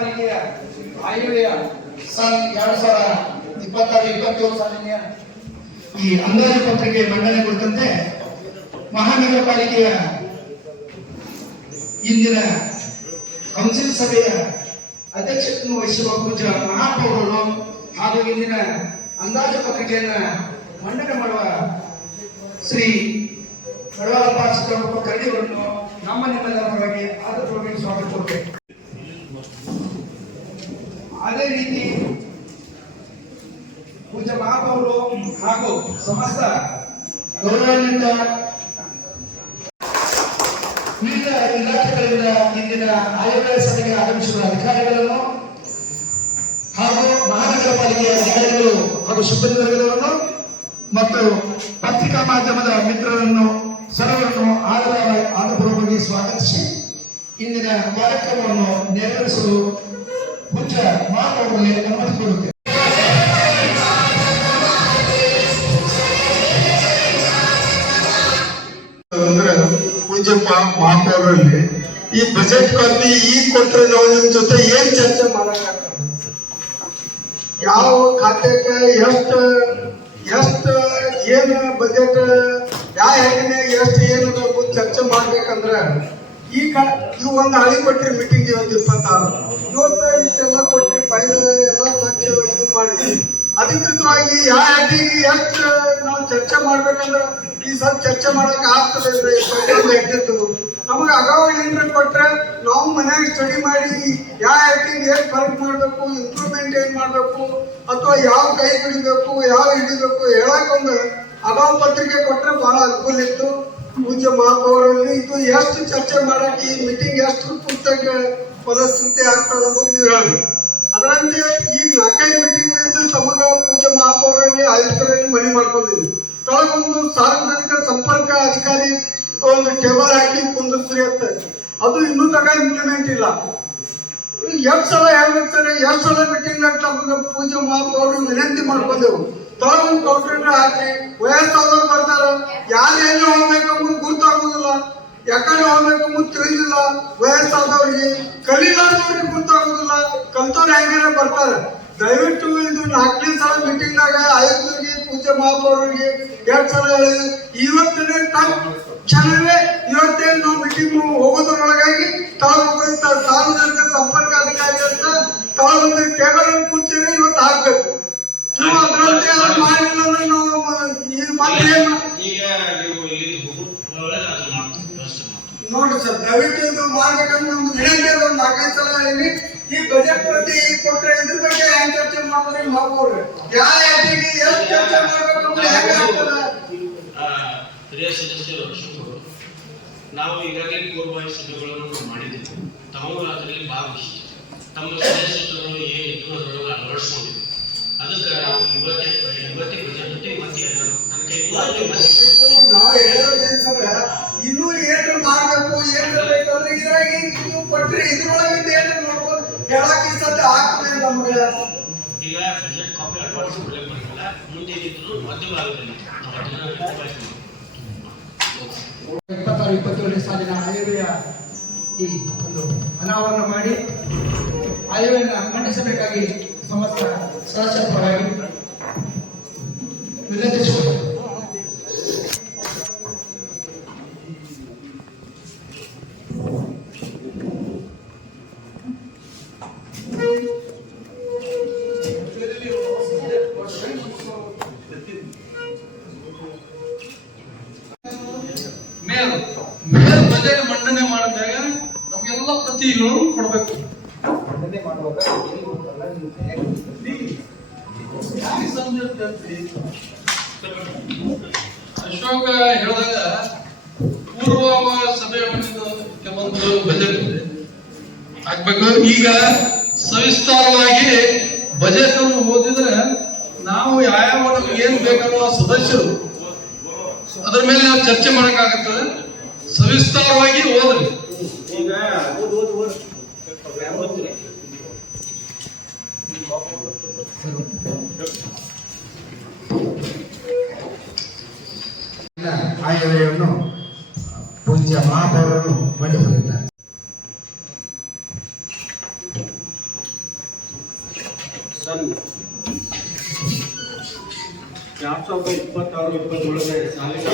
ಪಾಲಿಕೆಯ ಆಯವ್ಯಯ ಸಾಲ್ 2026-27 ಸಾಲಿನ ಈ ಅಂದಾಜು ಪತ್ರಿಕೆ ಮಂಡನೆ ಕುರಿತಂತೆ ಮಹಾನಗರ ಪಾಲಿಕೆಯ ಇಂದಿನ ಕೌನ್ಸಿಲ್ ಸಭೆಯ ಅಧ್ಯಕ್ಷತೆಯನ್ನು ವಹಿಸಿರುವ ಪೂಜ್ಯ ಮಹಾಪೌರರು ಹಾಗೂ ಇಂದಿನ ಅಂದಾಜು ಪತ್ರಿಕೆಯನ್ನ ಮಂಡನೆ ಮಾಡುವ ಶ್ರೀ ಬಡವಪ್ಪ ಸಿದ್ದರಾಮಪ್ಪ ಕರಡಿಯವರನ್ನು ನಮ್ಮ ನಿಮ್ಮೆಲ್ಲರ ಪರವಾಗಿ ಆದರವಾಗಿ ಸ್ವಾಗತ ಕೊಡಬೇಕು. ಅದೇ ರೀತಿ ಪೂಜ್ಯ ಮಹಾಪೌರರು ಹಾಗೂ ಸಮಸ್ತ ಗೌರವಾನ್ವಿತ ವಿವಿಧ ಇಲಾಖೆಗಳಿಂದ ಇಂದಿನ ಆಯವ್ಯಯ ಸಭೆಗೆ ಆಗಮಿಸಿರುವ ಅಧಿಕಾರಿಗಳನ್ನು ಹಾಗೂ ಮಹಾನಗರ ಪಾಲಿಕೆಯ ಅಧಿಕಾರಿಗಳು ಹಾಗೂ ಸಿಬ್ಬಂದಿ ವರ್ಗದವರನ್ನು ಮತ್ತು ಪತ್ರಿಕಾ ಮಾಧ್ಯಮದ ಮಿತ್ರರನ್ನು ಸರ್ವರನ್ನು ಆದರಪೂರ್ವಕವಾಗಿ ಸ್ವಾಗತಿಸಿ ಇಂದಿನ ಕಾರ್ಯಕ್ರಮವನ್ನು ನೆರವೇರಿಸಲು ಪೂಜ್ಯ ಮಹಾಪೌರರಿಗೆ ಅನುಮತಿ ಕೊಡುತ್ತೇವೆ. ಅಂದ್ರೆ ಪೂಜ್ಯ ಮಹಾಪೌರಲ್ಲಿ ಈ ಬಜೆಟ್ ಕಾಪಿ ಈಗ ಕೊಟ್ಟರೆ ನಾವು ನಿಮ್ ಜೊತೆ ಏನ್ ಚರ್ಚೆ ಮಾಡಕ್ಕಾಗ್ತದೆ, ಯಾವ ಖಾತೆಗೆ ಎಷ್ಟು ಏನು ಬಜೆಟ್ ಯಾವ ಹೆಂಗನ್ಯಾಗ ಎಷ್ಟು ಏನು ಚರ್ಚೆ ಮಾಡ್ಬೇಕಂದ್ರ ಈಗ ಇವು ಒಂದು ಹಳಿ ಕೊಟ್ರಿ ಮೀಟಿಂಗ್ ಇವತ್ತು 26 ಇವತ್ತು ಇಷ್ಟೆಲ್ಲ ಕೊಟ್ರಿ ಫೈಲ್ ಎಲ್ಲ ಸ್ವಚ್ಛ ಇದು ಮಾಡಿ ಅಧಿಕೃತವಾಗಿ ಯಾವ ಹೆಡ್ಡಿಗೆ ಎಷ್ಟು ನಾವು ಚರ್ಚೆ ಮಾಡ್ಬೇಕಂದ್ರೆ ಈ ಸಲ ಚರ್ಚೆ ಮಾಡಕ್ ಆಗ್ತದೆ. ಹೆಡ್ಡಿದ್ದು ನಮಗೆ ಅಗಾವ ಏನ್ರ ಕೊಟ್ರೆ ನಾವು ಮನ್ಯಾಗ ಸ್ಟಡಿ ಮಾಡಿ ಯಾವ ಹೆಡ್ಡಿಗೆ ಏನ್ ಫರ್ಕ್ ಮಾಡ್ಬೇಕು, ಇಂಪ್ರೂವ್ಮೆಂಟ್ ಏನ್ ಮಾಡ್ಬೇಕು, ಅಥವಾ ಯಾವ ಕೈ ಹಿಡಿಬೇಕು ಯಾವ ಹಿಡಿಬೇಕು ಹೇಳಕ್ ಒಂದು ಅಗಾವ ಪತ್ರಿಕೆ ಕೊಟ್ರೆ ಬಹಳ ಅನುಕೂಲ ಇತ್ತು. ಪೂಜ್ಯ ಮಹಾಪೌರಲ್ಲಿ ಇದು ಎಷ್ಟು ಚರ್ಚೆ ಮಾಡಕ್ಕೆ ಈ ಮೀಟಿಂಗ್ ಎಷ್ಟು ಪುಸ್ತಕ ಪರಿಸ್ಥಿತಿ ಆಗ್ತದೆ ಅನ್ನೋದು ನೀವು ಹೇಳಿ. ಅದರಂತೆ ಈಗ 4 ಮೀಟಿಂಗ್ ತಮಗ ಪೂಜ್ಯ ಮಹಾಪೌರಲ್ಲಿ ಆಯುಕ್ತರಲ್ಲಿ ಮನೆ ಮಾಡ್ಕೊಂಡಿದ್ವಿ. ತಳಗೊಂದು ಸಾರ್ವಜನಿಕ ಸಂಪರ್ಕ ಅಧಿಕಾರಿ ಒಂದು ಟೇಬಲ್ ಹಾಕಿ ಕುಂದಿಸ್ರಿ ಅಂತ, ಅದು ಇನ್ನೂ ತಗ ಇಂಪ್ಲಿಮೆಂಟ್ ಇಲ್ಲ. ಎಷ್ಟು ಸಲ ಹೇಳ್ಬೇಕು ಸರ್, ಎಷ್ಟು ಸಲ ಮೀಟಿಂಗ್ ತಮಗೆ ಪೂಜ್ಯ ಮಹಾಪೌರು ವಿನಂತಿ ಮಾಡ್ಕೊಂಡೆವು. ತಳಗೊಂದು ಕೌಂಟರ್ ಹಾಕಿ ವಯಸ್ಸಾದವ್ರು ಬರ್ತಾರ, ಯಾರು ಎಲ್ಲಿ ಹೋಗ್ಬೇಕಂಬುದು ಗುರ್ತಾಗೋದಿಲ್ಲ, ಯಾಕಂದ್ರೆ ಹೋಗ್ಬೇಕಂಬುದು ತಿಳಿದಿಲ್ಲ. ವಯಸ್ಸಾದವ್ರಿಗೆ ಕಲೀಲಾದವ್ರಿಗೆ ಗುರ್ತಾಗೋದಿಲ್ಲ, ಕಲ್ತವ್ರು ಹೆಂಗಾರ ಬರ್ತಾರೆ. ದಯವಿಟ್ಟು ಇದು 4ನೇ ಸಲ ಮೀಟಿಂಗ್ನಾಗ ಆಯುಕ್ತರಿಗೆ ಪೂಜ್ಯ ಮಹಾಪೌರರಿಗೆ 2 ಸಲ ಹೇಳಿ ಇವತ್ತನೇ ಕ್ಷಣವೇ ಇವತ್ತೇ ನಾವು ಮೀಟಿಂಗ್ ಹೋಗೋದ್ರೊಳಗಾಗಿ ತಾವು ಸಾರ್ವಜನಿಕ ಸಂಪರ್ಕ ಅಧಿಕಾರಿ ಅಂತ ತಾವೊಂದು ಟೇಬಲ್ ಕೂರ್ಚೇನೆ ಇವತ್ತು ಹಾಕ್ಬೇಕು. ನೀವು ಅದರಂತೆ ಅದು ಮಾಡಿಲ್ಲ ಅಂದ್ರೆ ನಾವು ಈ ಮತ್ತೆ ನೋಡ್ರಿ ಸರ್, ದಯವಿಟ್ಟು ಇದು ಮಾಡ್ಬೇಕಂದ್ರೆ ನಮ್ದು ವಿನಂತಿ ಒಂದು 4-5 ಸಲ ಹೇಳಿ. ಈ ಬಜೆಟ್ ಪ್ರತಿ ಕೊಟ್ಟರೆ ಇದ್ರ ಬಗ್ಗೆ ಹೆಂಗ್ ಚರ್ಚೆ ಮಾಡಿದ್ರೆ ಮಾಡ್ಬೋಡ್ರಿ, ಯಾವ ಹೆಡ್ಡಿಗೆ ಎಷ್ಟು ಚರ್ಚೆ ಮಾಡ್ಬೇಕಂದ್ರೆ ಹೆಂಗ ಆಗ್ತದ. ಹಿರಿಯ ಸದಸ್ಯರು ನಾವು ಈಗಾಗಲೇ ಪೂರ್ವಭಾವಿ ಸಭೆಗಳನ್ನು ಮಾಡಿದ್ದೀವಿ. ತಾವು ಅದರಲ್ಲಿ ಭಾಗವಹಿಸಿ ತಮ್ಮ ಸದಸ್ಯರು ಏನಿತ್ತು ಅದರೊಳಗೆ ಅಳವಡಿಸ್ಕೊಂಡಿದ್ವಿ. ಅದಕ್ಕೆ ನಾವು ಇವತ್ತೇ ಬಜೆಟ್ ಮತ್ತೆ ನಾವು ಹೇಳೋದು ಇನ್ನೂ ಏನು ಮಾಡ್ಬೇಕು ಏನು ಬೇಕಂದ್ರೆ ಇದ್ರಾಗ ಇದು ಕೊಟ್ರಿ ಇದ್ರೊಳಗೆ ಏನು ನೋಡ್ಬೋದು ಹೇಳಕ್ ಈ ಸದ್ಯ ಆಗ್ತದೆ ನಮ್ಗೆ. ಈಗ ಬಜೆಟ್ ಕಾಪಿ ಅಳವಡಿಸಿಕೊಳ್ಳೆ ಬರಲಿಲ್ಲ, ಮುಂದೆ ಇದ್ರು ಮಧ್ಯಭಾಗದಲ್ಲಿ 26-27 ಸಾಲಿನ ಆಯವ್ಯಯ ಈ ಒಂದು ಅನಾವರಣ ಮಾಡಿ ಆಯವ್ಯಯನ ಮಂಡಿಸಬೇಕಾಗಿ ಸಮಸ್ತ ಸದಸ್ಯರ ಪರವಾಗಿ ವಿನಂತಿಸಿಕೊಳ್ಳಿ. ಬಜೆಟ್ ಮಂಡನೆ ಮಾಡಿದಾಗ ನಮ್ಗೆಲ್ಲ ಪ್ರತಿಗಳು ಕೊಡ್ಬೇಕು. ಮಂಡನೆ ಮಾಡುವಾಗ ಅಶೋಕ ಹೇಳಿದಾಗ ಪೂರ್ವ ಸಭೆ ಕೆಲವೊಂದು ಬಜೆಟ್ ಆಗ್ಬೇಕು. ಈಗ ಸವಿಸ್ತಾರವಾಗಿ ಬಜೆಟ್ ಅನ್ನು ಓದಿದ್ರೆ ನಾವು ಯಾವ ಏನ್ ಬೇಕನ್ನೋ ಸದಸ್ಯರು ಅದ್ರ ಮೇಲೆ ನಾವು ಚರ್ಚೆ ಮಾಡಕ್ಕಾಗತ್ತದೆ. ಸವಿಸ್ತಾರವಾಗಿ ಓದ್ರಿ. ಈಗ ಆಯವ್ಯಯವನ್ನು ಪೂಜ್ಯ ಮಹಾಪೌರರು ಮಂಡಿಸಲಿದ್ದಾರೆ. ಸನ್ 2026-27 ಸಾಲಿನ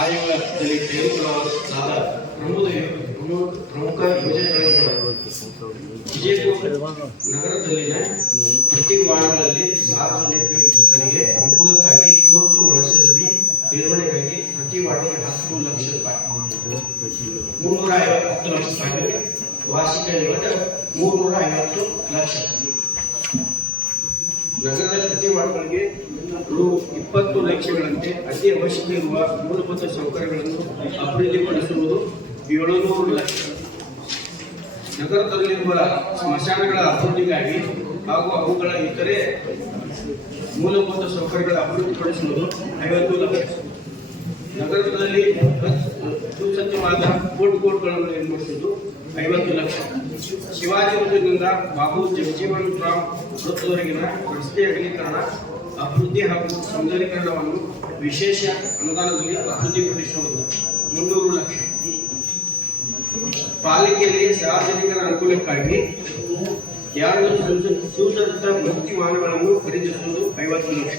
ಆಯೋಗದಲ್ಲಿ ತೆಗೆದುಕೊಳ್ಳಲಾದ ಪ್ರಮುಖ ಯೋಜನೆಗಳಿಗೆ ವಿಜಯಪುರ ನಗರದಲ್ಲಿನ ಪ್ರತಿ ವಾರ್ಡ್ಗಳಲ್ಲಿ ಸಾರ್ವಜನಿಕರಿಗೆ ಅನುಕೂಲಕ್ಕಾಗಿ ತುರ್ತು ಒಳಸೇರಿ ನಿರ್ವಹಣೆಗಾಗಿ ಪ್ರತಿ ವಾರ್ಡ್ಗೆ 10 ಲಕ್ಷ ರೂಪಾಯಿ, 350 ಲಕ್ಷ ರೂಪಾಯಿ, ವಾರ್ಷಿಕ ನಿಗಮ 350 ಲಕ್ಷ. ನಗರದ ಪ್ರತಿ ವಾರ್ಡ್ಗಳಿಗೆ ರು 20 ಲಕ್ಷಗಳಂತೆ ಅತಿ ಅವಶ್ಯಕ ಇರುವ ಮೂಲಭೂತ ಸೌಕರ್ಯಗಳನ್ನು ಅಭಿವೃದ್ಧಿಪಡಿಸುವುದು 700 ಲಕ್ಷ. ನಗರದಲ್ಲಿರುವ ಸ್ಮಶಾನಗಳ ಅಭಿವೃದ್ಧಿಗಾಗಿ ಹಾಗೂ ಅವುಗಳ ಇತರೆ ಮೂಲಭೂತ ಸೌಕರ್ಯಗಳ ಅಭಿವೃದ್ಧಿಪಡಿಸುವುದು 50 ಲಕ್ಷ. ನಗರದಲ್ಲಿ ಸುಸಜ್ಜವಾದ ಫುಡ್ ಕೋರ್ಟ್ಗಳನ್ನು ನಿರ್ಮಿಸುವುದು 50 ಲಕ್ಷ. ಶಿವಾಜಿ ವೃತ್ತದಿಂದ ಬಾಬು ಜಗಜೀವನ್ ರಾಮ್ ವೃತ್ತದವರೆಗಿನ ರಸ್ತೆ ಅಗಲೀಕರಣ, ಅಭಿವೃದ್ಧಿ ಹಾಗೂ ಸೌಂದರ್ಯೀಕರಣವನ್ನು ವಿಶೇಷ ಅನುದಾನದಲ್ಲಿ ಅಭಿವೃದ್ಧಿಪಡಿಸುವುದು 300 ಲಕ್ಷ. ಪಾಲಿಕೆಯಲ್ಲಿ ಸಾರ್ವಜನಿಕರ ಅನುಕೂಲಕ್ಕಾಗಿ 2 ಸುಸಜ್ಜಿತ ಮುಕ್ತಿ ವಾಹನಗಳನ್ನು ಖರೀದಿಸುವುದು 50 ಲಕ್ಷ.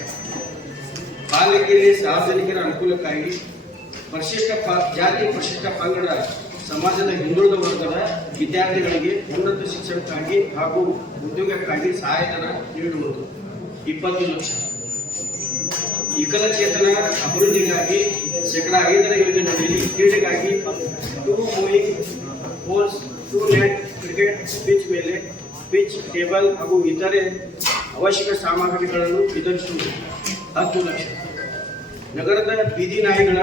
ಪಾಲಿಕೆಯಲ್ಲಿ ಸಾರ್ವಜನಿಕರ ಅನುಕೂಲಕ್ಕಾಗಿ ಜಾತಿ ಪರಿಶಿಷ್ಟ ಪಂಗಡ ಸಮಾಜದ ಹಿಂದುಳಿದ ವರ್ಗದ ವಿದ್ಯಾರ್ಥಿಗಳಿಗೆ ಉನ್ನತ ಶಿಕ್ಷಣಕ್ಕಾಗಿ ಹಾಗೂ ಉದ್ಯೋಗಕ್ಕಾಗಿ ಸಹಾಯಧನ ನೀಡುವುದು 20 ಲಕ್ಷ. ವಿಕಲಚೇತನ ಅಭಿವೃದ್ಧಿಗಾಗಿ 5% ಯೋಜನೆಯಲ್ಲಿ ಕ್ರೀಡೆಗಾಗಿ 2 moving poles, 2 net cricket pitch table ಹಾಗೂ ಇತರೆ ಅವಶ್ಯಕ ಸಾಮಗ್ರಿಗಳನ್ನು ವಿತರಿಸುವುದು 10 ಲಕ್ಷ. ನಗರದ ಬೀದಿ ನಾಯಿಗಳ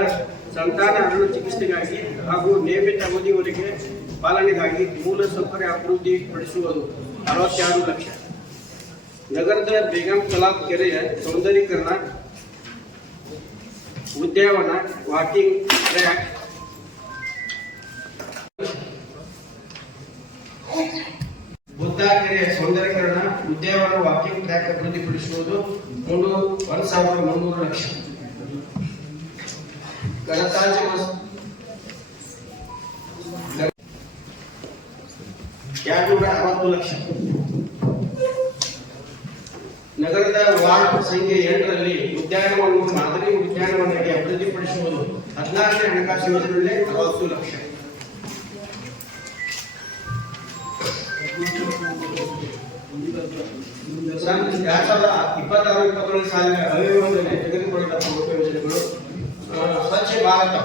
ಸಂತಾನ ಹರಳು ಚಿಕಿತ್ಸೆಗಾಗಿ ಹಾಗೂ ನಿಯಮಿತ ಅವಧಿಯವರೆಗೆ ಪಾಲನೆಗಾಗಿ ಮೂಲ ಸೌಕರ್ಯ ಅಭಿವೃದ್ಧಿಪಡಿಸುವುದು 66 ಲಕ್ಷ. ನಗರದ ಬೇಗಂ ತಲಾಬ್ ಕೆರೆಯ ಸೌಂದರ್ಯೀಕರಣ, ಉದ್ಯಾನವನ, ವಾಕಿಂಗ್ ಟ್ರ್ಯಾಕ್, ಬುದ್ಧ ಕೆರೆಯ ಸೌಂದರ್ಯೀಕರಣ, ಉದ್ಯಾನವನ, ವಾಕಿಂಗ್ ಟ್ರ್ಯಾಕ್ ಅಭಿವೃದ್ಧಿಪಡಿಸುವುದು 1,300 ಲಕ್ಷ. ಗಣರಾಜ್ಯ 260 ಲಕ್ಷ. ನಗರದ ವಾರ್ಡ್ ಸಂಖ್ಯೆ 8ರಲ್ಲಿ ಉದ್ಯಾನವನ್ನು ಮಾದರಿ ಉದ್ಯಾನವನಕ್ಕೆ ಅಭಿವೃದ್ಧಿಪಡಿಸುವುದು 14ನೇ ಹಣಕಾಸು ಯೋಜನೆಯಲ್ಲಿ 60 ಲಕ್ಷ. ಸನ್ 2026-27 ಸಾಲಿನ ಅವಿಭಾಗದಲ್ಲಿ ತೆಗೆದುಕೊಳ್ಳದ ಪ್ರಮುಖ ಯೋಜನೆಗಳು ಸ್ವಚ್ಛ ಭಾರತ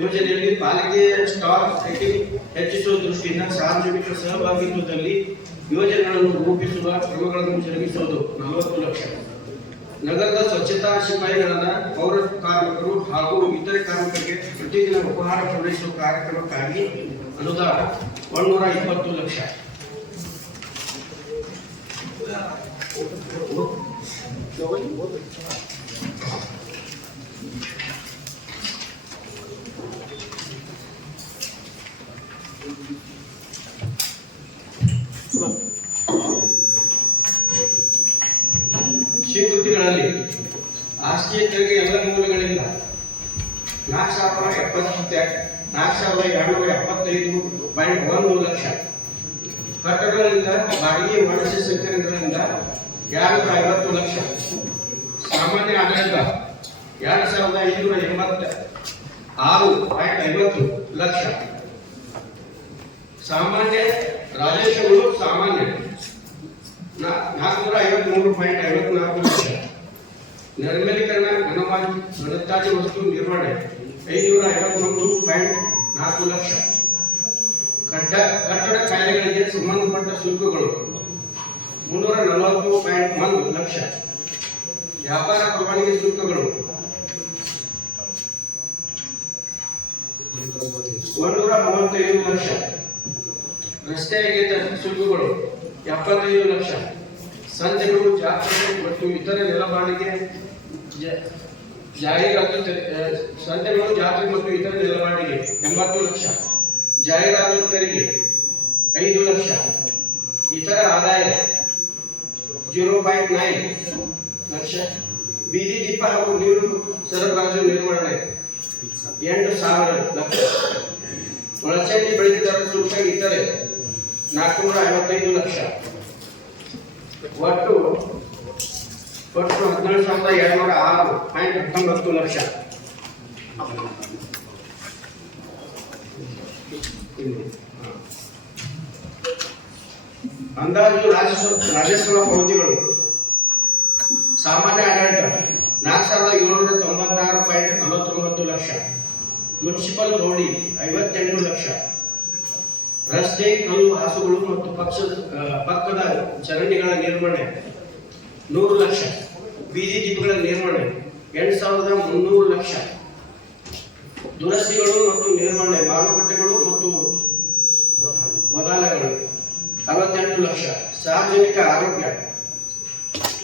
ಯೋಜನೆಯಲ್ಲಿ ಪಾಲಿಕೆಯ ಸ್ಟಾಕ್ ರೇಟಿಂಗ್ ಹೆಚ್ಚಿಸುವ ದೃಷ್ಟಿಯಿಂದ ಸಾರ್ವಜನಿಕ ಸಹಭಾಗಿತ್ವದಲ್ಲಿ ಯೋಜನೆಗಳನ್ನು ರೂಪಿಸುವ ಕ್ರಮಗಳನ್ನು ಜರುಗಿಸುವುದು 40 ಲಕ್ಷ. ನಗರದ ಸ್ವಚ್ಛತಾ ಸಿಪಾಯಿಗಳಾದ ಪೌರ ಕಾರ್ಮಿಕರು ಹಾಗೂ ಇತರೆ ಕಾರ್ಮಿಕರಿಗೆ ಪ್ರತಿದಿನ ಉಪಹಾರ ಪೂರೈಸುವ ಕಾರ್ಯಕ್ರಮಕ್ಕಾಗಿ ಅನುದಾನ 120 ಲಕ್ಷ. ಸ್ವೀಕೃತಿಗಳಲ್ಲಿ ಆಸ್ತಿಯ ತೆರಿಗೆ ಎಲ್ಲ ಮೂಲಗಳಿಂದ 4,275.1 ಲಕ್ಷ. ಕಟ್ಟಡಗಳಿಂದ ಬಾಡಿಗೆ ವಾಣಿಜ್ಯ ಸಂಕೀರ್ಣಗಳಿಂದ 250 ಲಕ್ಷ. ಸಾಮಾನ್ಯ ಆಡಳಿತ 2,586.50 ಲಕ್ಷ. ಸಾಮಾನ್ಯ ರಾಜಸ್ವಗಳು ಸಾಮಾನ್ಯ 453.54 ಲಕ್ಷ. ನಿರ್ಮಲೀಕರಣ ಘನತ್ಯಾಜ್ಯ ವಸ್ತು ನಿರ್ವಹಣೆ 551.4 ಲಕ್ಷ. ಕಟ್ಟಡ ಕಾಯ್ದೆಗಳಿಗೆ ಸಂಬಂಧಪಟ್ಟ ಶುಲ್ಕಗಳು 340.1 ಲಕ್ಷ. ವ್ಯಾಪಾರ ಪರವಾನಗಿ ಶುಲ್ಕಗಳು 135 ಲಕ್ಷ. ರಸ್ತೆ ಅಗೆತ ಶುಲ್ಕಗಳು 75 ಲಕ್ಷ. ಸಂತೆಗಳು, ಜಾತ್ರೆ ಮತ್ತು ಇತರೆ ನೆಲ ಬಾಡಿಗೆ ಜಾಹೀರಾತು ಸಂತೆಗಳು, ಜಾತ್ರೆ ಮತ್ತು ಇತರ ನೆಲ ಬಾಡಿಗೆ 80 ಲಕ್ಷ. ಜಾಹೀರಾತು ತೆರಿಗೆ 5 ಲಕ್ಷ. ಇತರ ಆದಾಯ 0.9 ಲಕ್ಷ. ಬೀದಿ ದೀಪ ಹಾಗೂ ನೀರು ಸರಬರಾಜು ನಿರ್ವಹಣೆ 8,000 ಲಕ್ಷ. ಒಳಚರಂಡಿ ಬೆಳೆದಿದ್ದರ ಶುಲ್ಕ ಇತರೆ 455 ಲಕ್ಷ. ಒಟ್ಟು 17,206.19 ಲಕ್ಷ. ಅಂದಾಜು ರಾಜಸ್ವ ಪಾವತಿಗಳು ಸಾಮಾನ್ಯ ಆಡಳಿತ 4,796.49 ಲಕ್ಷ. ಮುನ್ಸಿಪಲ್ ರೋಡಿ 58 ಲಕ್ಷ. ರಸ್ತೆ, ಕಲ್ಲು, ಹಾಸುಗಳು ಮತ್ತು ಪಕ್ಕದ ಚರಂಡಿಗಳ ನಿರ್ವಹಣೆ 100 ಲಕ್ಷ. ಬೀದಿ ದೀಪಗಳ ನಿರ್ವಹಣೆ 8,300 ಲಕ್ಷ. ದುರಸ್ತಿಗಳು ಮತ್ತು ನಿರ್ವಹಣೆ, ಮಾರುಕಟ್ಟೆಗಳು ಮತ್ತು ವದಾಲಯಗಳು 68 ಲಕ್ಷ. ಸಾರ್ವಜನಿಕ ಆರೋಗ್ಯ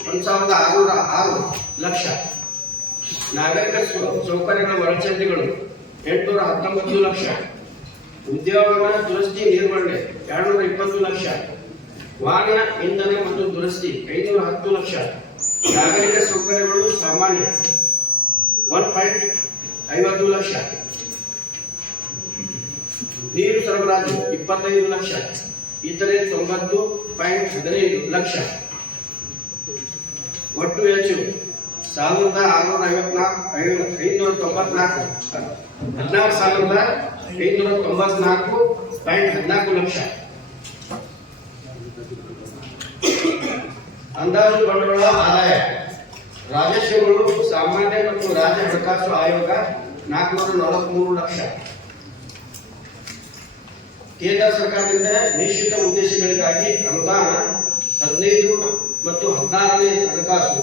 1,606 ಲಕ್ಷ. ನಾಗರಿಕ ಸೌಕರ್ಯಗಳ ಒಳಚರಂಡಿಗಳು 819 ಲಕ್ಷ. ಉದ್ಯಾನವನ ದುರಸ್ತಿ ನಿರ್ವಹಣೆ 220 ಲಕ್ಷ. ವಾಹನ ಇಂಧನ ಮತ್ತು ದುರಸ್ತಿ 510 ಲಕ್ಷ. ನಾಗರಿಕ ಸೌಕರ್ಯಗಳು ಸಾಮಾನ್ಯ 1.50 ಲಕ್ಷ. ನೀರು ಸರಬರಾಜು 25 ಲಕ್ಷ. ಇತರೆ 90.15 ಲಕ್ಷ. ಒಟ್ಟು ವೆಚ್ಚ 16,594.14 ಲಕ್ಷ. ಅಂದಾಜು ಬಂಡವಾಳ ಆದಾಯ ರಾಜಸ್ವಗಳು ಸಾಮಾನ್ಯ ಮತ್ತು ರಾಜ್ಯ ಹಣಕಾಸು ಆಯೋಗ 443 ಲಕ್ಷ. ಕೇಂದ್ರ ಸರ್ಕಾರದಿಂದ ನಿಶ್ಚಿತ ಉದ್ದೇಶಗಳಿಗಾಗಿ ಅನುದಾನ 15 ಮತ್ತು 16ನೇ ಹಣಕಾಸು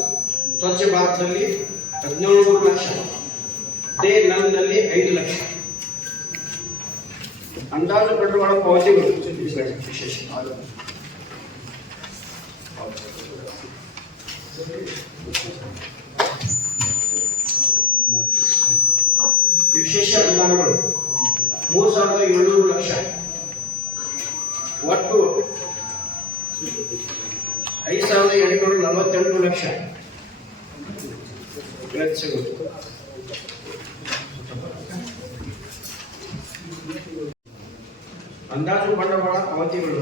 ಸ್ವಚ್ಛ ಭಾರತದಲ್ಲಿ 17 ಲಕ್ಷ. ಡೇ ನಲ್ನಲ್ಲಿ 5 ಲಕ್ಷ. ಅಂದಾಜು ಬಂಡವಾಳ ಪಾವತಿಗಳು ವಿಶೇಷ ವಿಶೇಷ ಅನುದಾನಗಳು 3,700 ಲಕ್ಷ. ಒಟ್ಟು 5,848 ಲಕ್ಷ. ವೆಚ್ಚಗಳು ಅಂದಾಜು ಬಂಡವಾಳ ಪಾವತಿಗಳು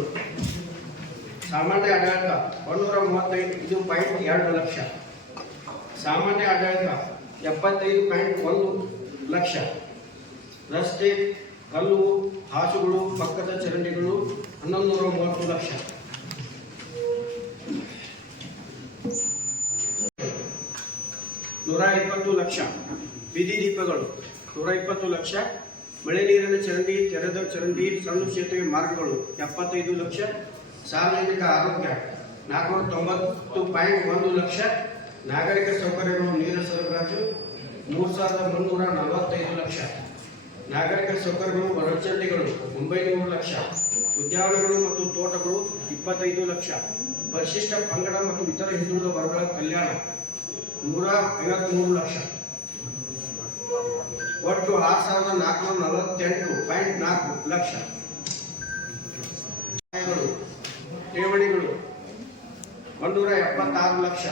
ಸಾಮಾನ್ಯ ಆಡಳಿತ 135.2 ಲಕ್ಷ. ಸಾಮಾನ್ಯ ಆಡಳಿತ 75.1 ಲಕ್ಷ. ರಸ್ತೆ, ಕಲ್ಲು, ಹಾಸುಗಳು, ಪಕ್ಕದ ಚರಂಡಿಗಳು 1130 ಲಕ್ಷ. $120 ಲಕ್ಷ. ಬೀದಿ ದೀಪಗಳು 120 ಲಕ್ಷ. ಮಳೆ ನೀರಿನ ಚರಂಡಿ, ತೆರೆದ ಚರಂಡಿ, ಸಣ್ಣ ಸೇತುವೆ ಮಾರ್ಗಗಳು 75 ಲಕ್ಷ. ಸಾರ್ವಜನಿಕ ಆರೋಗ್ಯ 490.1 ಲಕ್ಷ. ನಾಗರಿಕ ಸೌಕರ್ಯಗಳು ನೀರು ಸರಬರಾಜು 3,345 ಲಕ್ಷ. ನಾಗರಿಕ ಸೌಕರ್ಯಗಳು ಒಳಚರಂಡಿಗಳು 900 ಲಕ್ಷ. ಉದ್ಯಾನಗಳು ಮತ್ತು ತೋಟಗಳು 25 ಲಕ್ಷ. ಪರಿಶಿಷ್ಟ ಪಂಗಡ ಮತ್ತು ಇತರ ಹಿಂದುಳಿದ ವರ್ಗಗಳ ಕಲ್ಯಾಣ 153 ಲಕ್ಷ. ಒಟ್ಟು 6,448.4 ಲಕ್ಷ. ಠೇವಣಿಗಳು 176 ಲಕ್ಷ.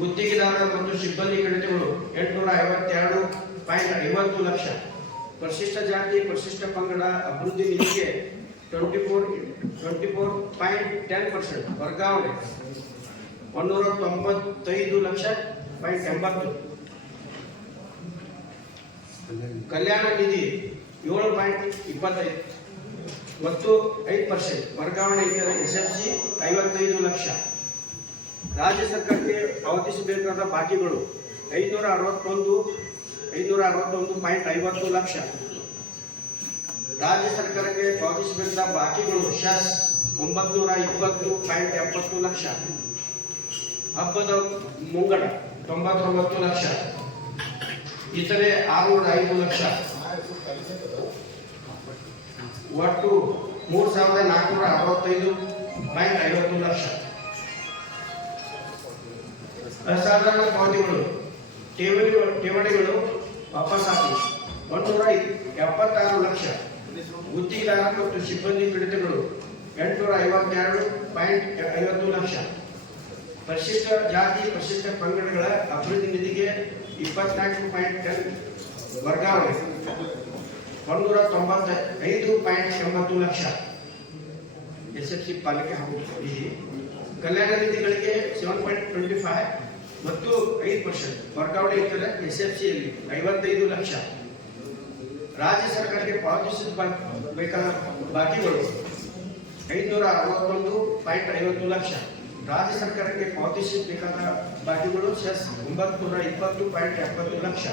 ಗುತ್ತಿಗೆದಾರರ ಮತ್ತು ಸಿಬ್ಬಂದಿ ಕಡಿತಗಳು 852.50 ಲಕ್ಷ. ಪರಿಶಿಷ್ಟ ಜಾತಿ, ಪರಿಶಿಷ್ಟ ಪಂಗಡ ಅಭಿವೃದ್ಧಿ ನಿಧಿಗೆ 24.10% ವರ್ಗಾವಣೆ 195 ಲಕ್ಷ.80. ಕಲ್ಯಾಣ ನಿಧಿ 7.25 ಮತ್ತು 5% ವರ್ಗಾವಣೆ SFC 55 ಲಕ್ಷ. ರಾಜ್ಯ ಸರ್ಕಾರಕ್ಕೆ ಪಾವತಿಸಬೇಕಾದ ಬಾಕಿಗಳು 561.50 ಲಕ್ಷ. ರಾಜ್ಯ ಸರ್ಕಾರಕ್ಕೆ ಪಾವತಿಸಬೇಕಾದ ಬಾಕಿಗಳು ಶಸ್ 920.70 ಲಕ್ಷ. ಹಬ್ಬದ ಮುಂಗಡ 99 ಲಕ್ಷ. ಇತರೆ 605 ಲಕ್ಷ. ಒಟ್ಟು 3,465.50 ಲಕ್ಷ. ಅಸಾಧಾರಣ ಪಾವತಿಗಳು ಠೇವಣಿಗಳು ವಾಪಸಾತಿ 176 ಲಕ್ಷ. ಗುತ್ತಿಗೆದಾರ ಮತ್ತು ಸಿಬ್ಬಂದಿ ಕಡಿತಗಳು 852.50 ಲಕ್ಷ. ಪರಿಶಿಷ್ಟ ಜಾತಿ, ಪರಿಶಿಷ್ಟ ಪಂಗಡಗಳ ಅಭಿವೃದ್ಧಿ ನಿಧಿಗೆ 24.10 ವರ್ಗಾವಣೆ 195.80 ಲಕ್ಷ. SFC ಪಾಲಿಕೆ ಹಾಗೂ ಕಲ್ಯಾಣ ನಿಧಿಗಳಿಗೆ 7.25 ಮತ್ತು 5% ವರ್ಗಾವಣೆ ಇದ್ದರೆ SFCಯಲ್ಲಿ 55 ಲಕ್ಷ. ರಾಜ್ಯ ಸರ್ಕಾರಕ್ಕೆ ಪಾವತಿಸಬೇಕಾದ ಬಾಕಿಗಳು 561.50 ಲಕ್ಷ. ರಾಜ್ಯ ಸರ್ಕಾರಕ್ಕೆ ಪಾವತಿಸಬೇಕಾದ ಬಾಕಿಗಳು ಸೆಸ್ 920.70 ಲಕ್ಷ.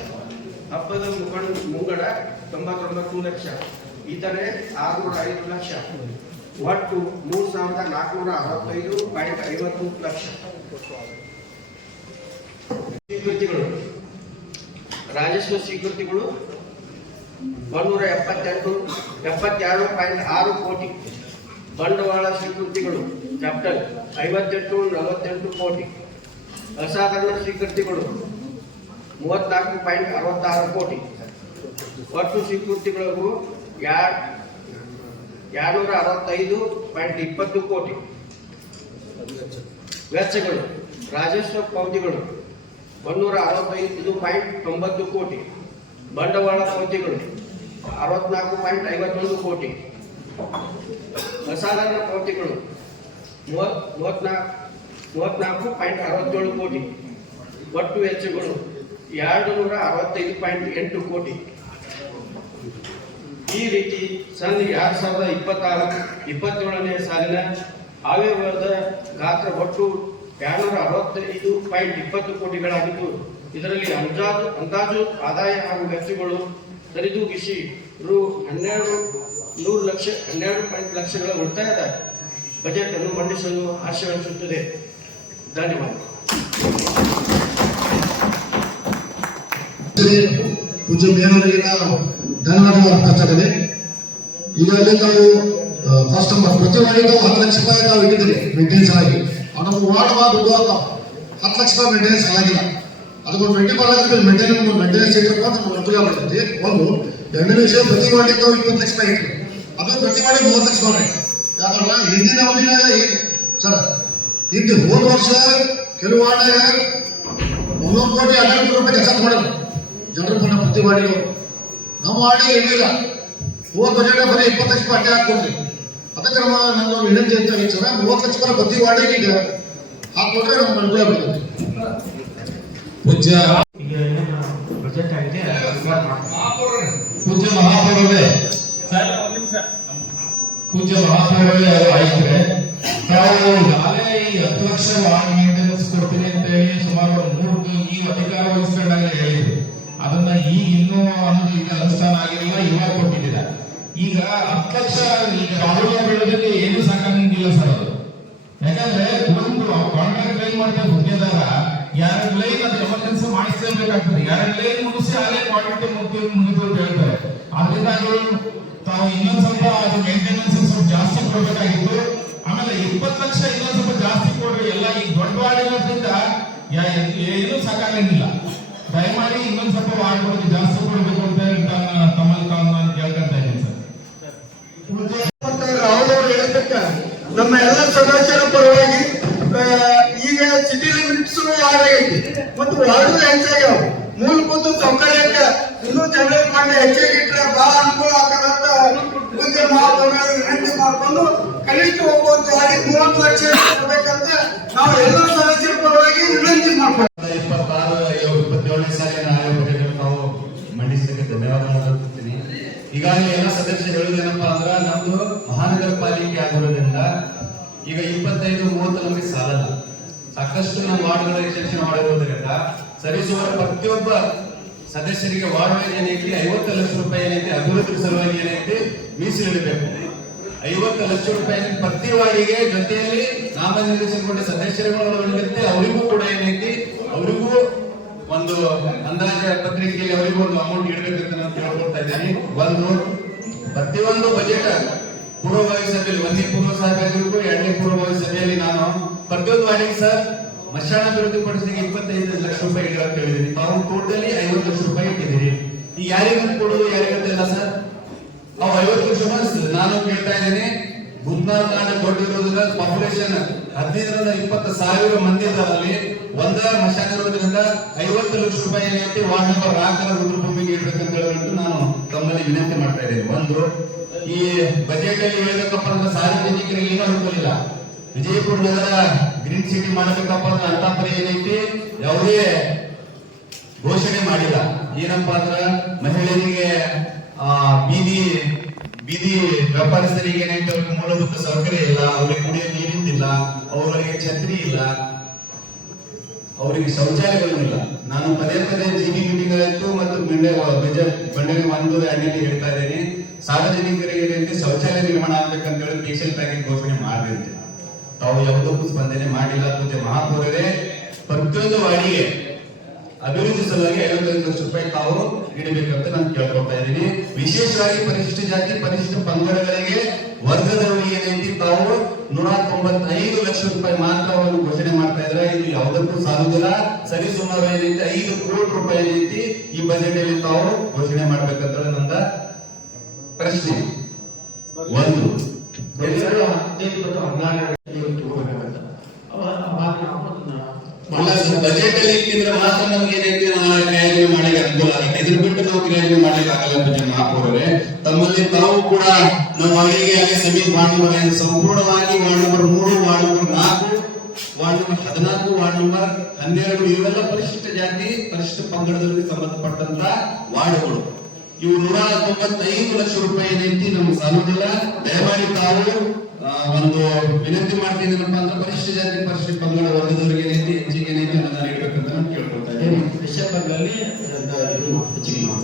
ಹಬ್ಬದ ಮುಂಗಡ 99 ಲಕ್ಷ. ಇತರೆ 605 ಲಕ್ಷ. ಒಟ್ಟು 3465.50 ಲಕ್ಷ. ಸ್ವೀಕೃತಿಗಳು ರಾಜಸ್ವ ಸ್ವೀಕೃತಿಗಳು 172.6 ಕೋಟಿ. ಬಂಡವಾಳ ಸ್ವೀಕೃತಿಗಳು ಕ್ಯಾಪಿಟಲ್ 58.48 ಕೋಟಿ. ಅಸಾಧಾರಣ ಸ್ವೀಕೃತಿಗಳು 34.66 ಕೋಟಿ. ಒಟ್ಟು ಸ್ವೀಕೃತಿಗಳು 265.20 ಕೋಟಿ. ವೆಚ್ಚಗಳು ರಾಜಸ್ವ ಪಾವತಿಗಳು 165.90 ಕೋಟಿ. ಬಂಡವಾಳ ಪಾವತಿಗಳು 64.51 ಕೋಟಿ. ಅಸಾಧಾರಣ ಪಾವತಿಗಳು 34.67 ಕೋಟಿ. ಒಟ್ಟು ವೆಚ್ಚಗಳು 265.8 ಕೋಟಿ. ಈ ರೀತಿ ಸನ್ 2026-27ನೇ ಸಾಲಿನ ಆಯವ್ಯಯದ ಗಾತ್ರ ಒಟ್ಟು 265.20 ಕೋಟಿಗಳಾಗಿದ್ದು, ಇದರಲ್ಲಿ ಅಂದಾಜು ಆದಾಯ ಹಾಗೂ ವೆಚ್ಚಗಳು ಸರಿದೂಗಿಸಿ ರು 12 ಲಕ್ಷಗಳ ಉಳಿತಾಯದ ಬಜೆಟ್ ಅನ್ನು ಮಂಡಿಸಲು ಆಶಯವಿಸುತ್ತದೆ. ಧನ್ಯವಾದ. ಪೂಜ್ಯ ಮೇಯರ್ಗೆ ನಾವು ಧನ್ಯವಾದಗಳು ಅರ್ಪಿಸ್ತೇವೆ. ಈಗಾಗಲೇ ನಾವು ಫಸ್ಟ್ ನಂಬರ್ ಪ್ರತಿ ವಾರ್ಡಿಗೆ 10 ಲಕ್ಷ ರೂಪಾಯಿ ನಾವು ಇಟ್ಟಿದ್ದೀವಿ ಮೇಂಟೆನೆನ್ಸ್ ಆಗಿ. ನಮ್ಮ ವಾರ್ಡ್ ದುಡ್ಡು 10 ಲಕ್ಷ ರೂಪಾಯಿ ಮೇಂಟೆನೆನ್ಸ್ ಆಗಿಲ್ಲ. ಅದಕ್ಕೊಂದು 20 ಮೇಂಟೆನೆನ್ಸ್ ಇಟ್ಟರೆ ನಮ್ಗೆ ಉಪಯೋಗ ಮಾಡ್ತೈತಿ. ಒಂದು ಎರಡನೇ ವಿಷಯ, ಪ್ರತಿ ವಾರ್ಡಿಗೆ ನಾವು 20 ಲಕ್ಷ ರೂಪಾಯಿ ಇಟ್ಟಿವಿ. ಅದು ಪ್ರತಿ ವಾರ್ಡಿಗೆ 30 ಲಕ್ಷ ರೂಪಾಯಿ. ಯಾಕಂದ್ರೆ ಹಿಂದಿನ ಅವಧಿನಾಗ ಸರ್ ಹಿಂದೆ ಹೋದ ವರ್ಷ ಕೆಲವು ವಾರ್ಡ್ನಾಗ 100 ಕೋಟಿ 12 ರೂಪಾಯಿ ಕೆಲಸ ಮಾಡೋದು ಜನರ ಪುನಃ ಪ್ರತಿ ವಾರ್ಡಿಗೆ. ನಮ್ಮ ವಾರ್ಡಿಗೆ ಇರಲಿಲ್ಲ. ಹೋದ ಬಜೆಟ್ ಬರೀ 20 ಲಕ್ಷ ರೂಪಾಯಿ ಅಡ್ಡೆ ಹಾಕ್ಕೊಡ್ರಿ. ಅದಕ್ಕೆ ನಮ್ಮ ವಿನಂತಿ ಅಂತ ಹೆಚ್ಚಾಗ 30 ಲಕ್ಷ ರೂಪಾಯಿ ಪ್ರತಿ ವಾರ್ಡಿಗೆ ಈಗ ಹಾಕೊಟ್ರೆ ನಮ್ಗೆ ಅನುಕೂಲ ಬರ್ತದೆ. ಪೂಜ್ಯ ಮಹಾಪೌರರೇ ಆಯ್ತಾರೆ. ತಾವು ನಾಳೆ ಈ 10 ಲಕ್ಷ ವಾರ್ಡ್ ಮೇಂಟೆನೆನ್ಸ್ ಕೊಡ್ತೀನಿ ಅಂತ ಹೇಳಿ ಸುಮಾರು 3 ಈ ಅಧಿಕಾರ ವಹಿಸ್ಕೊಂಡಾಗ ಹೇಳಿದ್ರು. ಅದನ್ನ ಈಗ ಇನ್ನೂ ಈಗ ಅನುಷ್ಠಾನ ಆಗಿಲ್ಲ, ಇವಾಗ ಕೊಟ್ಟಿದ್ದೀರ. ಈಗ 10 ಲಕ್ಷ ಈಗ ಕಾನೂನು ಬೆಳೆದಲ್ಲಿ ಏನು ಸಾಕಾಗಿಲ್ಲ ಸರ್ ಅದು. ಯಾಕಂದ್ರೆ ಒಂದು ಕಾಂಟ್ರಾಕ್ಟ್ ಲೈನ್ ಮಾಡ್ತಾರೆ ಹುದ್ದೆದಾಗ 2 ಲೈನ್ ಅದು ಎಮರ್ಜೆನ್ಸಿ ಮಾಡಿಸಲೇಬೇಕಾಗ್ತದೆ. 2 ಲೈನ್ ಮುಗಿಸಿ ಅಲ್ಲೇ ಕ್ವಾಲಿಟಿ ಮುಗಿದು ಅಂತ ಹೇಳ್ತಾರೆ. ಅದರಿಂದಾಗಿ ತಾವು ಇನ್ನೊಂದು ಸ್ವಲ್ಪ ಅದು ಮೇಂಟೆನೆನ್ಸ್ ಸ್ವಲ್ಪ ಜಾಸ್ತಿ ಕೊಡ್ಬೇಕಾಗಿತ್ತು. ಆಮೇಲೆ 20 ಲಕ್ಷ ಇನ್ನೊಂದು ಸ್ವಲ್ಪ ಜಾಸ್ತಿ ಕೊಡ್ರಿ. ಎಲ್ಲ ಈಗ ದೊಡ್ಡ ವಾರ್ಡಿರೋದ್ರಿಂದ ಏನೂ ಸಾಕಾಗಂಗಿಲ್ಲ. ದಯಮಾಡಿ ಇನ್ನೊಂದು ಸ್ವಲ್ಪ ವಾರ್ಡ್ಗಳಿಗೆ ಜಾಸ್ತಿ ಕೊಡಬೇಕು ಅಂತ ತಮ್ಮಲ್ಲಿ ನಾನು ಕೇಳ್ಕೊಂತ ಇದ್ದೀನಿ ಸರ್. ರಾಹುಲ್ ಅವರು ಹೇಳಿದ್ದಕ್ಕ ನಮ್ಮ ಎಲ್ಲ ಸದಸ್ಯರ ಪರವಾಗಿ ಈಗ ಸಿಟಿ ಲಿಮಿಟ್ಸ್ ಆಗೈತಿ ಮತ್ತು ವಾರ್ಡು ಹೆಚ್ಚಾಗ್ಯಾವ. ಮೂಲಭೂತ ಸೌಕರ್ಯಕ್ಕೆ ಇನ್ನೂ ಜನರೇಟ್ ಮಾಡಿ ಹೆಚ್ಚಾಗಿಟ್ರೆ ಬಹಳ ಅನುಕೂಲ ಆಗದಂತ ಪೂಜ್ಯ ಮಹಾಪೌರರು ವಿನಂತಿ ಮಾಡಿಕೊಂಡು ಕನಿಷ್ಠ ಒಬ್ಬೊಂದು ವಾರ್ಡಿಗೆ 30 ಲಕ್ಷ ಕೊಡ್ಬೇಕಂತ ನಾವು ಎಲ್ಲ ಸದಸ್ಯರ ಪರವಾಗಿ ವಿನಂತಿ ಮಾಡ್ತೀವಿ. 27ನೇ ಸಾಲಿನ ಆಯೋಗ ನಾವು ಮಂಡಿಸಲಿಕ್ಕೆ ಧನ್ಯವಾದಗಳನ್ನು ಅರ್ಪಿಸ್ತೀನಿ. ಈಗಾಗಲೇ ಎಲ್ಲ ಸದಸ್ಯರು ಹೇಳುವುದೇನಪ್ಪಾ ಅಂದ್ರೆ ನಮ್ದು ಮಹಾನಗರ ಪಾಲಿಕೆ ಆಗಿರೋದ್ರಿಂದ ಈಗ 25-30 ನಮಗೆ ಸಾಲಲ್ಲ. ಸಾಕಷ್ಟು ನಮ್ಮ ವಾರ್ಡ್ಗಳ ಎಕ್ಸೆಪ್ಷನ್ ಮಾಡಿರೋದ್ರಿಂದ ಸರಿಸುಮಾರು ಪ್ರತಿಯೊಬ್ಬ ಸದಸ್ಯರಿಗೆ ವಾರ್ಡ್ ಏನೈತಿ 50 ಲಕ್ಷ ರೂಪಾಯಿ ಏನೈತಿ ಅಭಿವೃದ್ಧಿ ಸಲುವಾಗಿ ಏನೈತಿ ಮೀಸಲಿಡಬೇಕು. 50 ಲಕ್ಷ ರೂಪಾಯಿ ಪ್ರತಿ ವಾರ್ಡಿಗೆ ಜೊತೆಯಲ್ಲಿ ನಾಮನಿರ್ದೇಶನಗೊಂಡ ಸದಸ್ಯರುಗಳು ಒಳಗೊಂಡಂತೆ ಅವರಿಗೂ ಕೂಡ ಏನೈತಿ ಅವರಿಗೂ ಒಂದು ಅಂದಾಜ ಪತ್ರಿಕೆಯಲ್ಲಿ ಅವರಿಗೂ ಒಂದು ಅಮೌಂಟ್ ಇಡಬೇಕಂತ ನಾನು ಕೇಳ್ಕೊಳ್ತಾ ಇದ್ದೀನಿ. ಒಂದು ಪ್ರತಿಯೊಂದು ಬಜೆಟ್ ಪೂರ್ವಭಾವಿ ಸಭೆಯಲ್ಲಿ 1ನೇ ಪೂರ್ವ ಸಭೆಯಾಗಿರ್ಬೋದು 2ನೇ ಪೂರ್ವಭಾವಿ ಸಭೆಯಲ್ಲಿ ನಾನು ಪ್ರತಿಯೊಂದು ವಾರ್ಡಿಗೆ ಸರ್ ಮಶಾನ ಅಭಿವೃದ್ಧಿ ಪಡಿಸಲಿಕ್ಕೆ 25 ಲಕ್ಷ ರೂಪಾಯಿ ಇಡಕ್ಕೆ ಹೇಳಿದ್ದೀನಿ. ತಾವು ಟೋಟಲಿ 50 ಲಕ್ಷ ರೂಪಾಯಿ ಇಟ್ಟಿದ್ದೀರಿ. ಈ ಯಾರಿಗಂತ ಕೊಡೋದು ಯಾರಿಗಂತ ಇಲ್ಲ ಸರ್. ನಾವು 50 ಲಕ್ಷ ರೂಪಾಯಿ ನಾನು ಕೇಳ್ತಾ ಇದ್ದೀನಿ. ಗುಂಪ್ನಾಳ್ ತಾಂಡ ಕೊಟ್ಟಿರೋದ್ರಿಂದ ಪಾಪ್ಯುಲೇಷನ್ 15ರಿಂದ 20 ಸಾವಿರ ಮಂದಿ ಇದ್ದಾರಲ್ಲಿ ಒಂದ ಮಶಾನ ಇರೋದ್ರಿಂದ 50 ಲಕ್ಷ ರೂಪಾಯಿ ಏನೈತಿ ವಾರ್ಡ್ ನಂಬರ್ 4 ರುದ್ರಭೂಮಿಗೆ ಇಡ್ಬೇಕಂತ ಹೇಳಿಬಿಟ್ಟು ನಾನು ತಮ್ಮಲ್ಲಿ ವಿನಂತಿ ಮಾಡ್ತಾ ಇದ್ದೀನಿ. ಒಂದು ಈ ಬಜೆಟ್ ಅಲ್ಲಿ ಹೇಳ್ಬೇಕಪ್ಪ ಅಂದ್ರೆ ಸಾರ್ವಜನಿಕರಿಗೆ ಏನೂ ಅನುಕೂಲ ಇಲ್ಲ. ವಿಜಯಪುರ ನಗರ ಗ್ರೀನ್ ಸಿಟಿ ಮಾಡಬೇಕಪ್ಪ ಅಂದ್ರೆ ಅಂತಾಪರಿ ಏನೈತಿ ಯಾವುದೇ ಘೋಷಣೆ ಮಾಡಿಲ್ಲ. ಏನಪ್ಪಾ ಅಂದ್ರ ಮಹಿಳೆಯರಿಗೆ ಬೀದಿ ವ್ಯಾಪಾರಸ್ಥರಿಗೆ ಏನೈತೆ ಅವ್ರಿಗೆ ಮೂಲಭೂತ ಸೌಕರ್ಯ ಇಲ್ಲ, ಅವ್ರಿಗೆ ಕುಡಿಯೋ ನೀರಿಂದಿಲ್ಲ, ಅವರಿಗೆ ಛತ್ರಿ ಇಲ್ಲ, ಅವರಿಗೆ ಶೌಚಾಲಯಗಳಿಲ್ಲ. ನಾನು ಪದೇ ಜಿಬಿ ಮೀಟಿಂಗ್ ಮತ್ತು ಬಂಡೆಗೆ 1, 2 ಹೇಳ್ತಾ ಇದ್ದೇನೆ, ಸಾರ್ವಜನಿಕರಿಗೆ ಏನೈತೆ ಶೌಚಾಲಯ ನಿರ್ಮಾಣ ಆಗ್ಬೇಕಂತ ಹೇಳಿ ಸ್ಪೆಷಲ್ ಪ್ಯಾಕೇಜ್ ಘೋಷಣೆ ಮಾಡಿದ್ರೆ ತಾವು ಯಾವುದಕ್ಕೂ ಸ್ಪಂದನೆ ಮಾಡಿಲ್ಲ. ಪೂಜೆ ಮಹಾಪೌರರೇ ಪ್ರತಿಯೊಂದು ವಾರ್ಡಿಗೆ ಅಭಿವೃದ್ಧಿ ಸಲುವಾಗಿ 55 ಲಕ್ಷ ರೂಪಾಯಿ ತಾವು ಇಡಬೇಕಂತ ನಾನು ಕೇಳ್ಕೊಳ್ತಾ ಇದ್ದೀನಿ. ವಿಶೇಷವಾಗಿ ಪರಿಶಿಷ್ಟ ಜಾತಿ ಪರಿಶಿಷ್ಟ ಪಂಗಡಗಳಿಗೆ ವರ್ಗದವರಿಗೆ ಏನೈತಿ ತಾವು 195 ಲಕ್ಷ ರೂಪಾಯಿ ಮಾತ್ರ ಅವರು ಘೋಷಣೆ ಮಾಡ್ತಾ ಇದ್ರೆ ಇದು ಯಾವುದಕ್ಕೂ ಸಾಲುದಿಲ್ಲ. ಸರಿಸುಮಾರು ಏನೈತಿ 5 ಕೋಟಿ ರೂಪಾಯಿ ಏನೈತಿ ಈ ಬಜೆಟ್ ಅಲ್ಲಿ ತಾವು ಘೋಷಣೆ ಮಾಡ್ಬೇಕಂತ ನಂದ ಪ್ರಶ್ನೆ. ಒಂದು ಬಜೆಟ್ ಅಲ್ಲಿ ಇಟ್ಟಿದ್ರೆ ಮಾತ್ರ ನಮ್ಗೆ ಏನೈತಿ ಕ್ರಿಯಾನ್ವಯ ಮಾಡಲಿಕ್ಕೆ ಅನುಕೂಲ ಆಗುತ್ತೆ. ಇದ್ರ ಬಿಟ್ಟು ನಾವು ಕ್ರಿಯಾನ್ವಯ ಮಾಡ್ಲಿಕ್ಕೆ ಆಗಲ್ಲ. ಪೂಜೆ ಮಹಾಪೌರರೇ ತಮ್ಮಲ್ಲಿ ತಾವು ಕೂಡ ನಮ್ಮ ವಾರ್ಡಿಗೆ ಸಮೀಪ ವಾರ್ಡ್ ನಂಬರ್ ಸಂಪೂರ್ಣವಾಗಿ ward number 3, ward number 4, ward number 14, ward number 12 ಇವೆಲ್ಲ ಪರಿಶಿಷ್ಟ ಜಾತಿ ಪರಿಶಿಷ್ಟ ಪಂಗಡಗಳಿಗೆ ಸಂಬಂಧಪಟ್ಟಂತ ವಾರ್ಡ್ಗಳು. ಇವು 195 ಲಕ್ಷ ರೂಪಾಯಿ ಏನೈತಿ ನಮ್ಗೆ ಸಾಲುದಿಲ್ಲ. ದಯಮಾಡಿ ತಾವು ಒಂದು ವಿನಂತಿ ಮಾಡ್ತೀನಿ, ಏನಪ್ಪಾ ಅಂದ್ರೆ ಪರಿಶಿಷ್ಟ ಜಾತಿ ಪರಿಶಿಷ್ಟ ಪಂಗಡ ವರ್ಗದವರಿಗೆ ಏನೈತಿ ಹೆಚ್ಚಿಗೆ ಏನೈತಿ ಅನುದಾನ ಇಡಬೇಕಂತ ನಾನು ಕೇಳ್ಕೊಳ್ತಾ ಇದ್ದೀನಿ.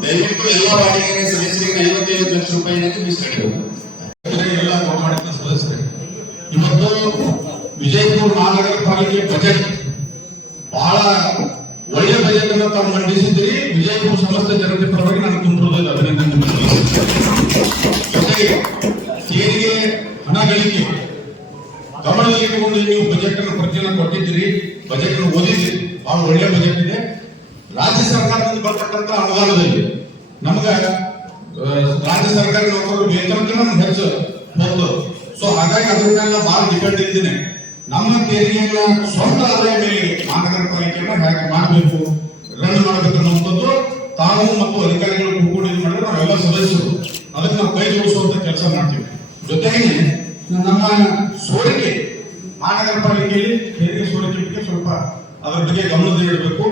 ದಯವಿಟ್ಟು ಎಲ್ಲ ವಾರ್ಡಿಗೆ ಸದಸ್ಯರಿಗೆ 55 ಲಕ್ಷ ರೂಪಾಯಿ ಏನೈತಿ ಮೀಸಲಿಡಬೇಕು. ಎಲ್ಲ ಮಾಡಿದ ಸದಸ್ಯರು ಇವತ್ತು ವಿಜಯಪುರ ಮಹಾನಗರ ಪಾಲಿಕೆ ಬಜೆಟ್ ಬಹಳ ಒಳ್ಳೆ ಬಜೆಟ್ ಅನ್ನು ತಾವು ಮಂಡಿಸಿದ್ದೀರಿ. ವಿಜಯಪುರ ಸಮಸ್ತ ಜನತೆ ಪರವಾಗಿ ನಾನು ತುಂಬ ಅಭಿನಂದನೆ. ಜೊತೆಗೆ ತೆರಿಗೆ ಹಣ ಗಳಿಕೆ ಗಮನದಲ್ಲಿಟ್ಟುಕೊಂಡು ನೀವು ಬಜೆಟ್ ಅನ್ನು ಪ್ರತಿಯನ್ನು ಕೊಟ್ಟಿದ್ದೀರಿ, ಬಜೆಟ್ ಅನ್ನು ಓದಿದ್ದೀರಿ. ಬಹಳ ಒಳ್ಳೆ ಬಜೆಟ್ ಇದೆ. ರಾಜ್ಯ ಸರ್ಕಾರದಿಂದ ಬರ್ತಕ್ಕಂಥ ಅನುದಾನದಲ್ಲಿ ನಮಗ ರಾಜ್ಯ ಸರ್ಕಾರಿ ನೌಕರರು ವೇತನಕ್ಕಿಂತ ಹೆಚ್ಚು ಹೋಗ್ತದೆ. ಸೊ ಹಾಗಾಗಿ ಅದ್ರ ಮೇಲೆ ಬಹಳ ಡಿಪೆಂಡ್ ಇದ್ದೀನಿ. ನಮ್ಮ ತೆರಿಗೆಗಳ ಸ್ವಂತ ಆದಾಯ ಮೇಲೆ ಮಹಾನಗರ ಪಾಲಿಕೆಯನ್ನು ಹೇಗೆ ಮಾಡಬೇಕು, ರನ್ ಮಾಡಬೇಕು ಅನ್ನುವಂಥದ್ದು ತಾವು ಮತ್ತು ಅಧಿಕಾರಿಗಳು ಕೂಡಿ ಮಾಡಿದ್ರೆ ನಾವೆಲ್ಲ ಸದಸ್ಯರು ಅದಕ್ಕೆ ನಾವು ಕೈ ಜೋಡಿಸುವಂತ ಕೆಲಸ ಮಾಡ್ತೀವಿ. ಜೊತೆಗೆ ನಮ್ಮ ಸೋರಿಕೆ ಮಹಾನಗರ ಪಾಲಿಕೆಯಲ್ಲಿ ತೆರಿಗೆ ಸೋರಿಕೆ ಬಗ್ಗೆ ಸ್ವಲ್ಪ ಅದರ ಬಗ್ಗೆ ಗಮನ ನೀಡಬೇಕು.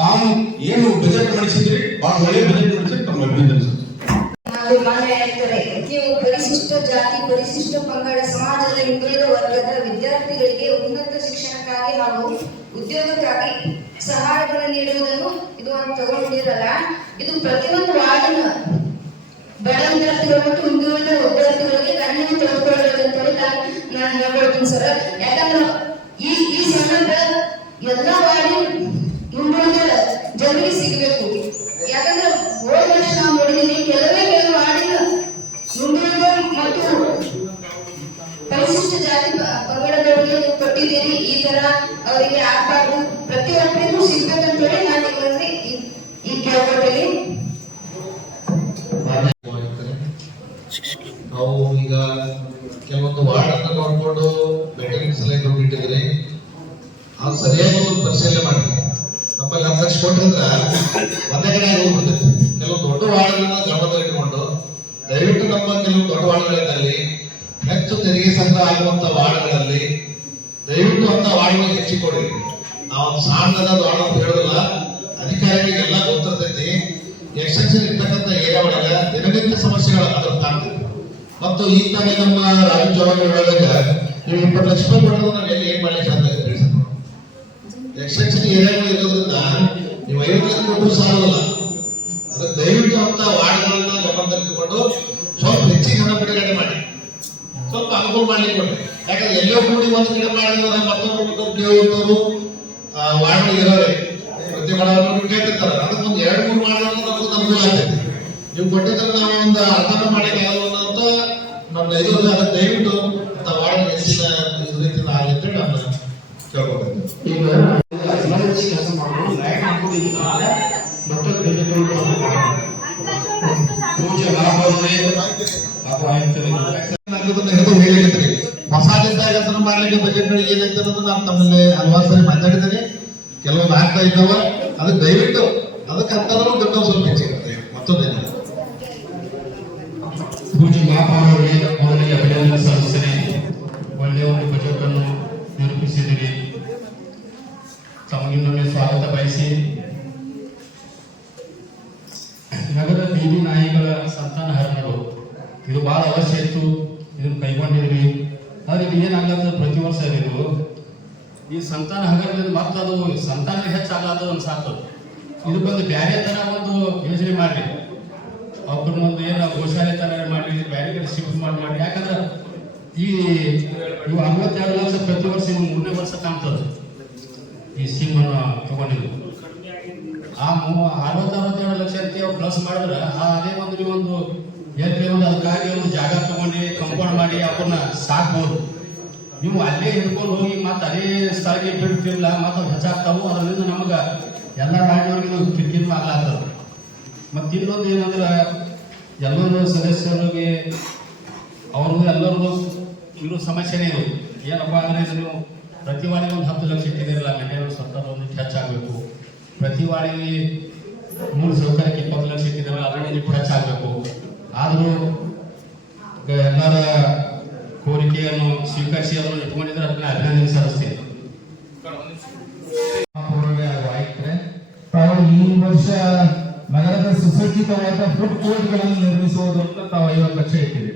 ತಾವು ಏನು ಬಜೆಟ್ ಮಾಡಿಸಿದ್ರಿ ಬಹಳ ಒಳ್ಳೆಯ ಬಜೆಟ್ ಮಾಡಿಸಿ ತಮ್ಮ ಅಭಿನಂದನೆ. ನೀವು ಪರಿಶಿಷ್ಟ ಜಾತಿ ಪರಿಶಿಷ್ಟ ಪಂಗಡ ಸಮಾಜದ ಹಿಂದುಳಿದ ವರ್ಗದ ವಿದ್ಯಾರ್ಥಿಗಳಿಗೆ ಉನ್ನತ ಶಿಕ್ಷಣಕ್ಕಾಗಿ ಹಾಗೂ ಉದ್ಯೋಗಕ್ಕಾಗಿ ಸಹಾಯಧನ ನೀಡುವುದನ್ನು ಇದು ತಗೊಂಡಿರಲ್ಲ. ಇದು ಪ್ರತಿಯೊಂದು ವಾರ್ಡಿನ ಬಡ ವಿದ್ಯಾರ್ಥಿಗಳು ಮತ್ತು ಹಿಂದುಳಿದ ವಿದ್ಯಾರ್ಥಿಗಳಿಗೆ ಕಣ್ಣಿನ ತೆಗೆದುಕೊಳ್ಳಬೇಕಂತ ನಾನು ಹೇಳ್ಕೊಳ್ತೀನಿ ಸರ್. ಯಾಕಂದ್ರೆ ಈ ಸೌಲಭ್ಯ ಎಲ್ಲ ವಾರ್ಡಿನ ಹಿಂದುಳಿದ ಜನರಿಗೆ ಸಿಗಬೇಕು. ಯಾಕಂದ್ರೆ ಹೋದ ವರ್ಷ ನಾವು ನೋಡಿದೀನಿ ಕೆಲವೇ ವಾರ್ಡಿನ ಹಿಂದುಳಿದ ಮತ್ತು ಪರಿಶಿಷ್ಟ ಜಾತಿ ಪಂಗಡದವರಿಗೆ ಕೊಟ್ಟಿದ್ದೀರಿ. ಈ ತರ ಅವರಿಗೆ ಆಗ್ಬಾರ್ದು, ಪ್ರತಿಯೊಬ್ಬರಿಗೂ ಸಿಗ್ಬೇಕಂತ ಹೇಳಿ ನಾನು ನಿಮ್ಮಲ್ಲಿ ಈ ಕೇಳ್ಕೊಳ್ತೀನಿ. ನಾವು ಈಗ ಕೆಲವೊಂದು ವಾರ್ಡ್ ಅನ್ನು ನೋಡ್ಕೊಂಡು ಮೇಂಟೆನೆನ್ಸ್ ಸಲಹೆ ಇಟ್ಟಿದ್ರೆ ಅದು ಸರಿಯಾಗಿ ಪರಿಶೀಲನೆ ಮಾಡಿ ನಮ್ಮಲ್ಲಿ 10 ಲಕ್ಷ ಕೊಟ್ಟಿದ್ರೆ ಒಂದೇ ಕಡೆ ಹೋಗ್ಬಿಡ್ತೈತೆ. ಕೆಲವು ದೊಡ್ಡ ವಾರ್ಡ್ಗಳನ್ನ ಗಮನದಲ್ಲಿಟ್ಟುಕೊಂಡು ದಯವಿಟ್ಟು ನಮ್ಮ ಕೆಲವು ದೊಡ್ಡ ವಾರ್ಡ್ಗಳಲ್ಲಿ ಹೆಚ್ಚು ತೆರಿಗೆ ಸಂಗ್ರಹ ಆಗುವಂತ ವಾರ್ಡ್ಗಳಲ್ಲಿ ದಯವಿಟ್ಟು ಅಂತ ವಾರ್ಡ್ಗಳಿಗೆ ಹೆಚ್ಚಿಕೊಡಿ. ನಾವು ಸಣ್ಣದ ದೊಡ್ಡ ಅಂತ ಹೇಳೋದಿಲ್ಲ, ಅಧಿಕಾರಿಗಳಿಗೆಲ್ಲ ಗೊತ್ತಿರ್ತೈತಿ. ಎಕ್ಸ್ಟೆನ್ಷನ್ ಇರ್ತಕ್ಕಂಥ ಏರಿಯಾ ಒಳಗೆ ದಿನನಿತ್ಯ ಸಮಸ್ಯೆಗಳು ಅದರ ಕಾಣ್ತದೆ. ಮತ್ತು ಈಗ ತಾನೇ ನಮ್ಮ ರಾಜು ಚೌಹಾಣ್ ಹೇಳಿದಾಗ ನೀವು 20 ಲಕ್ಷ ರೂಪಾಯಿ ಕೊಟ್ಟರೆ ನಾವು ಎಲ್ಲಿ ಏನ್ ಮಾಡ್ಲಿಕ್ಕೆ ಸಾಧ್ಯ ಆಗುತ್ತೆ? ಎಕ್ಸ್ಟೆನ್ಷನ್ ಏರಿಯಾಗಳು ಇರೋದ್ರಿಂದ ನೀವು 5 ಲಕ್ಷ ಕೊಟ್ಟರು ಸಾಲಲ್ಲ. ಅದಕ್ಕೆ ದಯವಿಟ್ಟು ಅಂತ ವಾರ್ಡ್ಗಳನ್ನ ಗಮನದಲ್ಲಿಟ್ಟುಕೊಂಡು ಸ್ವಲ್ಪ ಹೆಚ್ಚಿಗೆ ಹಣ ಬಿಡುಗಡೆ ಮಾಡಿ, ಸ್ವಲ್ಪ ಅನುಕೂಲ ಮಾಡ್ಲಿಕ್ಕೆ ಕೊಡ್ರಿ. ಯಾಕಂದ್ರೆ ಎಲ್ಲೋ ಕೂಡಿ ಒಂದು ಗಿಡ ಮಾಡಿದ್ರೆ ಮತ್ತೊಂದು ಕೇಳುವವರು ವಾರ್ಡ್ ಇರೋರೆ ಪ್ರತಿ ಮಾಡೋರು ಕೇಳ್ತಿರ್ತಾರೆ. ಅದಕ್ಕೆ ಒಂದು 2-3 ಮಾಡೋದು ನಮಗೂ ಅನುಕೂಲ ಆಗ್ತೈತಿ. ನೀವು ಕೊಟ್ಟಿದ್ರೆ ನಾವು ಒಂದು ಅರ್ಥನ ಮಾಡಲಿಕ್ಕೆ ಆಗಲ್ಲ ಅಂತ ನಮ್ಮ ಇದು. ಅದಕ್ಕೆ ದಯವಿಟ್ಟು ವಾರ್ಡ್ ಹೆಚ್ಚಿನ ರೀತಿಯಿಂದ ಆಗತ್ತೆ ನಾನು ಕೇಳ್ಕೊಳ್ತೇನೆ. ಈಗ ಕೆಲಸ ಮಾಡೋದು ಹೊಸದಿದ್ದಾಗ ಮಾಡ್ಲಿಕ್ಕೆ ಬಜೆಟ್ ಏನೈತೆ ಅನ್ನೋದು ನಾನು ತಮ್ಮಲ್ಲಿ ಹಲವಾರು ಸರಿ ಮಾತಾಡಿದ್ದೇನೆ. ಕೆಲವೊಂದು ಆಗ್ತಾ ಇದ್ದಾವ. ಅದಕ್ಕೆ ದಯವಿಟ್ಟು ಅದಕ್ಕೆ ಅಂತಂದ್ರೂ ದುಡ್ಡು ಸ್ವಲ್ಪ ಹೆಚ್ಚಿರುತ್ತೆ. ಮತ್ತೊಂದೇನು ಪೂಜ್ಯ ಮಹಾಪೌರರಿಗೆ ಮೊದಲಿಗೆ ಅಭಿನಂದನೆ ಸಲ್ಲಿಸ್ತೇನೆ. ಒಳ್ಳೆಯ ಒಂದು ಬಜೆಟ್ ಅನ್ನು ನಿರೂಪಿಸಿದಿರಿ. ತಮಗಿನ್ನೊಮ್ಮೆ ಸ್ವಾಗತ ಬಯಸಿ, ನಗರದ ಬೀದಿ ನಾಯಿಗಳ ಸಂತಾನ ಹರಣಗಳು ಇದು ಬಹಳ ಅವಶ್ಯ ಇತ್ತು. ಇದನ್ನು ಕೈಗೊಂಡಿದ್ವಿ. ಆದ್ರೆ ಇದು ಏನಾಗ್ಲತ್ತದ, ಪ್ರತಿ ವರ್ಷ ಇದು ಈ ಸಂತಾನ ಹಗರದಿಂದ ಮತ್ತದು ಸಂತಾನ ಹೆಚ್ಚಾಗ್ಲಾತದ ಅನ್ಸಾಗ್ತದ. ಇದಕ್ಕೊಂದು ಬ್ಯಾರೆ ತರ ಒಂದು ಯೋಜನೆ ಮಾಡ್ರಿ, ಅವ್ರನ್ನ ಒಂದು ಏನೋ ಗೋಶಾಲೆ ತರ ಮಾಡಿ ಬ್ಯಾರೆ ಕಡೆ ಶಿಫ್ಟ್ ಮಾಡಿ. ಯಾಕಂದ್ರೆ ಇವು 62 ಲಕ್ಷ ಪ್ರತಿ ವರ್ಷ, ಇವು 3ನೇ ವರ್ಷ ಕಾಣ್ತದೆ ಈ ಸ್ಕೀಮ್ ಅನ್ನು ತಗೊಂಡಿದ್ದು. ಆ 62 ಲಕ್ಷ ಅಂತ ಪ್ಲಸ್ ಮಾಡಿದ್ರೆ ಅದೇ ಒಂದು ಅದಕ್ಕಾಗಿ ಒಂದು ಜಾಗ ತಗೊಂಡು ಕಂಪೌಂಡ್ ಮಾಡಿ ಅವ್ರನ್ನ ಸಾಕ್ಬೋದು. ನೀವು ಅಲ್ಲೇ ಹಿಡ್ಕೊಂಡು ಹೋಗಿ ಮತ್ತೆ ಅದೇ ಸ್ಥಳಕ್ಕೆ ಬಿಡ್ತಿರ್ಲಿಲ್ಲ, ಮತ್ತೆ ಹೆಚ್ಚಾಗ್ತಾವು. ಅದರಿಂದ ನಮಗೆ ಎಲ್ಲ ಮಾಡಿದವ್ರಿಗೆ ಕಿರಿಕಿರಿ ಆಗ್ಲಾಗ್ತದೆ. ಮತ್ತು ಇನ್ನೊಂದು ಏನಂದ್ರೆ, ಎಲ್ಲರೂ ಸದಸ್ಯರಿಗೆ ಅವ್ರದ್ದು ಎಲ್ಲರಿಗೂ ಇರೋ ಸಮಸ್ಯೆನೇ ಇದು. ಏನಪ್ಪ ಅಂದರೆ, ಇದು ನೀವು ಪ್ರತಿ ವಾರ್ಡಿಗೆ ಒಂದು 10 ಲಕ್ಷ ಇಟ್ಟಿದ್ದೀರಲ್ಲ, ಮೇಂಟೆನೆನ್ಸ್ ಸ್ವಲ್ಪ ಒಂದು ಹೆಚ್ಚಾಗಬೇಕು. ಪ್ರತಿ ವಾರ್ಡಿಗೆ ಮೂಲ ಸೌಕರ್ಯಕ್ಕೆ 20 ಲಕ್ಷ ಇಟ್ಟಿದ್ದೀರಲ್ಲ, ಅದರಲ್ಲಿ ಹೆಚ್ಚಾಗಬೇಕು. ಆದರೂ ಎಲ್ಲರ ಕೋರಿಕೆಯನ್ನು ಸ್ವೀಕರಿಸಿ ಅದನ್ನು ಇಟ್ಕೊಂಡಿದ್ರೆ ಅದನ್ನ ಅಭಿನಂದನೆ ಸಲ್ಲಿಸ್ತೀನಿ. ತಾವು ಈ ವರ್ಷ ನಗರದ ಸುಸಜ್ಜಿತವಾದ ಫುಡ್ ಕೋರ್ಟ್ಗಳನ್ನು ನಿರ್ಮಿಸುವುದನ್ನು ತಾವು 50 ಲಕ್ಷ ಇಟ್ಟಿದೆ.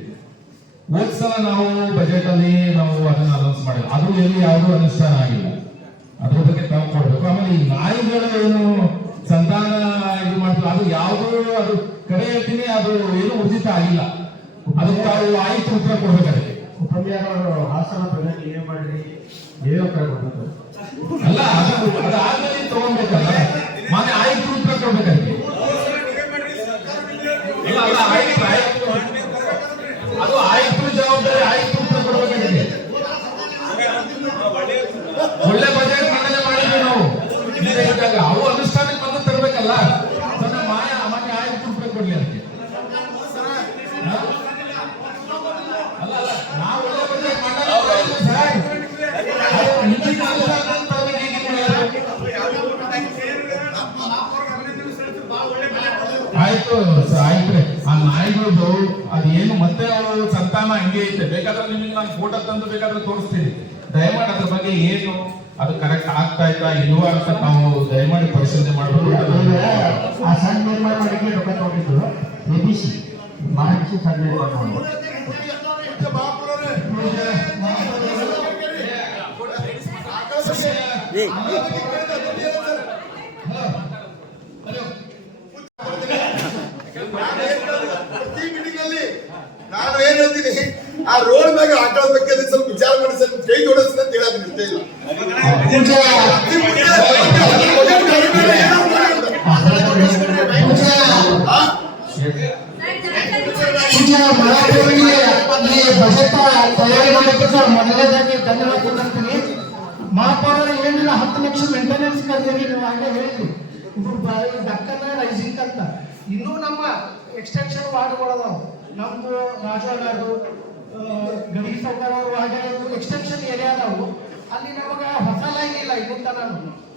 ಹೋದ ಸಲ ನಾವು ಬಜೆಟ್ ಅಲ್ಲಿ ನಾವು ಅದನ್ನು ಅನೌನ್ಸ್ ಮಾಡಿಲ್ಲ, ಅದು ಎಲ್ಲಿ ಯಾವುದೂ ಅನುಷ್ಠಾನ ಆಗಿಲ್ಲ. ಅದ್ರ ಬಗ್ಗೆ ತಾವು ಕೊಡ್ಬೇಕು. ಆಮೇಲೆ ಈ ನಾಯಿಗಳು ಏನು ಸಂತಾನ ಇದು ಮಾಡ್ತಾರೆ, ಅದು ಯಾವುದೂ ಅದು ಕಡೆ ಹೇಳ್ತೀನಿ, ಅದು ಏನು ಉಚಿತ ಆಗಿಲ್ಲ. ಅದಕ್ಕೆ ತಾವು ಆಯ್ತು ಉತ್ತರ ಕೊಡ್ಬೇಕಾದ್ರೆ ಹಾಸನ ಪ್ರದೇಶ ಏನ್ ಮಾಡ್ರಿ, ಏನೇ ಉತ್ತರ ಕೊಡ್ಬೇಕು. ಅಲ್ಲ, ಅದಾದ್ಮೇಲೆ ತಗೊಂಡ್ಬೇಕಲ್ಲ, ಮಾನ್ಯ ಆಯ್ತು ಉತ್ತರ ಕೊಡ್ಬೇಕಂತೆ. ಇಲ್ಲ ಅಲ್ಲ, ಆಯ್ತು ಅದು ಆಯ್ತು ಜವಾಬ್ದಾರಿ, ಆಯ್ತು ಉತ್ತರ ಕೊಡ್ಬೇಕಂತೆ. ಒಳ್ಳೆ ಬಜೆಟ್ ಮಂಡನೆ ಮಾಡಿದ್ವಿ ನಾವು. ಅವು ಅನುಷ್ಠಾನಕ್ಕೆ ಬಂದು ತರಬೇಕಲ್ಲ, ಮಾನ್ಯ ಆಯ್ತು ಉತ್ತರ ಕೊಡ್ಲಿ ಅದಕ್ಕೆ. ಅಲ್ಲ ಅಲ್ಲ, ನಾವು ಒಳ್ಳೆ ಬಜೆಟ್ ಮಂಡನೆ ಮಾಡಿದ್ವಿ ಸರ್. ಆಯ್ತು ಆಯ್ತು. ಆ ನಾಯಿಗಳದ್ದು ಅದೇನು ಮತ್ತೆ ಅವರು ಸಂತಾನ ಹಂಗೆ ಐತೆ. ಬೇಕಾದ್ರೆ ನಿಮಗೆ ನಾನು ಫೋಟೋ ತಂದು ಬೇಕಾದ್ರೆ ತೋರಿಸ್ತೀನಿ. ದಯಮಾಡಿ ಅದ್ರ ಬಗ್ಗೆ ಏನು ಅದು ಕರೆಕ್ಟ್ ಆಗ್ತಾ ಇತ್ತಾ ಇಲ್ವಾ ಅಂತ ನಾವು ದಯಮಾಡಿ ಪರಿಶೀಲನೆ ಮಾಡಬೇಕು. ಆ ಸಣ್ಣ ನಿರ್ಮಾಣ ಮಾಡಕ್ಕೆ ರೊಕ್ಕ ತಗೊಂಡಿದ್ದು ABC ಮಹಾರಾಷ್ಟ್ರ ಸಣ್ಣ ನಿರ್ಮಾಣ ನಾನು ಏನ್ ಹೇಳ್ತೀನಿ, ಆ ರೋಡ್ ಮ್ಯಾಗ ಆಕಳ ಬಗ್ಗೆ ಸ್ವಲ್ಪ ವಿಚಾರ ಮಾಡಿ, ಸ್ವಲ್ಪ ಕೈ ಜೋಡಿಸ್ತೀನಿ ಅಂತ ಹೇಳೋದು ಇಷ್ಟೇ ಇಲ್ಲ. ಬಜೆಟ್ ತಯಾರಿ ಮಾಡಕ್ಕೆ ಮೊದಲನೇದಾಗಿ ಧನ್ಯವಾದ ಕೊಡ್ತೀನಿ. ಮಹಾಪೌರರು ಏನಿಲ್ಲ 10 ಲಕ್ಷ ಮೇಂಟೆನೆನ್ಸ್ ಕರ್ತೀವಿ, ನೀವು ಹಾಗೆ ಹೇಳಿದ್ರಿ. ಇದು ಡಕ್ಕನ ರೈಸಿಂಗ್ ಅಂತ ಇನ್ನೂ ನಮ್ಮ ಎಕ್ಸ್ಟೆನ್ಷನ್ ವಾರ್ಡ್ಗಳದಾವು. ನಮ್ದು ರಾಜವಾಡಾಡು, ಗಡಿಗೆ ಸೌಕರ್ಯ ವಾರ್ಡ್ ಎಕ್ಸ್ಟೆನ್ಷನ್ ಏರಿಯಾ ಅದಾವು. ಅಲ್ಲಿ ನಮಗೆ ಹೊಸ ಲೈನ್ ಇಲ್ಲ, ಇನ್ನೂ ತನಕ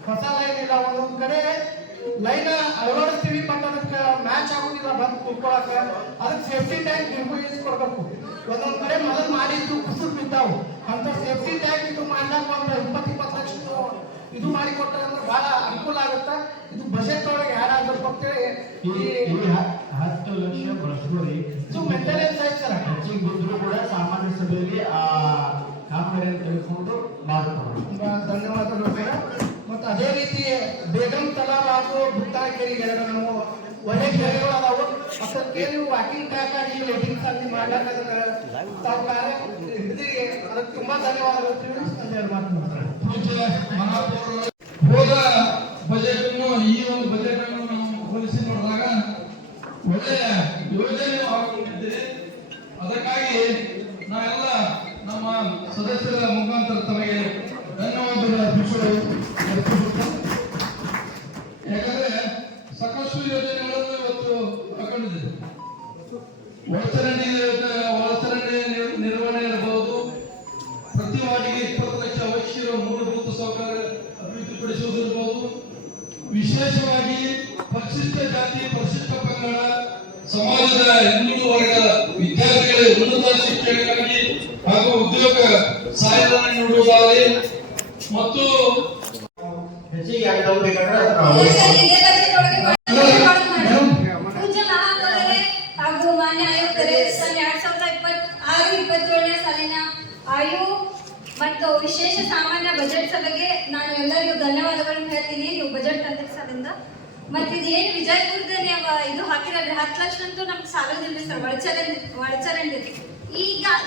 ಹೊಸ ಲೈನ್ ಇಲ್ಲ. ಒಂದೊಂದು ಕಡೆ ಲೈನ್ ಅಳವಡಿಸ್ತೀವಿ, ಬಟ್ ಅದಕ್ಕೆ ಮ್ಯಾಚ್ ಆಗುದಿಲ್ಲ ಬಂದು ಕುತ್ಕೊಳಕ. ಅದಕ್ಕೆ ಸೇಫ್ಟಿ ಟ್ಯಾಂಕ್ ನಿರ್ವಹಿಸಿ ಕೊಡ್ಬೇಕು. ಒಂದೊಂದು ಕಡೆ ಮೊದಲು ಮಾಡಿದ್ದು ಕುಸಿದು ಬಿದ್ದಾವು. ಅಂತ ಸೇಫ್ಟಿ ಟ್ಯಾಂಕ್ ಇದು ಮಾಡ್ಲಾಕ ಒಂದು 20-20 ಲಕ್ಷ ಇದು ಮಾಡಿಕೊಟ್ರೆ ಅಂದ್ರೆ ಬಹಳ ಅನುಕೂಲ ಆಗುತ್ತೆ. ಇದು ಬಜೆಟ್ ಒಳಗೆ ಯಾರಾಗಬೇಕು ಅಂತೇಳಿ 10 ಲಕ್ಷ ಬಳಸ್ಕೊಳ್ಳಿ. ಇದು ಮೇಂಟೆನೆನ್ಸ್ ಆಯ್ತು ಸರ್. ಹೆಚ್ಚಿಗೆ ಬಿದ್ದರೂ ಕೂಡ ಸಾಮಾನ್ಯ ಸಭೆಯಲ್ಲಿ ಆ ಕಾಮಗಾರಿಯನ್ನು ತೆಗೆದುಕೊಂಡು ಮಾಡ್ತಾರೆ. ಧನ್ಯವಾದಗಳು ಸರ್. ಮತ್ತು ಅದೇ ರೀತಿ ಬೇಗಂ ತಲಾಬ್ ಹಾಗೂ ಬುತ್ತಾ ಕೇರಿಗೆ ನಾವು ಒಳ್ಳೆ ಕೆರೆಗಳು ಅದಾವು. ಅದಕ್ಕೆ ನೀವು ವಾಕಿಂಗ್ ಟ್ರ್ಯಾಕ್ ಆಗಿ ಲೈಟಿಂಗ್ಸ್ ಆಗಿ ಮಾಡ್ಲಾಕ ತಾವು ಕಾರ್ಯ ಹಿಡಿದಿರಿ. ಅದಕ್ಕೆ ತುಂಬಾ ಧನ್ಯವಾದಗಳು ತಿಳಿಸ್ತಾರೆ. ಹೋದ ಬಜೆಟ್ ಅನ್ನು ಈ ಒಂದು ಬಜೆಟ್ ಅನ್ನು ನಾವು ಹೋಲಿಸಿ ನೋಡಿದಾಗ ಒಳ್ಳೆಯ ಯೋಜನೆ ಹಾಕೊಂಡಿದ್ದೇವೆ. ಅದಕ್ಕಾಗಿ ನಾವೆಲ್ಲ ನಮ್ಮ ಸದಸ್ಯರ ಮುಖಾಂತರ ತಮಗೆ ಧನ್ಯವಾದಗಳು ಅರ್ಪಿಸಲು. ಯಾಕಂದ್ರೆ ಸಾಕಷ್ಟು ಯೋಜನೆಗಳನ್ನು ಇವತ್ತು ಹಾಕೊಂಡಿದ್ದೇವೆ. ಒಳಚರಂಡಿ ನಿರ್ವಹಣೆ ಇರಬಹುದು, ಪ್ರತಿ ವಾರ್ಡಿಗೆ 20 ಲಕ್ಷ ಅವಶ್ಯ ಇರುವ ಮೂಲಭೂತ ಸೌಕರ್ಯ ಅಭಿವೃದ್ಧಿಪಡಿಸುವುದಿರಬಹುದು. ವಿಶೇಷವಾಗಿ ಪರಿಶಿಷ್ಟ ಜಾತಿ, ಪರಿಶಿಷ್ಟ ಪಂಗಡ ಸಮಾಜದ ಹಿಂದುಳಿದ ವರ್ಗದ ವಿದ್ಯಾರ್ಥಿಗಳ ಉನ್ನತ ಶಿಕ್ಷಣಕ್ಕಾಗಿ ಹಾಗೂ ಉದ್ಯೋಗ ಸಹಾಯಧನ ನೀಡುವುದಾಗಲಿ ಮತ್ತು ಹೆಚ್ಚಿಗೆ ಯಾಕೆ ತಗೋಬೇಕಾದ್ರೆ ಪೂಜ್ಯ ಮಹಾಪೌರರೇ ಹಾಗೂ ಮಾನ್ಯ ಆಯುಕ್ತರೇ, ಸನ್ 2026-27ನೇ ಸಾಲಿನ ಆಯು ಮತ್ತು ವಿಶೇಷ ಸಾಮಾನ್ಯ ಬಜೆಟ್ ಸಭೆಗೆ ನಾನು ಎಲ್ಲರಿಗೂ ಧನ್ಯವಾದಗಳನ್ನು ಹೇಳ್ತೀನಿ. ನೀವು ಬಜೆಟ್ ತಂದಿರಿ ಸಲಿಂದ. ಮತ್ತೆ ಇದೇನು ವಿಜಯಪುರದ ನೀವು ಇದು ಹಾಕಿರಲ್ರಿ 10 ಲಕ್ಷ ಅಂತೂ ನಮ್ಗೆ ಸಾಲೋದಿಲ್ರಿ ಸರ್. ಒಳಚರಂಡಿ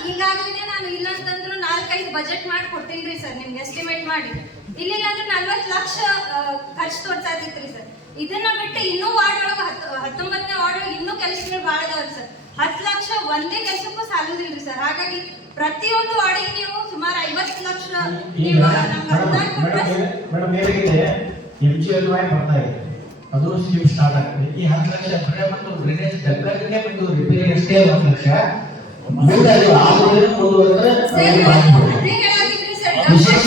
ಈಗಾಗಲೇ ನಾನು ಇಲ್ಲ ಅಂತಂದ್ರು 4-5 ಬಜೆಟ್ ಮಾಡಿ ಕೊಟ್ಟಿನ್ರಿ ಸರ್, ನಿಮ್ಗೆ ಎಸ್ಟಿಮೇಟ್ ಮಾಡಿ. ಇಲ್ಲಿಲ್ಲ ಅಂದ್ರೆ 40 ಲಕ್ಷ ಖರ್ಚು ತೋರ್ತಾ ಇದ್ರಿ ಸರ್. ಇದನ್ನ ಬಿಟ್ಟು ಇನ್ನೂ ವಾರ್ಡ್ ಒಳಗೆ 19ನೇ ವಾರ್ಡ್ ಒಳಗೆ ಇನ್ನೂ ಕೆಲಸಗಳು ಭಾಳ ಅದಾವ್ರಿ ಸರ್. 10 ಲಕ್ಷ ಒಂದೇ ಕೆಲಸಕ್ಕೂ ಸಾಲೋದಿಲ್ರಿ ಸರ್. ಹಾಗಾಗಿ ಪ್ರತಿಯೊಂದು ವಾರ್ಡಿಗೆ ನೀವು ಸುಮಾರು 50 ಲಕ್ಷ ನೀವು ನಮ್ಗೆ ಅನುದಾನ ಕೊಟ್ರೆ ಮೇಡಮ್ ಏನಾಗಿದೆ MGLY ಬರ್ತಾ ಇದೆ, ಅದು ಸ್ಕೀಮ್ ಸ್ಟಾರ್ಟ್ ಆಗ್ತದೆ. ಈ 10 ಲಕ್ಷ ಬರೇ ಮತ್ತು ಡ್ರೈನೇಜ್ ಡೆವಲಪ್ಮೆಂಟ್ಗೆ ಮತ್ತು ರಿಪೇರಿ ಅಷ್ಟೇ 10 ಲಕ್ಷ ಮುಂದೆ ಅದು ಆಗೋದ್ರೆ ಮುಂದುವರೆದ್ರೆ ವಿಶೇಷ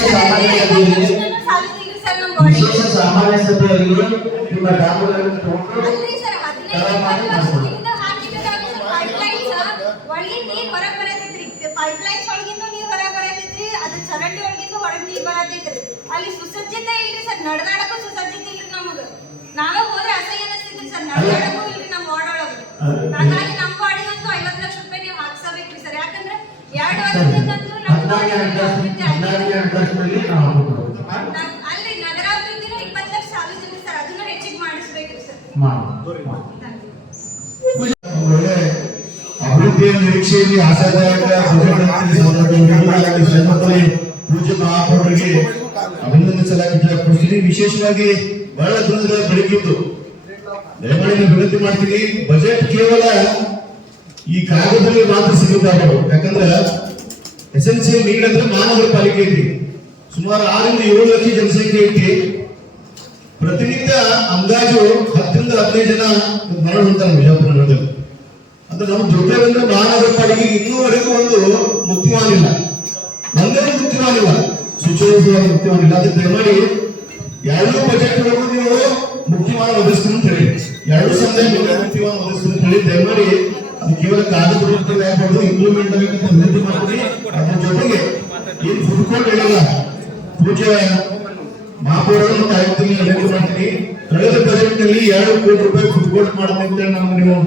ಸಾಮಾನ್ಯ ಸಭೆಯಲ್ಲಿ ನಿಮ್ಮ ಗ್ರಾಮಗಳಲ್ಲಿ ತಗೊಂಡು ಪೈಪ್ಲೈನ್ಸ್ ಒಳಗಿಂದ ನೀರು ಹೊರಗೆ ಬರತೈತ್ರಿ, ಅದು ಚರಂಡಿ ಒಳಗಿಂದ ಹೊರಗೆ ನೀರು ಬರತೈತ್ರಿ. ಅಲ್ಲಿ ಸುಸಜ್ಜಿತ ಇಲ್ರಿ ಸರ್, ನಡೆದಾಡಕ್ಕೂ ಸುಸಜ್ಜಿತ ಇಲ್ರಿ. ನಾವೇ ಹೋದ್ರೆ ಅಸಹ್ಯ ಅನಿಸ್ತಿದ್ರಿ ಸರ್, ನಡೆದಾಡಕ್ಕೂ ಇಲ್ರಿ ನಮ್ಮ ವಾರ್ಡ್ ಒಳಗೆ. ಹಾಗಾಗಿ ನಮ್ಮ ವಾರ್ಡಿಗಂತೂ 50 ಲಕ್ಷ ರೂಪಾಯಿ ನೀವು ಹಾಕ್ಸಬೇಕ್ರಿ ಸರ್. ಯಾಕಂದ್ರೆ 2 ವರ್ಷದಂತೂ ಅಲ್ಲಿ ನಗರಾಭಿವೃದ್ಧಿನೂ 20 ಲಕ್ಷ ಸಾಲಿದ್ರಿ ಸರ್, ಅದನ್ನು ಹೆಚ್ಚಿಗೆ ಮಾಡಿಸ್ಬೇಕ್ರಿ ಸರ್. ಒಳ್ಳೆ ಅಭಿವೃದ್ಧಿಯ ನಿರೀಕ್ಷೆಯಲ್ಲಿ ಆಶಾದಾಯಕ ಪೂಜ್ಯ ಮಹಾಪೌರರಿಗೆ ಅಭಿನಂದಿಸಲಾಗಿದೆ. ವಿಶೇಷವಾಗಿ ಬಹಳ ದೂರದ ಬೆಳಕಿದ್ದು ದಯಮಾಡಿ ವಿನಂತಿ ಮಾಡ್ತೀನಿ, ಬಜೆಟ್ ಕೇವಲ ಈ ಕಾಗದದಲ್ಲಿ ಮಾತ್ರ ಸಿಗುತ್ತಾರು. ಯಾಕಂದ್ರೆ ಎಸೆನ್ಸಿಯಲ್ ನೀಡ್ ಅಂದ್ರೆ ಮಹಾನಗರ ಪಾಲಿಕೆ ಐತಿ, ಸುಮಾರು 6-7 ಲಕ್ಷ ಜನಸಂಖ್ಯೆ ಐತಿ. ಪ್ರತಿನಿತ್ಯ ಅಂದಾಜು 10-15 ಜನ ಮರಣ ಹೊಂತಾರೆ ಬಿಜಾಪುರ ನಗರದಲ್ಲಿ. ಅಂದ್ರೆ ನಮ್ಮ ದೊಡ್ಡದಂದ್ರೆ ಮಹಾನಗರ ಪಾಲಿಕೆಗೆ ಇನ್ನೂವರೆಗೂ ಒಂದು ಮುಕ್ತಿಮಾನಿಲ್ಲ, ಒಂದೇ ಮುಕ್ತಿಮಾನಿಲ್ಲ, ಸುಚೋಜಿತವಾದ ಮುಕ್ತಿಮಾನಿಲ್ಲ. ಅದಕ್ಕೆ ದಯಮಾಡಿ 2 ಬಜೆಟ್ ನೀವು ಮುಕ್ತಿಮಾನ ಒದಗಿಸ್ತೀನಿ ಅಂತ ಹೇಳಿ, 2 ಸಮಯ ಮುಕ್ತಿಮಾನ ಒದಗಿಸ್ತೀನಿ ಅಂತ ಹೇಳಿ ದಯಮಾಡಿ ಅದು ಕೇವಲ ಕಾಗದ ಆಗ್ಬಾರ್ದು, ಇಂಪ್ಲಿಮೆಂಟ್ ಆಗಬೇಕಂತ ವಿನಂತಿ ಮಾಡ್ತೀನಿ. ಅದ್ರ ಜೊತೆಗೆ ಏನ್ ಫುಡ್ ಕೋರ್ಟ್ ಹೇಳಿಲ್ಲ, ಪೂಜ್ಯ ಮಹಾಪೌರರು ಮತ್ತು ಆಯುಕ್ತರಿಗೆ ವಿನಂತಿ ಮಾಡ್ತೀನಿ, ಕಳೆದ ಬಜೆಟ್ ನಲ್ಲಿ 2 ಕೋಟಿ ರೂಪಾಯಿ ಫುಡ್ ಕೋರ್ಟ್ ಮಾಡುತ್ತೆ ಅಂತ ನಮ್ಗೆ ನೀವು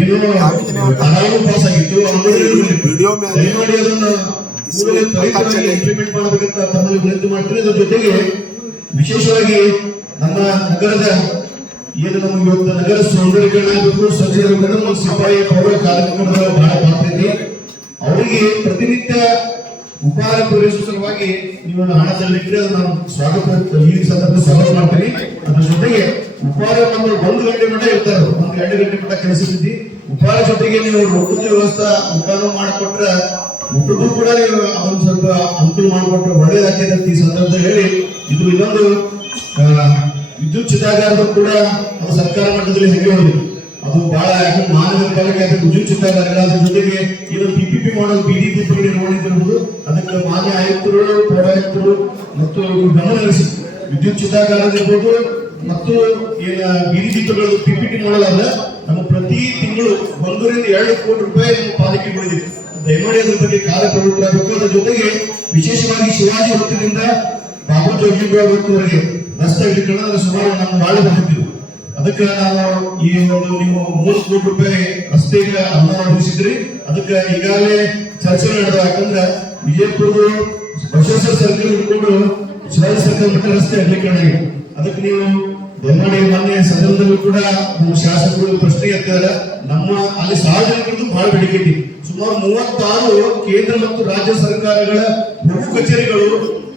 ಏನೋ ಅನಾವು ಪಾಸ್ ಆಗಿತ್ತು, ದಯಮಾಡಿ ಅದನ್ನು ಇಂಪ್ಲಿಮೆಂಟ್ ಮಾಡಬೇಕಂತ ತಮ್ಮಲ್ಲಿ ವಿನಂತಿ ಮಾಡ್ತೀನಿ. ಅದ್ರ ಜೊತೆಗೆ ವಿಶೇಷವಾಗಿ ನಮ್ಮ ನಗರದ ಏನು ನಮಗೆ ಇವತ್ತು ನಗರ ಸೌಂದರ್ಯೀಕರಣ ಸ್ವಚ್ಛತೆ ನಮ್ಮ ಸಿಪಾಯಿ ಪೌರ ಕಾರ್ಯಕ್ರಮದ ಬಹಳ ಪಾತ್ರ ಇದೆ. ಅವರಿಗೆ ಪ್ರತಿನಿತ್ಯ ಉಪಹಾರ ಪೂರೈಸುವ ಸಲುವಾಗಿ ನೀವು ಹಣ ತಂದಿದ್ರೆ ನಾನು ಸ್ವಾಗತ ಈ ಸಂದರ್ಭ ಸ್ವಾಗತ ಮಾಡ್ತೀನಿ. ಅದ್ರ ಜೊತೆಗೆ ಉಪಹಾರ 1 ಗಂಟೆ ಮಟ್ಟ ಇರ್ತಾರೆ, 1-2 ಗಂಟೆ ಮಟ್ಟ ಕೆಲಸ ಇದ್ದಿ. ಉಪಹಾರ ಜೊತೆಗೆ ನೀವು ಊಟದ ವ್ಯವಸ್ಥೆ ಊಟನೂ ಮಾಡಿಕೊಟ್ರೆ ಊಟದ್ದು ಕೂಡ ನೀವು ಅದನ್ನು ಸ್ವಲ್ಪ ಅನುಕೂಲ ಮಾಡಿಕೊಟ್ರೆ ಒಳ್ಳೇದಾಗ್ತದೆ ಅಂತ ಈ ಸಂದರ್ಭದಲ್ಲಿ ಹೇಳಿ, ಇದು ಇನ್ನೊಂದು ವಿದ್ಯುತ್ ಚಿತಾಗಾರದ ಕೂಡ ಅದು ಸರ್ಕಾರ ಮಟ್ಟದಲ್ಲಿ ಹೆಂಗೆ ಹೋಗಿದೆ, ಅದು ಬಹಳ ಯಾಕಂದ್ರೆ ಮಹಾನಗರ ಪಾಲಿಕೆ ಅದಕ್ಕೆ ವಿದ್ಯುತ್ ಚಿತಾಗಾರಗಳ ಅದ್ರ ಜೊತೆಗೆ ಇದು PPP ಮಾಡಲ್ BDP ನಿರ್ವಹಣೆ ಇರಬಹುದು. ಅದಕ್ಕೆ ಮಾನ್ಯ ಆಯುಕ್ತರು, ಪೌರಾಯುಕ್ತರು ಮತ್ತು ಗಮನ ಹರಿಸಿ ವಿದ್ಯುತ್ ಚಿತಾಗಾರ ಇರ್ಬೋದು ಮತ್ತು ಏನ ಬೀದಿ ದೀಪಗಳು PPP ಮಾಡಲ್ ಅಲ್ಲ, ನಮ್ಮ ಪ್ರತಿ ತಿಂಗಳು 1-2 ಕೋಟಿ ರೂಪಾಯಿ ನಮ್ಮ ಪಾಲಿಕೆಗೆ ಉಳಿದಿದೆ. ದಯಮಾಡಿ ಅದ್ರ ಬಗ್ಗೆ ಕಾರ್ಯಪ್ರವೃತ್ತರಾಗಬೇಕು. ಅದರ ಜೊತೆಗೆ ವಿಶೇಷವಾಗಿ ಶಿವಾಜಿ ವೃತ್ತದಿಂದ ಬಾಬು ಜೋಗಿವರೆಗೆ ರಸ್ತೆ ಅಗಲೀಕರಣ ಸುಮಾರು ನಮ್ಮ ಬಾಳೆ ಬಂದಿದ್ದು, ಅದಕ್ಕೆ ನಾವು ಈ ಒಂದು ನೀವು 3 ಕೋಟಿ ರೂಪಾಯಿ ರಸ್ತೆಗೆ ಅನುದಾನ ಒದಗಿಸಿದ್ರಿ. ಅದಕ್ಕೆ ಈಗಾಗಲೇ ಚರ್ಚೆ ನಡೆದ, ಯಾಕಂದ್ರೆ ವಿಜಯಪುರದ ಬಸವೇಶ್ವರ ಸರ್ಕಲ್ ಹಿಡ್ಕೊಂಡು ಶಿವಾಜಿ ಸರ್ಕಲ್ ಮಟ್ಟ ರಸ್ತೆ ಅಗಲೀಕರಣ ಆಗಿದೆ. ಅದಕ್ಕೆ ನೀವು ದಯಮಾಡಿ ಮೊನ್ನೆ ಸದನದಲ್ಲೂ ಕೂಡ ನಮ್ಮ ಶಾಸಕರು ಪ್ರಶ್ನೆ ಎತ್ತಿದ್ದಾರೆ. ನಮ್ಮ ಅಲ್ಲಿ ಸಾರ್ವಜನಿಕರದ್ದು ಬಹಳ ಬೇಡಿಕೆ ಇದೆ. ಸುಮಾರು 36 ಕೇಂದ್ರ ಮತ್ತು ರಾಜ್ಯ ಸರ್ಕಾರಗಳ ಪ್ರಮುಖ ಕಚೇರಿಗಳು,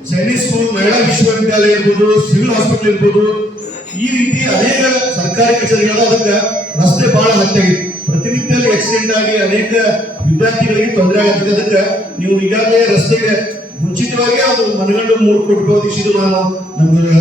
ಸೈನಿಕ್ ಸ್ಕೂಲ್, ಮಹಿಳಾ ವಿಶ್ವವಿದ್ಯಾಲಯ ಇರ್ಬೋದು, ಸಿವಿಲ್ ಹಾಸ್ಪಿಟಲ್ ಇರ್ಬೋದು, ಈ ರೀತಿ ಅನೇಕ ಸರ್ಕಾರಿ ಕಚೇರಿಗಳ ಅದಕ್ಕೆ ರಸ್ತೆ ಬಹಳ ಹತ್ತಾಗಿದೆ. ಪ್ರತಿನಿತ್ಯ ಆಕ್ಸಿಡೆಂಟ್ ಆಗಿ ಅನೇಕ ವಿದ್ಯಾರ್ಥಿಗಳಿಗೆ ತೊಂದರೆ ಆಗುತ್ತದೆ. ಅದಕ್ಕೆ ನೀವು ಈಗಾಗಲೇ ರಸ್ತೆಗೆ ಮುಂಚಿತವಾಗಿ ಅದು ಮನಗಂಡು 3 ಕೋಟಿ ರೂಪಾಯಿ ಒದಗಿಸಿದ್ದು ನಾನು ನಮ್ಗೆ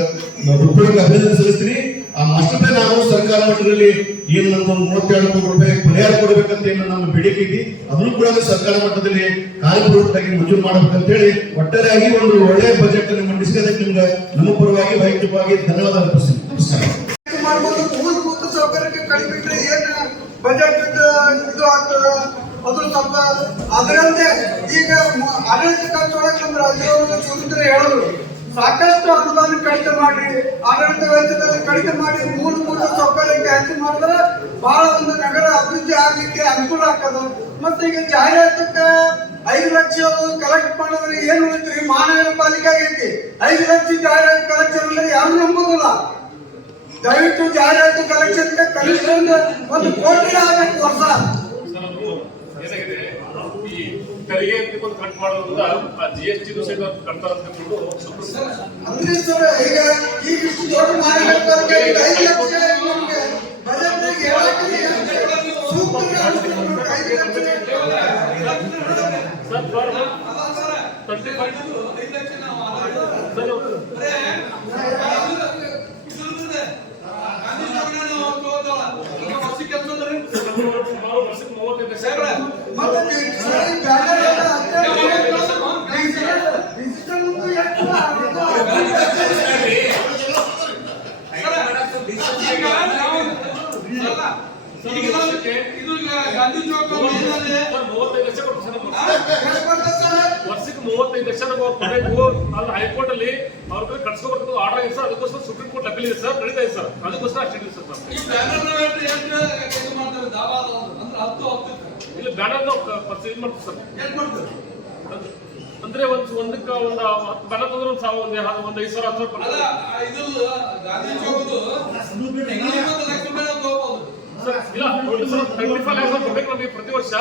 ಅಭಿನಂದನೆ ಸಲ್ಲಿಸ್ತೀನಿ. ಆ ಮಾಸ್ಟರ್ ಪ್ಲಾನ್ ನಾವು ಸರ್ಕಾರ ಮಟ್ಟದಲ್ಲಿ ಏನು ನಮ್ಮ 32 ಕೋಟಿ ರೂಪಾಯಿ ಪರಿಹಾರ ಕೊಡಬೇಕಂತ ಏನು ನಮ್ಮ ಬೇಡಿಕೆ ಇದೆ, ಅದನ್ನು ಕೂಡ ಸರ್ಕಾರ ಮಟ್ಟದಲ್ಲಿ ಕಾರ್ಯಪ್ರವೃತ್ತವಾಗಿ ಮಂಜೂರು ಮಾಡಬೇಕಂತ ಹೇಳಿ ಒಟ್ಟಾರೆಯಾಗಿ ಒಂದು ಒಳ್ಳೆಯ ಬಜೆಟ್ ಅನ್ನು ಮಂಡಿಸಿ ಅದಕ್ಕೆ ನಿಮ್ಗೆ ನಮ್ಮ ಪರವಾಗಿ ವೈಯಕ್ತಿಕವಾಗಿ ಧನ್ಯವಾದ ಅರ್ಪಿಸ್ತೀನಿ. ಮಾಡ್ಬೋದು. ಮೂಲಭೂತ ಸೌಕರ್ಯಕ್ಕೆ ಕಡಿಮೆ ಏನು ಬಜೆಟ್ ಇದು ಆಗ್ತದ ಅದು ಸ್ವಲ್ಪ ಅದರಂತೆ ಈಗ ಆಡಳಿತ ಖರ್ಚೊಳಗೆ ನಮ್ಮ ರಾಜ್ಯವನ್ನು ಸುಂದರ ಹೇಳಿದ್ರು ಸಾಕಷ್ಟು ಅನುದಾನ ಕಡಿತ ಮಾಡಿ, ಆಡಳಿತ ವೆಚ್ಚದಲ್ಲಿ ಕಡಿತ ಮಾಡಿ, ಮೂಲಭೂತ ಸೌಕರ್ಯಕ್ಕೆ ಹೆಚ್ಚು ಮಾಡಿದ್ರೆ ಬಹಳ ಒಂದು ನಗರ ಅಭಿವೃದ್ಧಿ ಆಗ್ಲಿಕ್ಕೆ ಅನುಕೂಲ ಆಗ್ತದ. ಮತ್ತೆ ಈಗ ಜಾಹೀರಾತಕ್ಕೆ 5 ಲಕ್ಷ ಕಲೆಕ್ಟ್ ಮಾಡಿದ್ರೆ ಏನು ಉಳಿತ್ರಿ? ಮಹಾನಗರ ಪಾಲಿಕೆ ಆಗೈತಿ, 5 ಲಕ್ಷ ಜಾಹೀರಾತು ಕಲೆಕ್ಷನ್ ಅಂದ್ರೆ ಯಾರು ನಂಬೋದಿಲ್ಲ. ದಯವಿಟ್ಟು ಜಾಹೀರಾತು ಕಲೆಕ್ಷನ್ ಕನಿಷ್ಠ 1 ಕೋಟಿ ಆಗಬೇಕು ವರ್ಷ. ಈ ತೆರಿಗೆ ಕಟ್ ಮಾಡೋದ್ರಿಂದ GST ಸಹಿತ ಕಟ್ತಾರ ಅಂತ ಅಂದ್ರೆ ಸರ್ ಈಗ ಇಷ್ಟು ದೊಡ್ಡ ಮಹಾನಗರ ಪಾಲಿಕೆ 5 ಲಕ್ಷ ನಮ್ಗೆ ಬಜೆಟ್ ಹೇಳಕ್ಕೆ ಸೂಕ್ತ 5 ಲಕ್ಷ ಗಾಂಧಿ ಚೌಕ ವರ್ಷಕ್ಕೆ 35 ಲಕ್ಷ ಕೊಡಬೇಕು. ಅಲ್ಲಿ ಹೈಕೋರ್ಟ್ ಅಲ್ಲಿ ಅವ್ರ ಕಡೆ ಕಟ್ಸ್ಕೊಬಾರ್ದು ಆರ್ಡರ್ ಇದೆ ಸರ್. ಅದಕ್ಕೋಸ್ಕರ ಸುಪ್ರೀಂ ಕೋರ್ಟ್ ಅಪೀಲ್ ಇದೆ ಸರ್, ನಡೀತಾ ಇದೆ ಸರ್. ಅದಕ್ಕೋಸ್ಕರ ಅಷ್ಟೇ ಇದೆ ಸರ್. ಇಲ್ಲ ಬ್ಯಾನರ್ ಪರ್ಚೇಸ್ ಮಾಡ್ತೀವಿ ಸರ್. ಅಂದ್ರೆ ಒಂದಕ್ಕೆ ಒಂದು 10 ಬ್ಯಾನರ್ ತಂದ್ರೆ ಒಂದು 5,000 10,000 ಇಲ್ಲ 25 lakhs ಕೊಡ್ಬೇಕು ನಮಗೆ ಪ್ರತಿ ವರ್ಷ.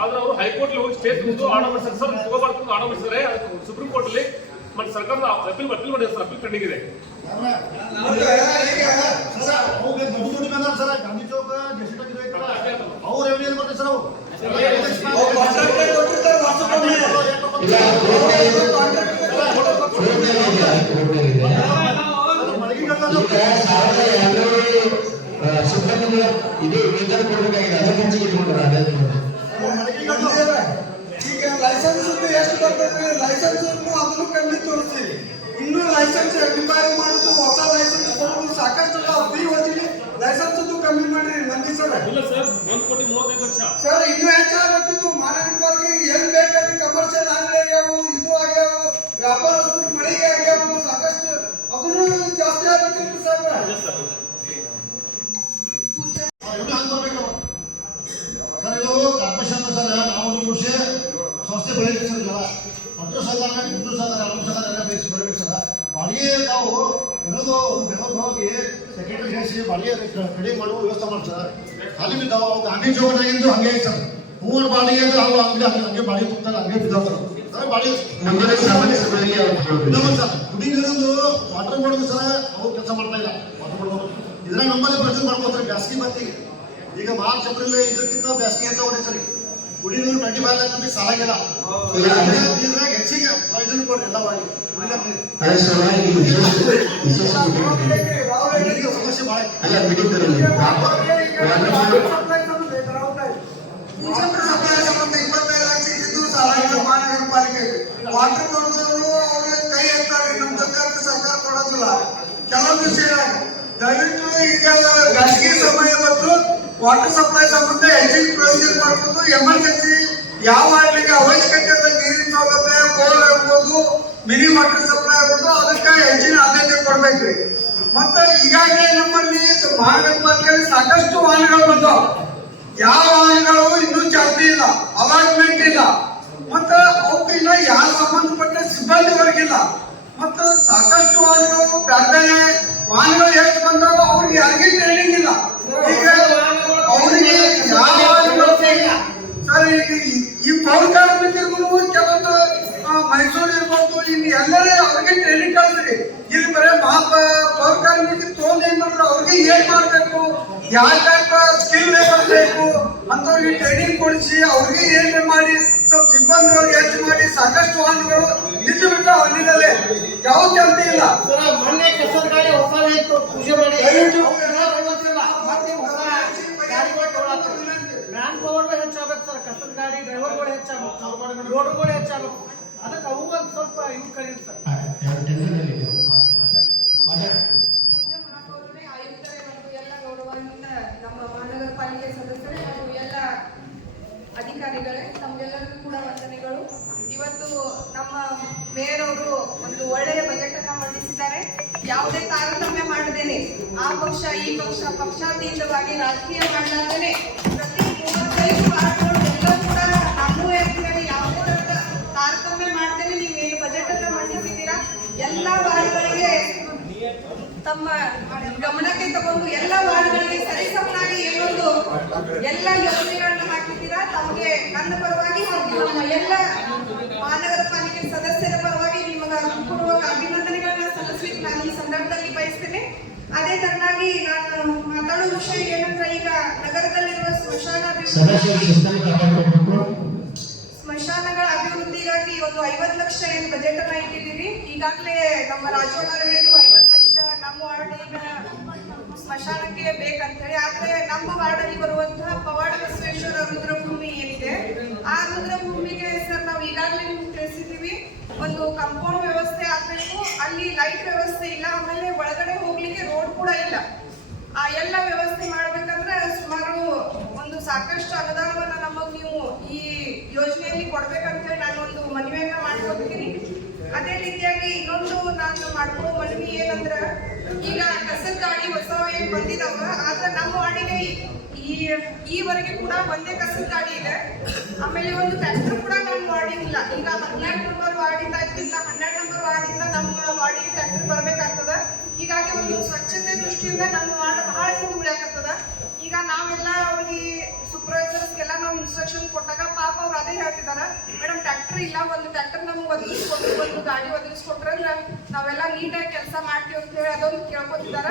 ಆದ್ರೆ ಅವರು ಹೈಕೋರ್ಟ್ ಹೋಗಿ ಸ್ಟೇ ತೆಗೆದು ಆರ್ಡರ್ ಮಾಡಿಸ್ತಾರೆ ಸರ್. ತಗೋಬಾರ್ದು ಆರ್ಡರ್ ಮಾಡಿಸಿದ್ರೆ ಸುಪ್ರೀಂ ಕೋರ್ಟ್ ಅಲ್ಲಿ ಮತ್ತೆ ಸರ್ಕಾರದ ಅಪೀಲ್ ಮಾಡಿದೆ ಸರ್. ಅಪೀಲ್ ಪೆಂಡಿಂಗ್ ಇದೆ. ಗಾಂಧಿ ಚೌಕ ಅವ್ರು ಎವಿಡೆನ್ಸ್ ಮಾಡ್ತಾರೆ ಸರ್. ಇದು ವೇತನ ಕೊಡಬೇಕಾಗಿದೆ, ಅದಕ್ಕೆ ಹೆಚ್ಚಿಗೆ ಇಟ್ಕೊಂಡ್ರೆ ಈಗ ಲೈಸೆನ್ಸ್ ಎಷ್ಟು ಬರ್ತದೆ? ಲೈಸೆನ್ಸ್ ಅದನ್ನು ಕಮ್ಮಿ ತೋರಿಸ್ತೀವಿ. ಇನ್ನೂ ಲೈಸೆನ್ಸ್ ಎಕ್ಸ್ಪೈರಿ ಮಾಡುದು, ಹೊಸ ಲೈಸೆನ್ಸ್ ಕೊಡೋದು ಸಾಕಷ್ಟು ಫ್ರೀ ಹೋಗ್ತೀವಿ. ಲೈಸೆನ್ಸ್ ಕಮ್ಮಿ ಮಾಡ್ರಿ ಮಂದಿ ಸರ್. ಇಲ್ಲ ಸರ್, 1,35 ಲಕ್ಷ ಸರ್. ಇನ್ನೂ ಹೆಚ್ಚಾಗತ್ತಿದ್ದು ಮಹಾನಗರ ಪಾಲಿಕೆ ಏನ್ ಬೇಕಾದ್ರೆ ಕಮರ್ಷಿಯಲ್ ಅಂಗಡಿ ಆಗ್ಯಾವು, ಇದು ಆಗ್ಯಾವು, ವ್ಯಾಪಾರಸ್ಥರು ಮಳಿಗೆ ಆಗ್ಯಾವು, ಸಾಕಷ್ಟು ಅದನ್ನು ಜಾಸ್ತಿ ಆಗ್ಬೇಕಿತ್ತು ಸರ್. ಸರ್ ಇದು ಕಾರ್ಪೊರೇಷನ್ ಸರ್. ನಾವು ವರ್ಷ ಸಂಸ್ಥೆ ಬೆಳಗ್ಗೆ ಸರ್ ಇಲ್ಲ ಮೊದಲು ಸರ್ಕಾರ ಹಿಂದೂ ಸರ್ಕಾರ ನಮ್ಮ ಸರ್ಕಾರ ಎಲ್ಲ ಬೇಯಿಸಿ ಬರಬೇಕು ಸರ್. ಬಾಡಿಗೆ ನಾವು ಬೆಳಗ್ಗೆ ಹೋಗಿ ಸೆಕ್ರೆಟರಿ ಹೇಳಿಸಿ ಬಾಡಿಗೆ ಕಡಿಮೆ ಮಾಡುವ ವ್ಯವಸ್ಥೆ ಮಾಡಿ ಸರ್. ಖಾಲಿ ಬಿದ್ದಾವ ಗಾಂಧಿ ಚೌಕದಾಗಿಂದು ಹಂಗೆ ಸರ್. ಹೂವರ್ ಬಾಡಿಗೆ ಅಂದ್ರೆ ಅವ್ರು ಹಂಗೆ ಬಾಡಿಗೆ ತುಂಬ್ತಾರೆ, ಹಂಗೆ ಬಿದ್ದಾವ ಸರ್. ಬಾಡಿಗೆ ಸರ್ ಕುಡಿ ನೀರೊಂದು ವಾಟರ್ ಬೋರ್ಡ್ ಸರ್ ಅವ್ರು ಕೆಲಸ ಮಾಡ್ತಾ ಇಲ್ಲ. ವಾಟರ್ ಬೋರ್ಡ್ ಇದ್ರಾಗ ನಮ್ಮಲ್ಲಿ ಪ್ರಶ್ನೆ ಮಾಡ್ಕೋತಾರೆ ಬ್ಯಾಸ್ಗಿ ಬತ್ತಿಗೆ. ಈಗ ಮಾರ್ಚ್ ಏಪ್ರಿಲ್ ಇದಕ್ಕಿಂತ ಬ್ಯಾಸ್ಗಿ ಹೆಚ್ಚಾಗೋದೆ ಸರ್. ಕುಡಿ ನೀರು 25 lakhs ರೂಪಾಯಿ ಸಾಲಾಗಿಲ್ಲ. ಇದ್ರಾಗ ಹೆಚ್ಚಿಗೆ ಪ್ರಯೋಜನ ಕೊಡ್ರಿ ಎಲ್ಲ ಬಾಡಿ ಸಮಸ್ಯೆ ಭಾಳ ಮಹಾನಗರ ಪಾಲಿಕೆ ವಾಟರ್ ಬೋರ್ಡ್ದವರು ಅವ್ರಿಗೆ ಕೈ ಎತ್ತಾರೆ. ನಮ್ಮ ಸರ್ಕಾರ ಕೊಡೋದಿಲ್ಲ ಕೆಲವೊಂದು ವಿಷಯ. ದಯವಿಟ್ಟು ಈಗ ಬೇಸಿಗೆ ಸಮಯ ಮತ್ತು ವಾಟರ್ ಸಪ್ಲೈ ಸಂಬಂಧ ಹೆಚ್ಚಿನ ಪ್ರಯೋಜನ ಮಾಡ್ಬೋದು. ಎಮರ್ಜೆನ್ಸಿ ಯಾವ ವಾರ್ಡ್ಗೆ ಅವಶ್ಯಕತೆ ಇರೋ ನೀರಿನ ಸೌಲಭ್ಯ, ಬೋರ್ ಆಗ್ಬೋದು, ಮಿನಿ ವಾಟರ್ ಸಪ್ಲೈ ಆಗ್ಬೋದು, ಅದಕ್ಕೆ ಹೆಚ್ಚಿನ ಆದ್ಯತೆ ಕೊಡ್ಬೇಕ್ರಿ. ಮತ್ತೆ ಈಗಾಗಲೇ ನಮ್ಮಲ್ಲಿ ಮಹಾನಗರ ಪಾಲಿಕೆಯಲ್ಲಿ ಸಾಕಷ್ಟು ವಾಹನಗಳು ಬಂದವು. ಯಾವ ವಾಹನಗಳು ಇನ್ನೂ ಚಾಲ್ತಿ ಇಲ್ಲ, ಅಲಾಟ್ಮೆಂಟ್ ಇಲ್ಲ, ಮತ್ತೆ ಅವಕ್ಕೆ ಇನ್ನ ಯಾರು ಸಂಬಂಧಪಟ್ಟ ಸಿಬ್ಬಂದಿಗಳಿಗಿಲ್ಲ. ಮತ್ತು ಸಾಕಷ್ಟು ವಾಹನಗಳು ಬೇರೆ ವಾಹನಗಳು ಎಷ್ಟು ಬಂದಾಗ ಅವ್ರಿಗೆ ಯಾರಿಗೆ ಟ್ರೈನಿಂಗ್ ಇಲ್ಲ. ಈಗ ಅವರಿಗೆ ಯಾವ ವಾಹನಗಳು ಸರ್ ಈ ಪೌರ ಕಾರ್ಮಿಕರಿಗೂ ಕೆಲವೊಂದು ಮೈಸೂರು ಇರ್ಬೋದು, ಇನ್ನು ಎಲ್ಲರೇ ಅವ್ರಿಗೆ ಟ್ರೈನಿಂಗ್ ಕಳಿಸ್ರಿ. ಇಲ್ಲಿ ಬರೀ ಪೌರ ಕಾರ್ಮಿಕರು ತೊಗೊಂಡು ಏನ್ ಮಾಡಿದ್ರು ಅವ್ರಿಗೆ ಏನ್ ಮಾಡ್ಬೇಕು, ಯಾವ ಟೈಪ್ ಸ್ಕಿಲ್ ಲೆವೆಲ್ ಬೇಕು ಅಂತವ್ರಿಗೆ ಟ್ರೈನಿಂಗ್ ಕೊಡಿಸಿ ಅವ್ರಿಗೆ ಏನ್ ಮಾಡಿ ಸ್ವಲ್ಪ ಸಿಬ್ಬಂದಿಗಳಿಗೆ ಹೆಚ್ಚು ಮಾಡಿ ಸಾಕಷ್ಟು ವಾಹನಗಳು ನಿಂತು ಬಿಟ್ಟ ಹೊಲಿನಲ್ಲೇ ಯಾವ ಚಾಲ್ತಿ ಇಲ್ಲ. ಮೊನ್ನೆ ಕಸದ ಗಾಡಿ ಹೊಸ ಪೂಜೆ ಮಾಡಿ ಮ್ಯಾನ್ ಪವರ್ ಹೆಚ್ಚಾಗಬೇಕು ಸರ್. ಕಸದ ಗಾಡಿ ಡ್ರೈವರ್ಗಳು ಹೆಚ್ಚಾಗಬೇಕು, ರೋಡ್ಗಳು ಹೆಚ್ಚಾಗಬೇಕು. ಅದಕ್ಕೆ ಅವು ಸ್ವಲ್ಪ ಇವು ಕರೀರಿ ಸರ್. ಪೂಜ್ಯ ಮಹಾಪೌರರೇ, ಆಯುಕ್ತರೇ ಮತ್ತು ಎಲ್ಲ ಗೌರವಾನ್ವಿತ ನಮ್ಮ ಮಹಾನಗರ ಪಾಲಿಕೆ ಸದಸ್ಯರೇ ಮತ್ತು ಎಲ್ಲ ಅಧಿಕಾರಿಗಳೇ, ತಮಗೆಲ್ಲರಿಗೂ ಕೂಡ ವಂದನೆಗಳು. ಇವತ್ತು ನಮ್ಮ ಮೇಯರ್ ಅವರು ಒಂದು ಒಳ್ಳೆಯ ಬಜೆಟ್ ಅನ್ನ ಯಾವುದೇ ತಾರತಮ್ಯ ಮಾಡದೇನೆ ಆ ಪಕ್ಷ ಈ ಪಕ್ಷ ಪಕ್ಷಾತೀತವಾಗಿ ರಾಜಕೀಯ ಮಾಡಲಾಗದೆ ಪ್ರತಿ 35 ವಾರ್ಡ್ಗಳು ಎಲ್ಲ ಕೂಡ ನಮ್ಮವೇ ಅಂತ ಹೇಳಿ ಯಾವುದೇ ತರದ ತಾರತಮ್ಯ ಮಾಡ್ದೇನೆ ನೀವೇನು ಬಜೆಟ್ ಅನ್ನ ಮಂಡಿಸಿದ್ದೀರಾ ಎಲ್ಲ ವಾರ್ಡ್ಗಳಿಗೆ ತಮ್ಮ ಗಮನಕ್ಕೆ ತಗೊಂಡು ಎಲ್ಲ ವಾರ್ಡ್ಗಳಿಗೆ ಸರಿಸಮನಾಗಿ ಏನೊಂದು ಎಲ್ಲ ಯೋಜನೆಗಳನ್ನ ಹಾಕಿದ್ದೀರಾ. ತಮಗೆ ನನ್ನ ಪರವಾಗಿ ಹಾಗೂ ನಮ್ಮ ಎಲ್ಲ ಮಹಾನಗರ ಪಾಲಿಕೆ ಸದಸ್ಯರ ಪರವಾಗಿ ನಿಮಗೆ ಪೂರ್ವಕ ಅಭಿನಂದನೆಗಳನ್ನ ಸಲ್ಲಿಸಲಿಕ್ಕೆ ನಾನು ಈ ಸಂದರ್ಭದಲ್ಲಿ ಬಯಸ್ತೇನೆ. ಅದೇ ತರನಾಗಿ ನಾನು ಮಾತಾಡೋ ವಿಷಯ ಏನಂದ್ರೆ, ಈಗ ನಗರದಲ್ಲಿರುವ ಸ್ಮಶಾನಗಳ ಅಭಿವೃದ್ಧಿಗಾಗಿ ಒಂದು 50 ಲಕ್ಷ ಏನು ಬಜೆಟ್ ಅನ್ನ ಇಟ್ಟಿದ್ದೀವಿ. ಈಗಾಗಲೇ ನಮ್ಮ ರಾಜೋಡರು ಹೇಳಿದ್ರು 50 ಲಕ್ಷ ನಮ್ಮ ವಾರ್ಡಿನ ಸ್ಮಶಾನಕ್ಕೆ ಬೇಕಂತ ಹೇಳಿ. ಆದ್ರೆ ನಮ್ಮ ವಾರ್ಡಲ್ಲಿ ಬರುವಂತಹ ಪವಾಡ ಬಸವೇಶ್ವರ ರುದ್ರಭೂಮಿ ಏನಿದೆ, ಆ ರುದ್ರಭೂಮಿಗೆ ಸರ್ ನಾವು ಈಗಾಗಲೇ ನಿಮ್ಗೆ ತಿಳಿಸಿದ್ದೀವಿ, ಒಂದು ಕಂಪೌಂಡ್ ವ್ಯವಸ್ಥೆ ಆಗ್ಬೇಕು, ಅಲ್ಲಿ ಲೈಟ್ ವ್ಯವಸ್ಥೆ ಇಲ್ಲ, ಆಮೇಲೆ ಒಳಗಡೆ ಹೋಗ್ಲಿಕ್ಕೆ ರೋಡ್ ಕೂಡ ಇಲ್ಲ. ಆ ಎಲ್ಲ ವ್ಯವಸ್ಥೆ ಮಾಡ್ಬೇಕಂದ್ರೆ ಸುಮಾರು ಒಂದು ಸಾಕಷ್ಟು ಅನುದಾನವನ್ನ ನಮಗೆ ನೀವು ಈ ಯೋಜನೆಯಲ್ಲಿ ಕೊಡ್ಬೇಕಂತ ಹೇಳಿ ನಾನು ಒಂದು ಮನವಿಯನ್ನ ಮಾಡ್ಕೊತೀನಿ. ಅದೇ ರೀತಿಯಾಗಿ ಇನ್ನೊಂದು ನಾನು ಮಾಡ್ಕೊಳ್ಳೋ ಮನವಿ ಏನಂದ್ರ, ಈಗ ಕಸದ ಗಾಡಿ ಹೊಸ ಏನ್ ಬಂದಿದಾವ, ಆದ್ರೆ ನಮ್ಮ ವಾರ್ಡಿಗೆ ಈವರೆಗೆ ಕೂಡ ಒಂದೇ ಕಸದ ಗಾಡಿ ಇದೆ. ಆಮೇಲೆ ಒಂದು ಟ್ರ್ಯಾಕ್ಟರ್ ಕೂಡ ನಮ್ಮ ವಾರ್ಡಿಗೆ ಇಲ್ಲ. ಈಗ 12 ನಂಬರ್ ವಾರ್ಡಿಂದ ಇಲ್ಲ 12 ನಂಬರ್ ವಾರ್ಡಿಂದ ನಮ್ಮ ವಾರ್ಡಿಗೆ ಟ್ರ್ಯಾಕ್ಟರ್ ಬರ್ಬೇಕಾಗ್ತದ. ಹೀಗಾಗಿ ಒಂದು ಸ್ವಚ್ಛತೆ ದೃಷ್ಟಿಯಿಂದ ನಮ್ಮ ವಾರ್ಡ್ ಬಹಳ ಹಿಂದೆ ಉಳಿಯಾಕತ್ತದ. ಈಗ ನಾವೆಲ್ಲ ಅವ್ರಿಗೆ ಸೂಪರ್ವೈಸರ್ಸ್ಗೆಲ್ಲ ನಾವು ಇನ್ಸ್ಟ್ರಕ್ಷನ್ ಕೊಟ್ಟಾಗ ಪಾಪ ಅವ್ರು ಅದೇ ಹೇಳ್ತಿದಾರ, ಮೇಡಮ್ ಟ್ರ್ಯಾಕ್ಟರ್ ಇಲ್ಲ, ಒಂದು ಟ್ರ್ಯಾಕ್ಟರ್ ನಮ್ಗೆ ಒದಗಿಸ್ಕೊಟ್ರು, ಒಂದು ಗಾಡಿ ಒದಗಿಸ್ಕೊಟ್ರೆ ನಾವೆಲ್ಲ ನೀಟಾಗಿ ಕೆಲಸ ಮಾಡ್ತೀವಿ ಅಂತ ಹೇಳಿ ಅದೊಂದು ಕೇಳ್ಕೊತಿದಾರ.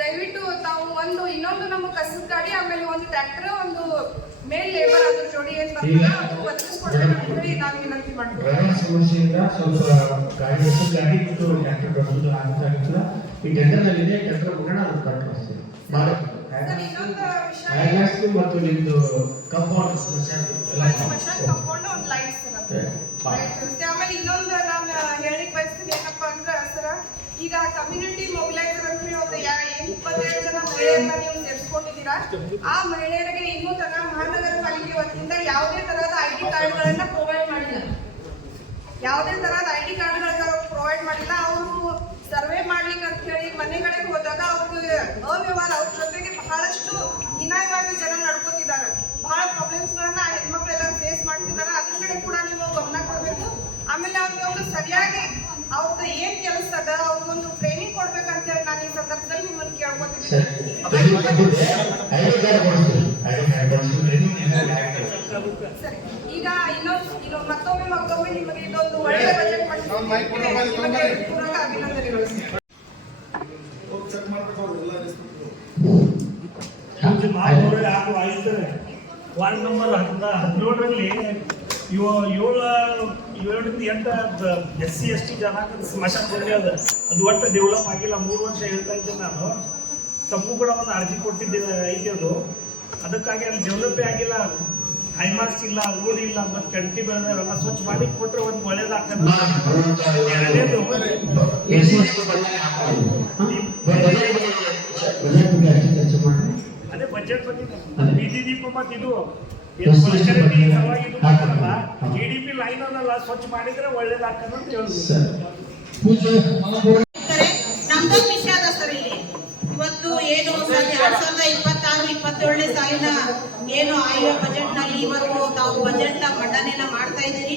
ದಯವಿಟ್ಟು ತಾವು ಒಂದು ಇನ್ನೊಂದು ನಮ್ಮ ಕಸದ ಗಾಡಿ, ಆಮೇಲೆ ಒಂದು ಟ್ರ್ಯಾಕ್ಟರ್, ಒಂದು ಮೇಲ್ ಲೇಬರ್ ಅದ್ರ ಜೋಡಿ ಏನ್ ಬರ್ತದೆ ಅದು ಒದಗಿಸ್ಕೊಡ್ಬೇಕಂತ ಹೇಳಿ ನಾನು ವಿನಂತಿ ಮಾಡ್ತೀನಿ. ಸಮಸ್ಯೆಯಿಂದ ಸ್ವಲ್ಪ ಗಾಡಿ ಮತ್ತು ಟ್ರ್ಯಾಕ್ಟರ್ ಬರೋದು ಆಗ್ತಾ ಈ ಟೆಂಡರ್ನಲ್ಲಿದೆ. ಟೆಂಡರ್ ಮುಖೇನ ಅದು ಕಟ್ಟಿ ಇನ್ನೊಂದು ವಿಷಯ ಮತ್ತು ನಿಮ್ದು ಕಂಪೌಂಡ್ ಸ್ಮಶಾನ ಕಂಪೌಂಡ್ ಒಂದು ಲೈಟ್ಸ್ ಆಮೇಲೆ ಇನ್ನೊಂದು ನಾನು ಹೇಳಿಕ್ ಬಯಸ್ತೀನಿ ಏನಪ್ಪಾ ಅಂದ್ರೆ ಸರ, ಈಗ ಕಮ್ಯುನಿಟಿ ಮೊಬಿಲೈಸರ್ ಅಂತ ಹೇಳಿ ಒಂದು 27 ಜನ ಮಹಿಳೆಯರನ್ನ ನೀವು ಸೇರಿಸ್ಕೊಂಡಿದ್ದೀರಾ. ಆ ಮಹಿಳೆಯರಿಗೆ ಇನ್ನೂ ತನಕ ಮಹಾನಗರ ಪಾಲಿಕೆ ವತಿಯಿಂದ ಯಾವುದೇ ತರಹದ ID ಕಾರ್ಡ್ಗಳನ್ನ ಪ್ರೊವೈಡ್ ಮಾಡಿಲ್ಲ. ಯಾವುದೇ ತರಹದ ID ಕಾರ್ಡ್ಗಳನ್ನ ಪ್ರೊವೈಡ್ ಮಾಡಿಲ್ಲ. ಅವರು ಸರ್ವೆ ಮಾಡ್ಲಿಕ್ಕೆ ಅಂತ ಹೇಳಿ ಮನೆಗಳಿಗೆ ಹೋದಾಗ ಅವ್ರಿಗೆ ಅವ್ಯವಹಾರ, ಅವ್ರ ಜೊತೆಗೆ ಬಹಳಷ್ಟು ಹೀನಾಯವಾಗಿ ಜನ ನಡ್ಕೋತಿದ್ದಾರೆ. ಬಹಳ ಪ್ರಾಬ್ಲಮ್ಸ್ ಗಳನ್ನ ಹೆಣ್ಮಕ್ಳೆಲ್ಲ ಫೇಸ್ ಮಾಡ್ತಿದ್ದಾರೆ. ಅದ್ರ ಕಡೆ ಕೂಡ ನೀವು ಗಮನ ಕೊಡ್ಬೇಕು. ಆಮೇಲೆ ಅವ್ರಿಗೆ ಒಂದು ಸರಿಯಾಗಿ ಅವ್ರದ್ದು ಏನ್ ಕೆಲಸ ಅದ ಅವ್ರಿಗೊಂದು ಟ್ರೈನಿಂಗ್ ಕೊಡ್ಬೇಕಂತ ಹೇಳಿ ನಾನು ಈ ಸಂದರ್ಭದಲ್ಲಿ ನಿಮ್ಮನ್ನು ಕೇಳ್ಕೊತಿದ್ದೀನಿ. ಸರಿ, ಈಗ ಇನ್ನೊಂದು ಮತ್ತೊಮ್ಮೆ ನಿಮಗೆ ಇದೊಂದು ಒಳ್ಳೆಯ ಬಜೆಟ್ ಪೂರ್ವಕ ಅಭಿನಂದನೆಗಳು. ವಾರ್ಡ್ ನಂಬರ್ 17ರಲ್ಲಿ 7 SC ST ಜನಾಂಗದ ಸ್ಮಶಾನ ಗೊಂಡಿ ಅದ. ಅದು ಒಟ್ಟು ಡೆವಲಪ್ ಆಗಿಲ್ಲ. 3 ವರ್ಷ ಹೇಳ್ತಾ ಇದ್ದೆ ನಾನು. ತಪ್ಪು ಕೂಡ ಒಂದು ಅರ್ಜಿ ಕೊಟ್ಟಿದ್ದೆ ಐತಿ. ಅದಕ್ಕಾಗಿ ಅಲ್ಲಿ ಡೆವಲಪೇ ಆಗಿಲ್ಲ. ಹೈಮಾರ್ಕ್ಸ್ ಇಲ್ಲ, ರೋಡ್ ಇಲ್ಲ, ಮತ್ತು ಕಂಟಿ ಬೆಳೆದವೆಲ್ಲ ಸ್ವಚ್ಛ ಮಾಡಿ ಕೊಟ್ಟರೆ ಒಂದು ಒಳ್ಳೇದಾಗ್ತದೆ. ಎರಡನೇದು ಅದೇ ಬಜೆಟ್ ಬಂದಿದೆ. ಬೀದಿ ದೀಪ ಮತ್ತು ಇದು GDP ಲೈನ್ ಅದಲ್ಲ, ಸ್ವಚ್ಛ ಮಾಡಿದ್ರೆ ಒಳ್ಳೇದಾಗ್ತದೆ ಅಂತ ನಮ್ದೊಂದು ವಿಷಯ ಅದ ಸರ್. ಇಲ್ಲಿ ಇವತ್ತು ಏನು 2026-27 ಸಾಲಿನ ಏನು ಆಯಾ ಬಜೆಟ್ ನಲ್ಲಿ ಇವತ್ತು ತಾವು ಬಜೆಟ್ ನ ಮಂಡನೆಯನ್ನ ಮಾಡ್ತಾ ಇದ್ದೀರಿ.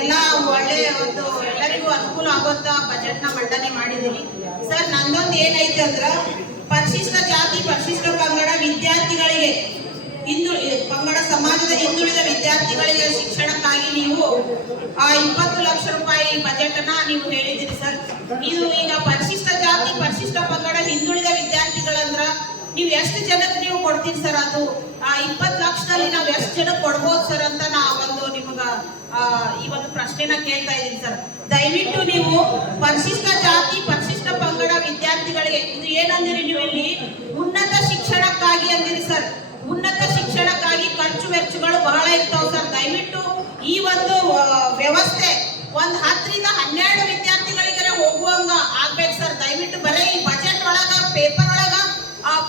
ಎಲ್ಲ ಒಳ್ಳೆಯ ಒಂದು ಎಲ್ಲರಿಗೂ ಅನುಕೂಲ ಆಗುವಂತ ಬಜೆಟ್ ನ ಮಂಡನೆ ಮಾಡಿದಿರಿ ಸರ್. ನಂದೊಂದು ಏನೈತೆ ಅಂದ್ರ, ಪರಿಶಿಷ್ಟ ಜಾತಿ ಪರಿಶಿಷ್ಟ ಪಂಗಡ ವಿದ್ಯಾರ್ಥಿಗಳಿಗೆ ಪಂಗಡ ಸಮಾಜದ ಹಿಂದುಳಿದ ವಿದ್ಯಾರ್ಥಿಗಳಿಗೆ ಶಿಕ್ಷಣಕ್ಕಾಗಿ ನೀವು 20 ಲಕ್ಷ ರೂಪಾಯಿ ಬಜೆಟ್ ಅನ್ನ ನೀವು ಹೇಳಿದ್ದೀರಿ ಸರ್. ಇದು ಈಗ ಪರಿಶಿಷ್ಟ ಜಾತಿ ಪರಿಶಿಷ್ಟ ಪಂಗಡ ಹಿಂದುಳಿದ ವಿದ್ಯಾರ್ಥಿಗಳಂದ್ರ ನೀವು ಎಷ್ಟು ಜನಕ್ಕೆ ನೀವು ಕೊಡ್ತೀರಿ ಸರ್? ಅದು 20 ಲಕ್ಷದಲ್ಲಿ ನಾವು ಎಷ್ಟು ಜನಕ್ಕೆ ಕೊಡ್ಬೋದು ಸರ್ ಅಂತ ನಾ ಒಂದು ನಿಮಗ ಈ ಒಂದು ಪ್ರಶ್ನೆನ ಕೇಳ್ತಾ ಇದ್ದೀನಿ ಸರ್. ದಯವಿಟ್ಟು ನೀವು ಪರಿಶಿಷ್ಟ ಜಾತಿ ಪರಿಶಿಷ್ಟ ಪಂಗಡ ವಿದ್ಯಾರ್ಥಿಗಳಿಗೆ ಇದು ಏನಂದಿರಿ ನೀವು ಇಲ್ಲಿ ಉನ್ನತ ಶಿಕ್ಷಣಕ್ಕಾಗಿ ಅಂದಿರಿ ಸರ್. ಉನ್ನತ ಶಿಕ್ಷಣಕ್ಕಾಗಿ ಖರ್ಚು ವೆಚ್ಚಗಳು ಬಹಳ ಇರ್ತಾವ ಸರ್. ದಯವಿಟ್ಟು ಈ ಒಂದು ವ್ಯವಸ್ಥೆ ಒಂದು 10ರಿಂದ 12 ವಿದ್ಯಾರ್ಥಿಗಳಿಗೆ ಹೋಗುವಂಗ ಆಗ್ಬೇಕು ಸರ್. ದಯವಿಟ್ಟು ಬರೀ ಈ ಬಜೆಟ್ ಒಳಗ ಪೇಪರ್ ಒಳಗ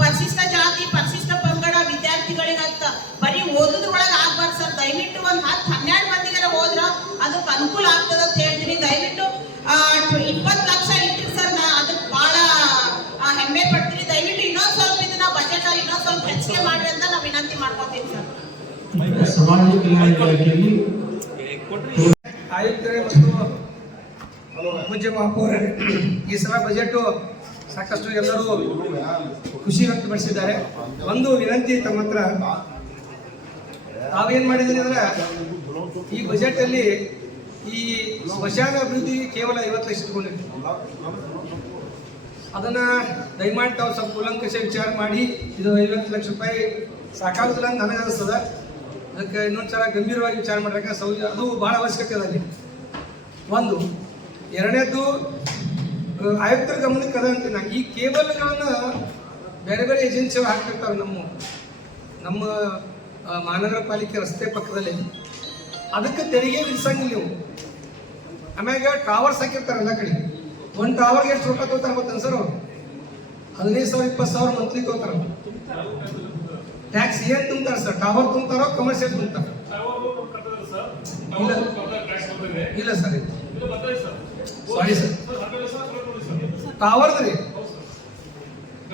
ಪರಿಶಿಷ್ಟ ಜಾತಿ ಪರಿಶಿಷ್ಟ ಪಂಗಡ ವಿದ್ಯಾರ್ಥಿಗಳಿಗಂತ ಬರೀ ಓದುದ್ರೊಳಗ ಆಗ್ಬಾರ್ದು ಸರ್. ದಯವಿಟ್ಟು ಒಂದು 10-12 ಮಂದಿಗೆ ಹೋದ್ರ ಅದಕ್ಕೆ ಅನುಕೂಲ ಆಗ್ತದ ಅಂತ ಹೇಳ್ತೀನಿ. ದಯವಿಟ್ಟು 20 ಲಕ್ಷ ಇಟ್ರಿ ಸರ್. ಅದಕ್ಕೆ ಬಹಳ ಮಾಡ್ಕೊತೀನಿ ಸರ್. ಸಮಾಜ ಕಲ್ಯಾಣ ಇಲಾಖೆಯಲ್ಲಿ ಆಯುಕ್ತರೇ ಮತ್ತು ಪೂಜ್ಯ ಮಹಾಪೌರರೇ, ಈ ಸಲ ಬಜೆಟ್ ಸಾಕಷ್ಟು ಎಲ್ಲರೂ ಖುಷಿ ವ್ಯಕ್ತಪಡಿಸಿದ್ದಾರೆ. ಒಂದು ವಿನಂತಿ ತಮ್ಮ ಹತ್ರ, ತಾವೇನ್ ಮಾಡಿದ್ರಿ ಅಂದ್ರೆ ಈ ಬಜೆಟ್ ಅಲ್ಲಿ ಈ ಸ್ಮಶಾನ ಅಭಿವೃದ್ಧಿ ಕೇವಲ 50 ಲಕ್ಷ ಇಟ್ಕೊಂಡಿರ್ತೀವಿ. ಅದನ್ನ ದಯಮಾಡಿ ತಾವು ಸ್ವಲ್ಪ ಕೂಲಂಕಷ ವಿಚಾರ ಮಾಡಿ ಇದು 50 ಲಕ್ಷ ರೂಪಾಯಿ ಸಾಕಾಗುದಿಲ್ಲ ಅಂತ ನನಗೆ ಅನಿಸ್ತದ. ಅದಕ್ಕೆ ಇನ್ನೊಂದ್ಸಲ ಗಂಭೀರವಾಗಿ ವಿಚಾರ ಮಾಡ್ಯಾಕ ಅದು ಬಹಳ ಅವಶ್ಯಕತೆ ಅದ ಅಲ್ಲಿ. ಒಂದು ಎರಡನೇದು ಆಯುಕ್ತರ ಗಮನಕ್ಕೆ ಅದ ಅಂತೀನಿ. ಈ ಕೇಬಲ್ಗಳನ್ನ ಬೇರೆ ಬೇರೆ ಏಜೆನ್ಸಿಗಳು ಹಾಕ್ತಿರ್ತಾವೆ ನಮ್ಮ ಮಹಾನಗರ ಪಾಲಿಕೆ ರಸ್ತೆ ಪಕ್ಕದಲ್ಲಿ. ಅದಕ್ಕೆ ತೆರಿಗೆ ವಿಧಿಸಂಗಿಲ್ಲ ನೀವು. ಆಮ್ಯಾಗ ಟವರ್ಸ್ ಹಾಕಿರ್ತಾರೆ ಎಲ್ಲ ಕಡೆ. ಒಂದು ಟವರ್ಗೆ ಎಷ್ಟು ರೊಕ್ಕ ತಗೋತಾರೆ ಗೊತ್ತ ಸರ್? ಅವ್ರು 15,000 20,000 ಮಂತ್ಲಿ ತಗೋತಾರ. ಟ್ಯಾಕ್ಸ್ ಏನ್ ತುಂಬ್ತಾರೆ ಸರ್? ಟವರ್ ತುಂಬ್ತಾರೋ ಕಮರ್ಷಿಯಲ್ ತುಂಬ್ತಾರ? ಇಲ್ಲ ಸರ್, ಸಾರಿ ಸರ್, ಟವರ್ದ್ರಿ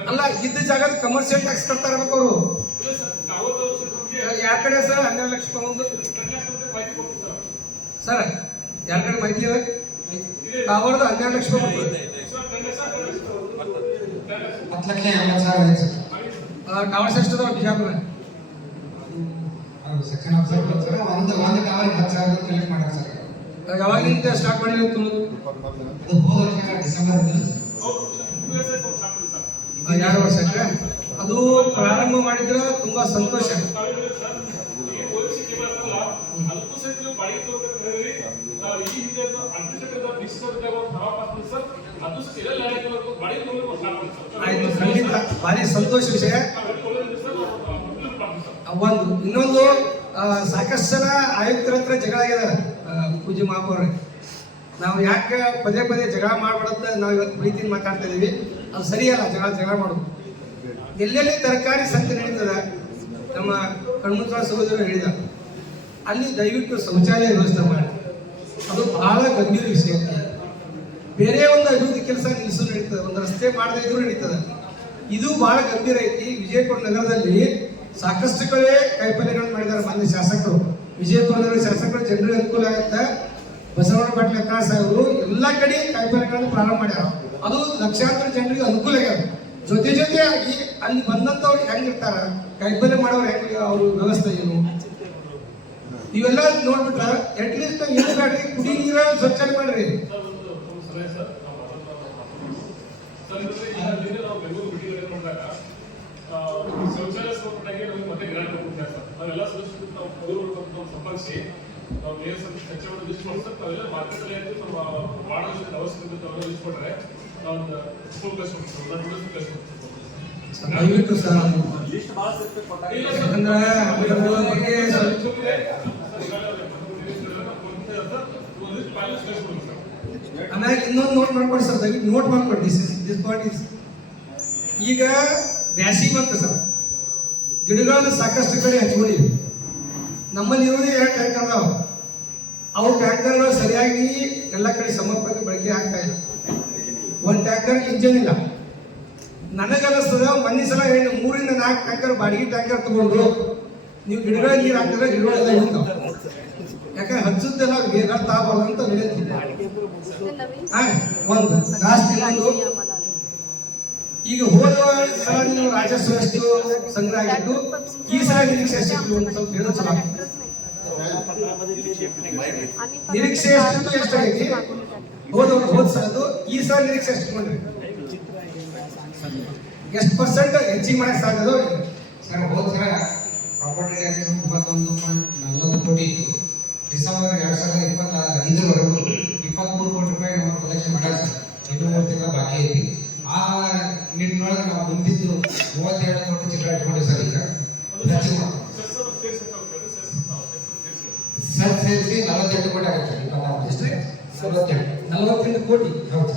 ಅಲ್ಲ, ಇದ್ದ ಜಾಗದ ಕಮರ್ಷಿಯಲ್ ಟ್ಯಾಕ್ಸ್ ಕಟ್ತಾ ಇರ್ಬೇಕು ಅವರು. ಯಾವ ಕಡೆ ಸರ್ 12 ಲಕ್ಷ ತಗೊಂಡು ಸರ್ ಯಾವ ಕಡೆ ಮಾಹಿತಿ ಇದೆ? ಟವರ್ದು 12 ಲಕ್ಷ ತಗೊಂಡು 10,80,000 ಟವರ್ಸ್ ಎಷ್ಟು ಅದಾವ ಬಿಜಾಪುರ? ಸೆಕ್ಷನ್ ಆಫೀಸರ್ ಸರ್ ಒಂದು ಟವರ್ 10,000 ಕಲೆಕ್ಟ್ ಮಾಡ್ಯಾರ ಸರ್. ಯಾವಾಗಿಂದ ಸ್ಟಾರ್ಟ್ ಮಾಡಿಲ್ಲ? ಅದು ಹೋದ ವರ್ಷ ಡಿಸೆಂಬರ್ 2 ವರ್ಷಕ್ಕೆ ಅದು ಪ್ರಾರಂಭ ಮಾಡಿದ್ರೆ ತುಂಬಾ ಸಂತೋಷ. ಆಯ್ತು, ಖಂಡಿತ ಭಾರಿ ಸಂತೋಷ ವಿಷಯ. ಒಂದು ಇನ್ನೊಂದು ಸಾಕಷ್ಟು ಜನ ಆಯುಕ್ತರ ಹತ್ರ ಜಗಳ ಆಗ್ಯದ. ಪೂಜ್ಯ ಮಹಾಪೌರ, ನಾವು ಯಾಕೆ ಪದೇ ಪದೇ ಜಗಳ ಮಾಡ್ಬಾರ್ದು, ನಾವು ಇವತ್ತು ಪ್ರೀತಿನ ಮಾತಾಡ್ತಾ ಇದೀವಿ. ಅದು ಸರಿಯಲ್ಲ ಜಗಳ ಮಾಡೋದು. ಎಲ್ಲೆಲ್ಲಿ ತರಕಾರಿ ಸಂತೆ ನಡೀತದ, ನಮ್ಮ ಕಣ್ಮುತ್ರ ಸಹೋದರರು ಹೇಳಿದ, ಅಲ್ಲಿ ದಯವಿಟ್ಟು ಶೌಚಾಲಯ ವ್ಯವಸ್ಥೆ ಮಾಡಿ. ಅದು ಬಹಳ ಗಂಭೀರ ವಿಷಯ. ಬೇರೆ ಒಂದು ಅಭಿವೃದ್ಧಿ ಕೆಲಸ ನಿಲ್ಲಿಸು ನಡೀತದೆ, ಒಂದು ರಸ್ತೆ ಮಾಡದೇ ಇದ್ರೂ ನಡೀತದೆ. ಇದು ಬಹಳ ಗಂಭೀರ ಐತಿ. ವಿಜಯಪುರ ನಗರದಲ್ಲಿ ಸಾಕಷ್ಟು ಕಡೆ ಕೈಪಲ್ಯಗಳನ್ನು ಮಾಡಿದ್ದಾರೆ ಮಾನ್ಯ ಶಾಸಕರು. ವಿಜಯಪುರ ನಗರ ಶಾಸಕರು ಜನರಿಗೆ ಅನುಕೂಲ ಆಗುತ್ತೆ. ಬಸವಣ್ಣ ಪಾಟೀಲ್ ಯತ್ನಾಳ್ ಸಾಹೇಬರು ಎಲ್ಲ ಕಡೆ ಕೈಪಲ್ಯಗಳನ್ನು ಪ್ರಾರಂಭ ಮಾಡ್ಯಾರ. ಅದು ಲಕ್ಷಾಂತರ ಜನರಿಗೆ ಅನುಕೂಲ ಆಗ್ಯಾವ. ಜೊತೆಯಾಗಿ ಅಲ್ಲಿ ಬಂದಂತವ್ರು ಹೆಂಗಿರ್ತಾರ, ಕೈಪಲ್ಯ ಮಾಡೋರು ಹೆಂಗ, ಅವ್ರ ವ್ಯವಸ್ಥೆ ಏನು, ಇವೆಲ್ಲ ನೋಡ್ಬಿಟ್ರ ಅಟ್ಲೀಸ್ಟ್ ಏನು ಬ್ಯಾಡ್ರಿ, ಕುಡಿ ನೀರ ಸ್ವಚ್ಛತೆ ಮಾಡ್ರಿ. ಶೌಚಾಲಯ ಸಂಪರ್ಕಕ್ಕೆ ನಮಗೆ ಮತ್ತೆ ಗ್ರಾಂಟ್ ಕೊಡ್ತಾರೆ ಸರ್. ನಾವೆಲ್ಲ ಸದಸ್ಯರು ನಾವು ಸಂಪರ್ಕಿಸಿ ನಾವು ಚರ್ಚೆ ಮಾಡಿ ಲಿಸ್ಟ್ ಮಾಡ್ತಾರೆ. ನಾವೆಲ್ಲ ಮಾರ್ಕೆಟ್ ಅಲ್ಲಿ ನಮ್ಮ ಮಾಡಲು ಅವಶ್ಯಕತೆ ಅವೆಲ್ಲ ಲಿಸ್ಟ್ ಕೊಟ್ಟರೆ ನಾವು ಒಂದು ಸ್ಕೂಲ್ ಕಳಿಸ್ಕೊಡ್ತೀವಿ. ದಯವಿಟ್ಟು ಸರ್ ಆಮೇಲೆ ಇನ್ನೊಂದು ನೋಟ್ ಮಾಡ್ಕೊಡಿ ಸರ್, ದಯವಿಟ್ಟು ನೋಟ್ ಮಾಡ್ಕೊಡಿ. ದಿಸ್ ಪಾಯಿಂಟ್ ಇಸ್, ಈಗ ಬ್ಯಾಸಿಗೆ ಬಂತು ಸರ್, ಗಿಡಗಳನ್ನು ಸಾಕಷ್ಟು ಕಡೆ ಹಚ್ಕೊಂಡಿವಿ. ನಮ್ಮಲ್ಲಿ ಇರೋದೇ 2 ಟ್ಯಾಂಕರ್ ಅದಾವ. ಅವು ಟ್ಯಾಂಕರ್ಗಳು ಸರಿಯಾಗಿ ಎಲ್ಲ ಕಡೆ ಸಮರ್ಪಕ ಬಳಕೆ ಆಗ್ತಾ ಇಲ್ಲ. ಒಂದು ಟ್ಯಾಂಕರ್ ಇಂಜನ್ ಇಲ್ಲ. ನನಗನ್ನಿಸ್ತದ ಮೊನ್ನೆ ಸಲ 3 ರಿಂದ 4 ಟ್ಯಾಂಕರ್ ಬಾಡಿಗೆ ಟ್ಯಾಂಕರ್ ತಗೊಂಡು ನೀವು ಗಿಡಗಳ ನೀರು ಹಾಕಿದ್ರೆ ಗಿಡಗಳೆಲ್ಲ ಇಳಿತಾವ. ಯಾಕಂದ್ರೆ ಹಚ್ಚುದೆಲ್ಲ ಬೇಗ ತಾಬಲ್ಲ ಅಂತ ವಿನಂತಿ. ಒಂದು ಜಾಸ್ತಿ ಒಂದು ಈಗ ಹೋದ ಸಲ ನೀವು ರಾಜಸ್ವ ಎಷ್ಟು ಸಂಗ್ರಹ ಆಗಿದ್ದು, ಈ ಸಲ ನಿರೀಕ್ಷೆ ಎಷ್ಟಿತ್ತು ಅಂತ ಸ್ವಲ್ಪ ಹೇಳೋದು ಚಲೋ. ನಿರೀಕ್ಷೆ ಎಷ್ಟಿತ್ತು, ಎಷ್ಟಾಗೈತಿ ಹೋದ ಸಲದ್ದು, ಈ ಸಲ ನಿರೀಕ್ಷೆ ಎಷ್ಟು ಕೊಂಡ್ರಿ? ಎಷ್ಟು % ಹೆಚ್ಚಿಗೆ ಮಾಡಕ್ ಸಾಧ್ಯ? ಸರ್ ಹೋದ ಸಲ ಪ್ರಾಪರ್ಟಿ ಟ್ಯಾಕ್ಸ್ 31.40 ಕೋಟಿ ಇತ್ತು. ಡಿಸೆಂಬರ್ 2025ವರೆಗೂ 23 ಕೋಟಿ ರೂಪಾಯಿ ನಾವು ಕಲೆಕ್ಷನ್ ಮಾಡ್ಯಾರ ಸರ್. ಇನ್ನೂ 3 ತಿಂಗಳ ಬಾಕಿ ಐತಿ. ಆ ನಿಟ್ಟಿನೊಳಗೆ ನಾವು ಮುಂದಿದ್ದು 32 ಕೋಟಿ ಚಿಲ್ಲರೆ ಇಟ್ಕೊಂಡಿವಿ ಸರ್. ಈಗ ಸರ್ ಸೇರಿಸಿ 48 ಕೋಟಿ ಆಗುತ್ತೆ. 48 ಕೋಟಿ. ಹೌದು,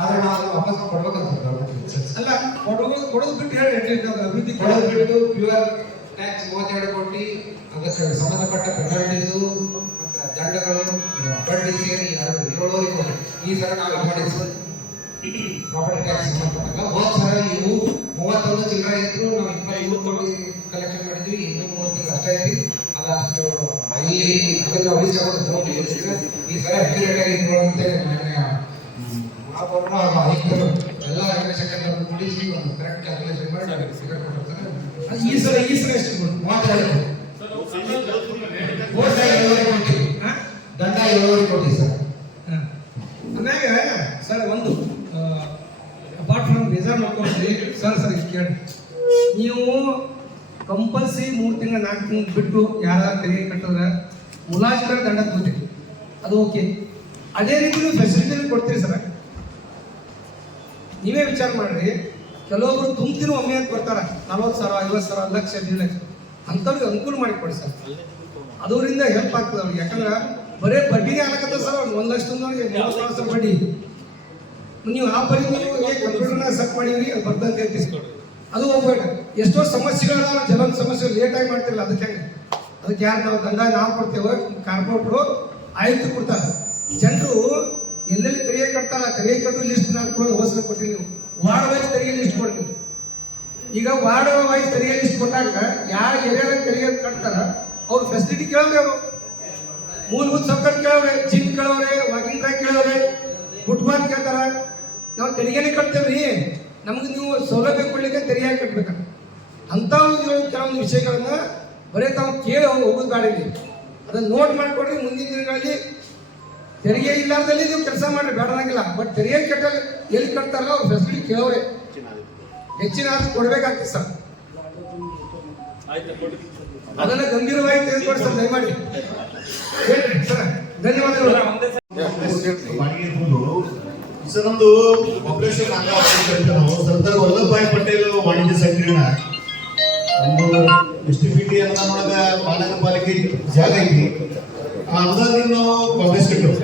ಆದ್ರೆ ನಾವು ವಾಪಸ್ ಕೊಡ್ಬೇಕಂತ ಅಲ್ಲ, ಕೊಡೋದು ಬಿಟ್ಟು ಹೇಳಿ ಅಭಿವೃದ್ಧಿ ಕೊಡೋದು ಬಿಟ್ಟು ಪ್ಯೂರ್ ಟ್ಯಾಕ್ಸ್ 32 ಕೋಟಿ, ಅದಕ್ಕೆ ಸಂಬಂಧಪಟ್ಟ ಪೆನಾಲ್ಟೀಸು ಮತ್ತು ದಂಡಗಳು ಬಡ್ಡಿ ಸೇರಿ 7 ಕೋಟಿ ಈ ಸಲ ನಾವು ಮಾಡಿದ್ವಿ ಸರ್. ಪ್ರಾಪರ್ಟಿ ಟ್ಯಾಕ್ಸ್ ಸಂಬಂಧಪಟ್ಟಾಗ ಹೋದ ಸಲ ಇವು 31 ಚಿಲ್ಲರೆ ಇದ್ರು ನಾವು 23 ಕೋಟಿ ಕಲೆಕ್ಷನ್ ಮಾಡಿದ್ವಿ. ಇನ್ನೂ 3 ತಿಂಗಳು ಅಷ್ಟೇ ಐತಿ. ಅದು ಅಷ್ಟು ಇಲ್ಲಿ ಅದನ್ನ ಉಳಿಸಿಕೊಂಡು ಹೋಗಿ ಈ ಸಲ ಅಕ್ಯುರೇಟ್ ಆಗಿ ಇಟ್ಕೊಳ್ಳುವಂತೆ ಮಹಾಪೌರರು ಹಾಗೂ ಆಯುಕ್ತರು ಎಲ್ಲ ಲೆಕ್ಕಶಾಸ್ತ್ರಗಳನ್ನು ಕೂಡಿಸಿ ಒಂದು ಕರೆಕ್ಟ್ ಕ್ಯಾಲ್ಕುಲೇಷನ್ ಮಾಡಿ ಫಿಗರ್ ಕೊಟ್ಟಿರ್ತಾರೆ. ಈ ಸಲ ಎಷ್ಟು ಮಾತಾಡೋದು ದಂಡ 7 ಕೋಟಿ ಸರ್. ಆಮ್ಯಾಗ ಸರ್ ಒಂದು ಅಪಾರ್ಟ್ ಫ್ರಮ್ ಬೇಜಾರ್ ಮಾಡ್ಕೊಂಡ್ರಿ ಸರ್ ಕೇಳಿ, ನೀವು ಕಂಪಲ್ಸರಿ 3 ತಿಂಗಳು 4 ತಿಂಗಳು ಬಿಟ್ಟು ಯಾರ ತೆರಿಗೆ ಕಟ್ಟಿದ್ರೆ ಮುಲಾಜಿನ ದಂಡ ತಗೋತೀರಿ, ಅದು ಓಕೆ. ಅದೇ ರೀತಿ ನೀವು ಫೆಸಿಲಿಟಿ ಕೊಡ್ತೀರಿ ಸರ್. ನೀವೇ ವಿಚಾರ ಮಾಡ್ರಿ, ಕೆಲವೊಬ್ರು ತುಂಬ್ತಿರೋ ಒಮ್ಮೆ ಅಂತ ಬರ್ತಾರ 40,000 50,000 ಲಕ್ಷ 1.5 ಲಕ್ಷ ಅಂಥವ್ರಿಗೆ ಅನುಕೂಲ ಮಾಡಿಕೊಡಿ ಸರ್. ಅದರಿಂದ ಹೆಲ್ಪ್ ಆಗ್ತದೆ ಅವ್ರಿಗೆ. ಯಾಕಂದ್ರೆ ಬರೇ ಬಡ್ಡಿನೇ ಆಗತ್ತ ಸರ್. 1 ಲಕ್ಷದವ್ರಿಗೆ 30,000 ಬಡ್ಡಿ. ನೀವು ಆ ಪರಿ ನೀವು ಕಂಪ್ಯೂಟರ್ನ ಸೆಟ್ ಮಾಡಿದ್ರಿ, ಅದು ಬರ್ದಂತೆ ಹೇಳ್ತೀವಿ. ಅದು ಹೋಗ್ಬೇಡ. ಎಷ್ಟೋ ಸಮಸ್ಯೆಗಳನ್ನ ಜಲದ ಸಮಸ್ಯೆ ಲೇಟಾಗಿ ಮಾಡ್ತಿರಲ್ಲ, ಅದಕ್ಕೆ ಯಾರು ನಾವು ದಂಡ ನಾವು ಕೊಡ್ತೇವೆ, ಕಾರ್ಪೊರೇಟ್ರು ಆಯುಕ್ತ ಕೊಡ್ತಾರೆ. ಜನರು ಎಲ್ಲೆಲ್ಲಿ ತೆರಿಗೆ ಕಟ್ತಾರ ತೆರಿಗೆ ಕಟ್ಟೋ ಲಿಸ್ಟ್ ನಾನು ಹೋಸ್ಲ ಕೊಟ್ಟಿರಿ. ನೀವು ವಾರ್ಡ್ ವೈಸ್ ತೆರಿಗೆ ಲಿಸ್ಟ್ ಕೊಡ್ತೀವಿ. ಈಗ ವಾರ್ಡ್ ವೈಸ್ ತೆರಿಗೆ ಲಿಸ್ಟ್ ಕೊಟ್ಟಾಗ ಯಾವ ಏರಿಯಾದಾಗ ತೆರಿಗೆ ಕಟ್ತಾರ ಅವ್ರ ಫೆಸಿಲಿಟಿ ಕೇಳವ್ರೆ, ಅವರು ಮೂಲಭೂತ ಸೌಕರ್ಯ ಕೇಳವ್ರೆ, ಜಿಮ್ ಕೇಳವ್ರೆ, ವಾಕಿಂಗ್ ಟ್ರ್ಯಾಕ್ ಕೇಳವ್ರೆ, ಫುಟ್ಬಾಲ್ ಕೇಳ್ತಾರ. ನಾವು ತೆರಿಗೆನೇ ಕಟ್ತೇವ್ರಿ, ನಮ್ಗೆ ನೀವು ಸೌಲಭ್ಯ ಕೊಡ್ಲಿಕ್ಕೆ ತೆರಿಗೆ ಕಟ್ಬೇಕ ಅಂತ ಕೆಲವೊಂದು ವಿಷಯಗಳನ್ನ ಬರೀ ತಾವು ಕೇಳಿ ಹೋಗೋದು ಗಾಡಿಗೆ ಅದನ್ನ ನೋಟ್ ಮಾಡ್ಕೊಡ್ರಿ. ಮುಂದಿನ ದಿನಗಳಲ್ಲಿ ತೆರಿಗೆ ಇಲ್ಲಾರ್ದಲ್ಲಿ ನೀವು ಕೆಲಸ ಮಾಡ್ರಿ, ಬೇಡಂಗಿಲ್ಲ. ಬಟ್ ತೆರಿಗೆ ಕಟ್ಟಲು ಎಲ್ಲಿ ಕಟ್ತಾರಲ್ಲ ಅವ್ರ ಫೆಸಿಲಿಟಿ ಕೇಳವ್ರೆ, ಹೆಚ್ಚಿನ ಆದ್ರೂ ಕೊಡ್ಬೇಕಾಗ್ತದೆ ಸರ್. ಅದನ್ನ ಗಂಭೀರವಾಗಿ ತೆಗೆದುಕೊಡಿ ಸರ್, ದಯಮಾಡಿ. ಸರ್ ಧನ್ಯವಾದಗಳು. ಸರ್ ಒಂದು ಪಾಪ್ಯುಲೇಷನ್ ಸರ್ದಾರ್ ವಲ್ಲಭಭಾಯಿ ಪಟೇಲ್ ವಾಣಿಜ್ಯ ಸಂಕೀರ್ಣ ಒಂದು ಎಸ್ಟಿಪಿಟಿ ಅನ್ನೋದೊಳಗ ಮಹಾನಗರ ಪಾಲಿಕೆ ಜಾಗ ಐತಿ. ಆ ಅನುದಾನ ನಾವು ಕಾಂಗ್ರೆಸ್ ಕಟ್ಟರು,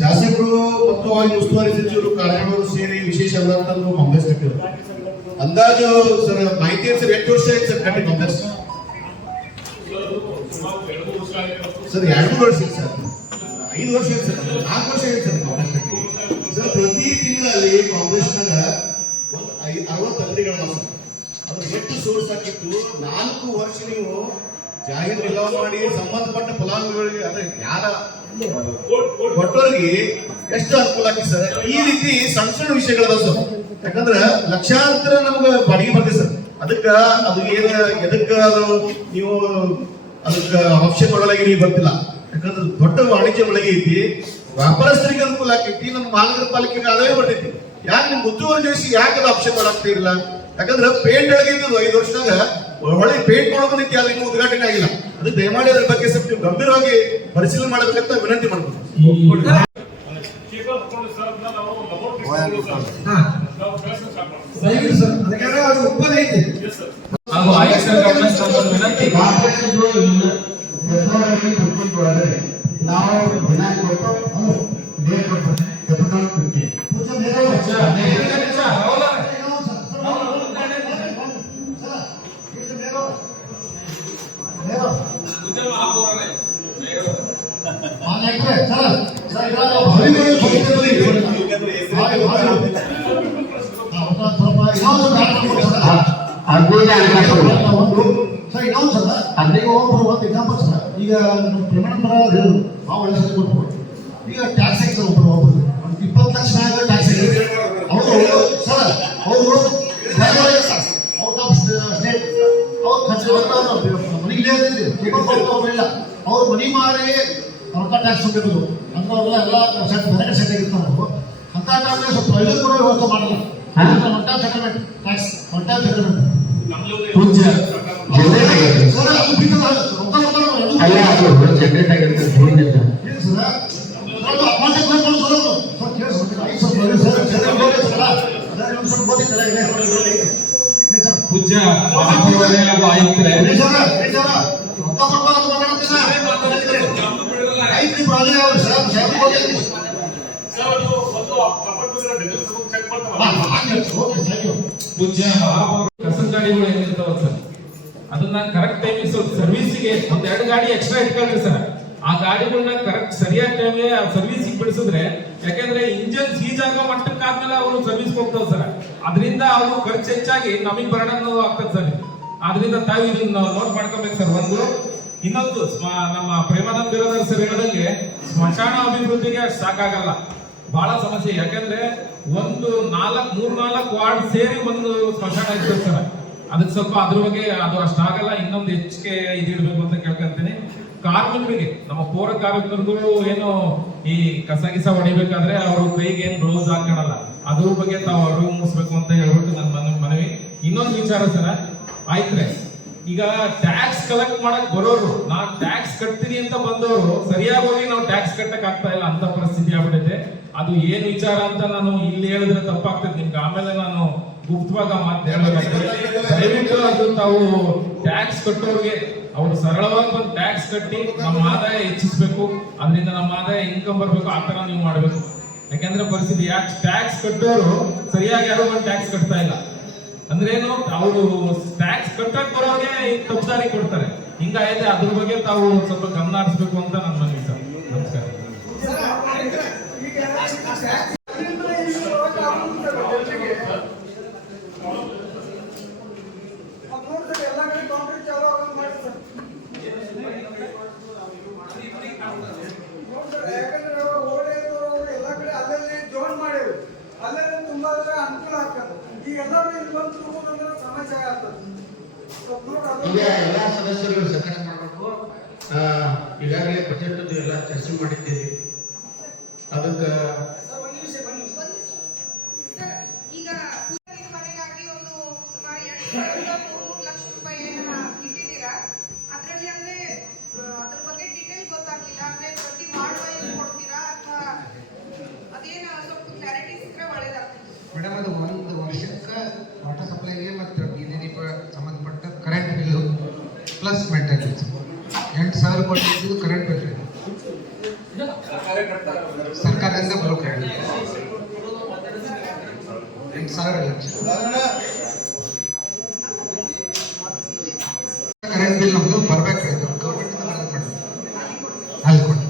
ಶಾಸಕರು ಮತ್ತು ಆಗಿ ಉಸ್ತುವಾರಿ ಸಚಿವರು ಕಾರ್ಯಗಳು ಸೇರಿ ವಿಶೇಷ ಅನುದಾನ ತಂದು ಕಾಂಗ್ರೆಸ್ ಕಟ್ಟರು. ಅಂದಾಜು ಸರ್ ಮಾಹಿತಿ ಸರ್ 8 ವರ್ಷ ಆಯ್ತು ಸರ್ ಕಟ್ಟಿ ಕಾಂಗ್ರೆಸ್ ಸರ್ 2 ವರ್ಷ ಸರ್ 5 ವರ್ಷ ಸರ್ 4 ವರ್ಷ ಆಯ್ತು ಸರ್ ಕಾಂಗ್ರೆಸ್ ಕಟ್ಟಿ. ಸರ್ ಪ್ರತಿ ತಿಂಗಳಲ್ಲಿ ಕಾಂಗ್ರೆಸ್ನಾಗ 60 ಅಂಗಡಿಗಳು ಅದ್ರ ಎಷ್ಟು ಸೋರ್ಸ್ ಹಾಕಿತ್ತು. 4 ವರ್ಷ ನೀವು ಜಾಹೀರು ನಿಲಂಬನೆ ಮಾಡಿ ಸಂಬಂಧಪಟ್ಟ ಫಲಾನುಭವಿಗಳಿಗೆ ಅದೇ ಯಾರ ಕೊಟ್ಟವರಿಗೆ ಎಷ್ಟು ಅನುಕೂಲ ಆಗಿದೆ ಸರ್. ಈ ರೀತಿ ಸಣ್ಣ ಸಣ್ಣ ವಿಷಯಗಳದ ಸರ್. ಯಾಕಂದ್ರೆ ಲಕ್ಷಾಂತರ ನಮ್ಗೆ ಬಾಡಿಗೆ ಬರ್ತದೆ ಸರ್. ಅದಕ್ಕ ಅದು ಏನ ಎದಕ್ಕ ಅದು ನೀವು ಅದಕ್ಕೆ ಆಪ್ಷನ್ ಒಳಗೆ ನೀವು ಬರ್ತಿಲ್ಲ. ಯಾಕಂದ್ರೆ ದೊಡ್ಡ ವಾಣಿಜ್ಯ ಒಳಗೆ ಐತಿ, ವ್ಯಾಪಾರಸ್ಥರಿಗೆ ಅನುಕೂಲ ಆಕೈತಿ, ನಮ್ಮ ಮಹಾನಗರ ಪಾಲಿಕೆಗೆ ಆದಾಯ ಬರ್ತೈತಿ. ಯಾಕೆ ನಿಮ್ಗೆ ಮುತುವರ್ಜಿಸಿ ಯಾಕೆ ಅದು ಆಪ್ಷನ್ ಮಾಡಾಗ್ತಾ ಇಲ್ಲ? ಯಾಕಂದ್ರೆ ಪೇಂಟ್ ಒಳಗೆ ಇದ್ದು 5 ವರ್ಷದಾಗ ಹೊಳೆ ಪೇಂಟ್ ಮಾಡೋದು ನಿಂತು ಯಾರು ಇನ್ನೂ ಉದ್ಘಾಟನೆ ಆಗಿಲ್ಲ. ಅದಕ್ಕೆ ದಯಮಾಡಿ ಅದ್ರ ಬಗ್ಗೆ ಸ್ವಲ್ಪ ನೀವು ಗಂಭೀರವಾಗಿ ಪರಿಶೀಲನೆ ಮಾಡಬೇಕಂತ ವಿನಂತಿ ಮಾಡ್ಬೋದು. ನಾವು ದಿನಾಂಕ ಕೊಟ್ಟು ಡೇಟ್ ಕೊಡ್ತಾರೆ ಸರ್ ಇನ್ನೊಂದು ಸಲ ಅಲ್ಲಿಗೆ ಹೋಗ್ಬರು ಒಂದು ಎಕ್ಸಾಂಪಲ್ ಸರ್. ಈಗ ಪ್ರಮಾಣ ಪರ ಹೇಳಿದ್ರು ನಾವು ಒಳ್ಳೆ ಸಲ ಕೊಟ್ಬಿಟ್ಟು ಈಗ ಟ್ಯಾಕ್ಸ್ ಹಾಕಿ ಸರ್ ಒಬ್ಬರು ಒಂದು 20 ಲಕ್ಷ ಮ್ಯಾಗ ಟ್ಯಾಕ್ಸ್ ಹಾಕಿ ಅವರು ಸರ್ ಅವರು ಔಟ್ ಆಫ್ ಸ್ಟೇಟ್ ಅವ್ರು ಖರ್ಚು ಮನೆಗೆ ಇಲ್ಲ, ಅವ್ರು ಮನಿ ಮಾರಿ ರೊಕ್ಕ ಟ್ಯಾಕ್ಸ್ ಹೋಗಿದ್ರು ಅಂಥವ್ರೆಲ್ಲ ಎಲ್ಲ ಸೆಟ್ ಹೊರಗಡೆ ಸೆಟ್ ಆಗಿರ್ತಾರೆ. ನಾವು ಅಂತ ಟೈಮ್ಗೆ ಸ್ವಲ್ಪ ಪ್ರೈವೇಟ್ ಕೂಡ ವ್ಯವಸ್ಥೆ ಮಾಡಲ್ಲ. One time settlement tax, one time settlement ಪೂಜ್ಯ ಆಯುಕ್ತರೇ, ಪೂಜ್ಯ ಕಸದ ಗಾಡಿಗಳು ಏನಿರ್ತಾವ ಸರ್, ಅದನ್ನ ಕರೆಕ್ಟ್ ಟೈಮಿಗೆ ಸರ್ವಿಸ್ಗೆ 1-2 ಗಾಡಿ ಎಕ್ಸ್ಟ್ರಾ ಇಟ್ಕೊಳ್ರಿ ಸರ್. ಆ ಗಾಡಿಗಳನ್ನ ಕರೆಕ್ಟ್ ಸರಿಯಾದ ಟೈಮ್ಗೆ ಸರ್ವಿಸಿಗೆ ಬಿಡಿಸಿದ್ರೆ, ಯಾಕಂದ್ರೆ ಇಂಜಿನ್ ಸೀಜ್ ಆಗೋ ಮಟ್ಟಕ್ಕಾದ್ಮೇಲೆ ಅವರು ಸರ್ವಿಸ್ ಹೋಗ್ತಾವ ಸರ್. ಅದರಿಂದ ಅವರು ಖರ್ಚು ಹೆಚ್ಚಾಗಿ ನಮಗೆ ಬರ್ಡನ್ ಆಗ್ತದೆ ಸರ್. ಆದ್ರಿಂದ ತಾವು ಇದನ್ನ ನೋಟ್ ಮಾಡ್ಕೋಬೇಕು ಸರ್. ಒಂದು ಇನ್ನೊಂದು ನಮ್ಮ ಪ್ರೇಮಾನಂದ ಬಿರಾದರ್ ಸರ್ ಹೇಳಿದಂಗೆ ಸ್ಮಶಾನ ಅಭಿವೃದ್ಧಿಗೆ ಅಷ್ಟು ಸಾಕಾಗಲ್ಲ, ಬಹಳ ಸಮಸ್ಯೆ. ಯಾಕಂದ್ರೆ ಒಂದು 3-4 ವಾರ್ಡ್ ಸೇರಿ ಒಂದು ಸ್ಮಶಾನ ಇರ್ತದೆ ಸರ್. ಅದಕ್ಕೆ ಸ್ವಲ್ಪ ಅದ್ರ ಬಗ್ಗೆ ಅದು ಅಷ್ಟಾಗಲ್ಲ, ಇನ್ನೊಂದು ಹೆಚ್ಚಿಗೆ ಇದಿರ್ಬೇಕು ಅಂತ ಕೇಳ್ಕೊಂತೀನಿ. ಕಾರ್ಮಿಕರಿಗೆ, ನಮ್ಮ ಪೌರ ಕಾರ್ಮಿಕರಿಗೂ ಏನು ಈ ಕಸ ಹೊಡಿಬೇಕಾದ್ರೆ ಅವ್ರ ಕೈಗೆ ಏನ್ ಗ್ಲೌಸ್ ಹಾಕೋಣಲ್ಲ, ಅದ್ರ ಬಗ್ಗೆ ತಾವು ಅರಿವು ಮೂಡಿಸ್ಬೇಕು ಅಂತ ಹೇಳ್ಬಿಟ್ಟು ನನ್ನ ಮನವಿ. ಇನ್ನೊಂದು ವಿಚಾರ ಸರ್, ಆಯ್ತ್ರೆ ಈಗ ಟ್ಯಾಕ್ಸ್ ಕಲೆಕ್ಟ್ ಮಾಡಕ್ ಬರೋರು, ನಾನ್ ಟ್ಯಾಕ್ಸ್ ಕಟ್ತೀನಿ ಅಂತ ಬಂದವರು ಸರಿಯಾಗಿ ಹೋಗಿ ನಾವು ಟ್ಯಾಕ್ಸ್ ಕಟ್ಟಕ್ ಆಗ್ತಾ ಇಲ್ಲ ಅಂತ ಪರಿಸ್ಥಿತಿ ಆಗ್ಬಿಟ್ಟಿದೆ. ಅದು ಏನ್ ವಿಚಾರ ಅಂತ ನಾನು ಇಲ್ಲಿ ಹೇಳಿದ್ರೆ ತಪ್ಪಾಗ್ತದೆ ನಿಮ್ಗೆ, ಆಮೇಲೆ ನಾನು ಗುಪ್ತವಾಗ ಮಾತು ಹೇಳ್ಬೇಕಾಗ್ತದೆ. ದಯವಿಟ್ಟು ಅದು ತಾವು ಟ್ಯಾಕ್ಸ್ ಕಟ್ಟೋರಿಗೆ ಅವ್ರು ಸರಳವಾಗಿ ಬಂದು ಟ್ಯಾಕ್ಸ್ ಕಟ್ಟಿ ನಮ್ಮ ಆದಾಯ ಹೆಚ್ಚಿಸ್ಬೇಕು, ಅದರಿಂದ ನಮ್ಮ ಆದಾಯ ಇನ್ಕಮ್ ಬರ್ಬೇಕು, ಆ ತರ ನೀವು ಮಾಡ್ಬೇಕು. ಯಾಕಂದ್ರೆ ಪರಿಸ್ಥಿತಿ ಟ್ಯಾಕ್ಸ್ ಕಟ್ಟೋರು ಸರಿಯಾಗಿ ಯಾರು ಬಂದು ಟ್ಯಾಕ್ಸ್ ಕಟ್ತಾ ಇಲ್ಲ ಅಂದ್ರೇನು, ಅವರು ಟ್ಯಾಕ್ಸ್ ಕಟ್ಟಕ್ ಬರೋರಿಗೆ ತಪ್ಪುದಾರಿ ಕೊಡ್ತಾರೆ. ಹಿಂಗಾಗಿದೆ, ಅದ್ರ ಬಗ್ಗೆ ತಾವು ಸ್ವಲ್ಪ ಗಮನ ಹರಿಸ್ಬೇಕು ಅಂತ ನನ್ನ ಮನವಿ ಸರ್. ನಮಸ್ಕಾರ. ಅಲ್ಲೆಲ್ಲ ತುಂಬಾ ಅನುಕೂಲ ಆಗ್ತದೆ. ಈಗ ಎಲ್ಲರೂ ಇಲ್ಲಿ ಬಂದು ಸಮಸ್ಯೆ ಆಗ್ತದೆ. ಈಗ ಎಲ್ಲಾ ಸದಸ್ಯರು ಸಹಕಾರ ಮಾಡಬೇಕು. ಈಗಾಗಲೇ ಬಜೆಟ್ ಎಲ್ಲ ಚರ್ಚೆ ಮಾಡಿದ್ದೀರಿ. ಅದಕ್ಕೆ ಈಗ ಮನೆಗಾಗಿ ಒಂದು ಸುಮಾರು 2-3 ಲಕ್ಷ ರೂಪಾಯಿ ಇಟ್ಟಿದ್ದೀರಾ. ಅದರಲ್ಲಿ ಅಂದ್ರೆ ಅದ್ರ ಬಗ್ಗೆ ಡೀಟೇಲ್ ಗೊತ್ತಾಗ್ಲಿಲ್ಲ. ಅಂದ್ರೆ ಪ್ರತಿ ವಾರ್ಡ್ ವೈಸ್ ಕೊಡ್ತೀರಾ ಅಥವಾ ಅದೇನು ಸ್ವಲ್ಪ ಕ್ಲಾರಿಟಿ ಸಿಕ್ಕರೆ ಒಳ್ಳೇದಾಗ್ತದೆ. ಮೇಡಮ್, ಅದು ಒಂದು ವರ್ಷಕ್ಕೆ ವಾಟರ್ ಸಪ್ಲೈಗೆ ಮತ್ತು ಬೀದಿ ದೀಪ ಸಂಬಂಧಪಟ್ಟ ಕರೆಂಟ್ ಬಿಲ್ಲು ಪ್ಲಸ್ ಮೇಂಟೆನೆನ್ಸ್ 8,000 ಕೊಟ್ಟಿದ್ದು ಕರೆಂಟ್ ಬಿಲ್ ಸರ್ಕಾರದಿಂದ ಬರೋಕೆ 8,000 ಕರೆಂಟ್ ಬಿಲ್ ನಮ್ದು ಬರ್ಬೇಕು. ಗೌರ್ಮೆಂಟ್ ಅಲ್ಲಿ ಕೊಡಿ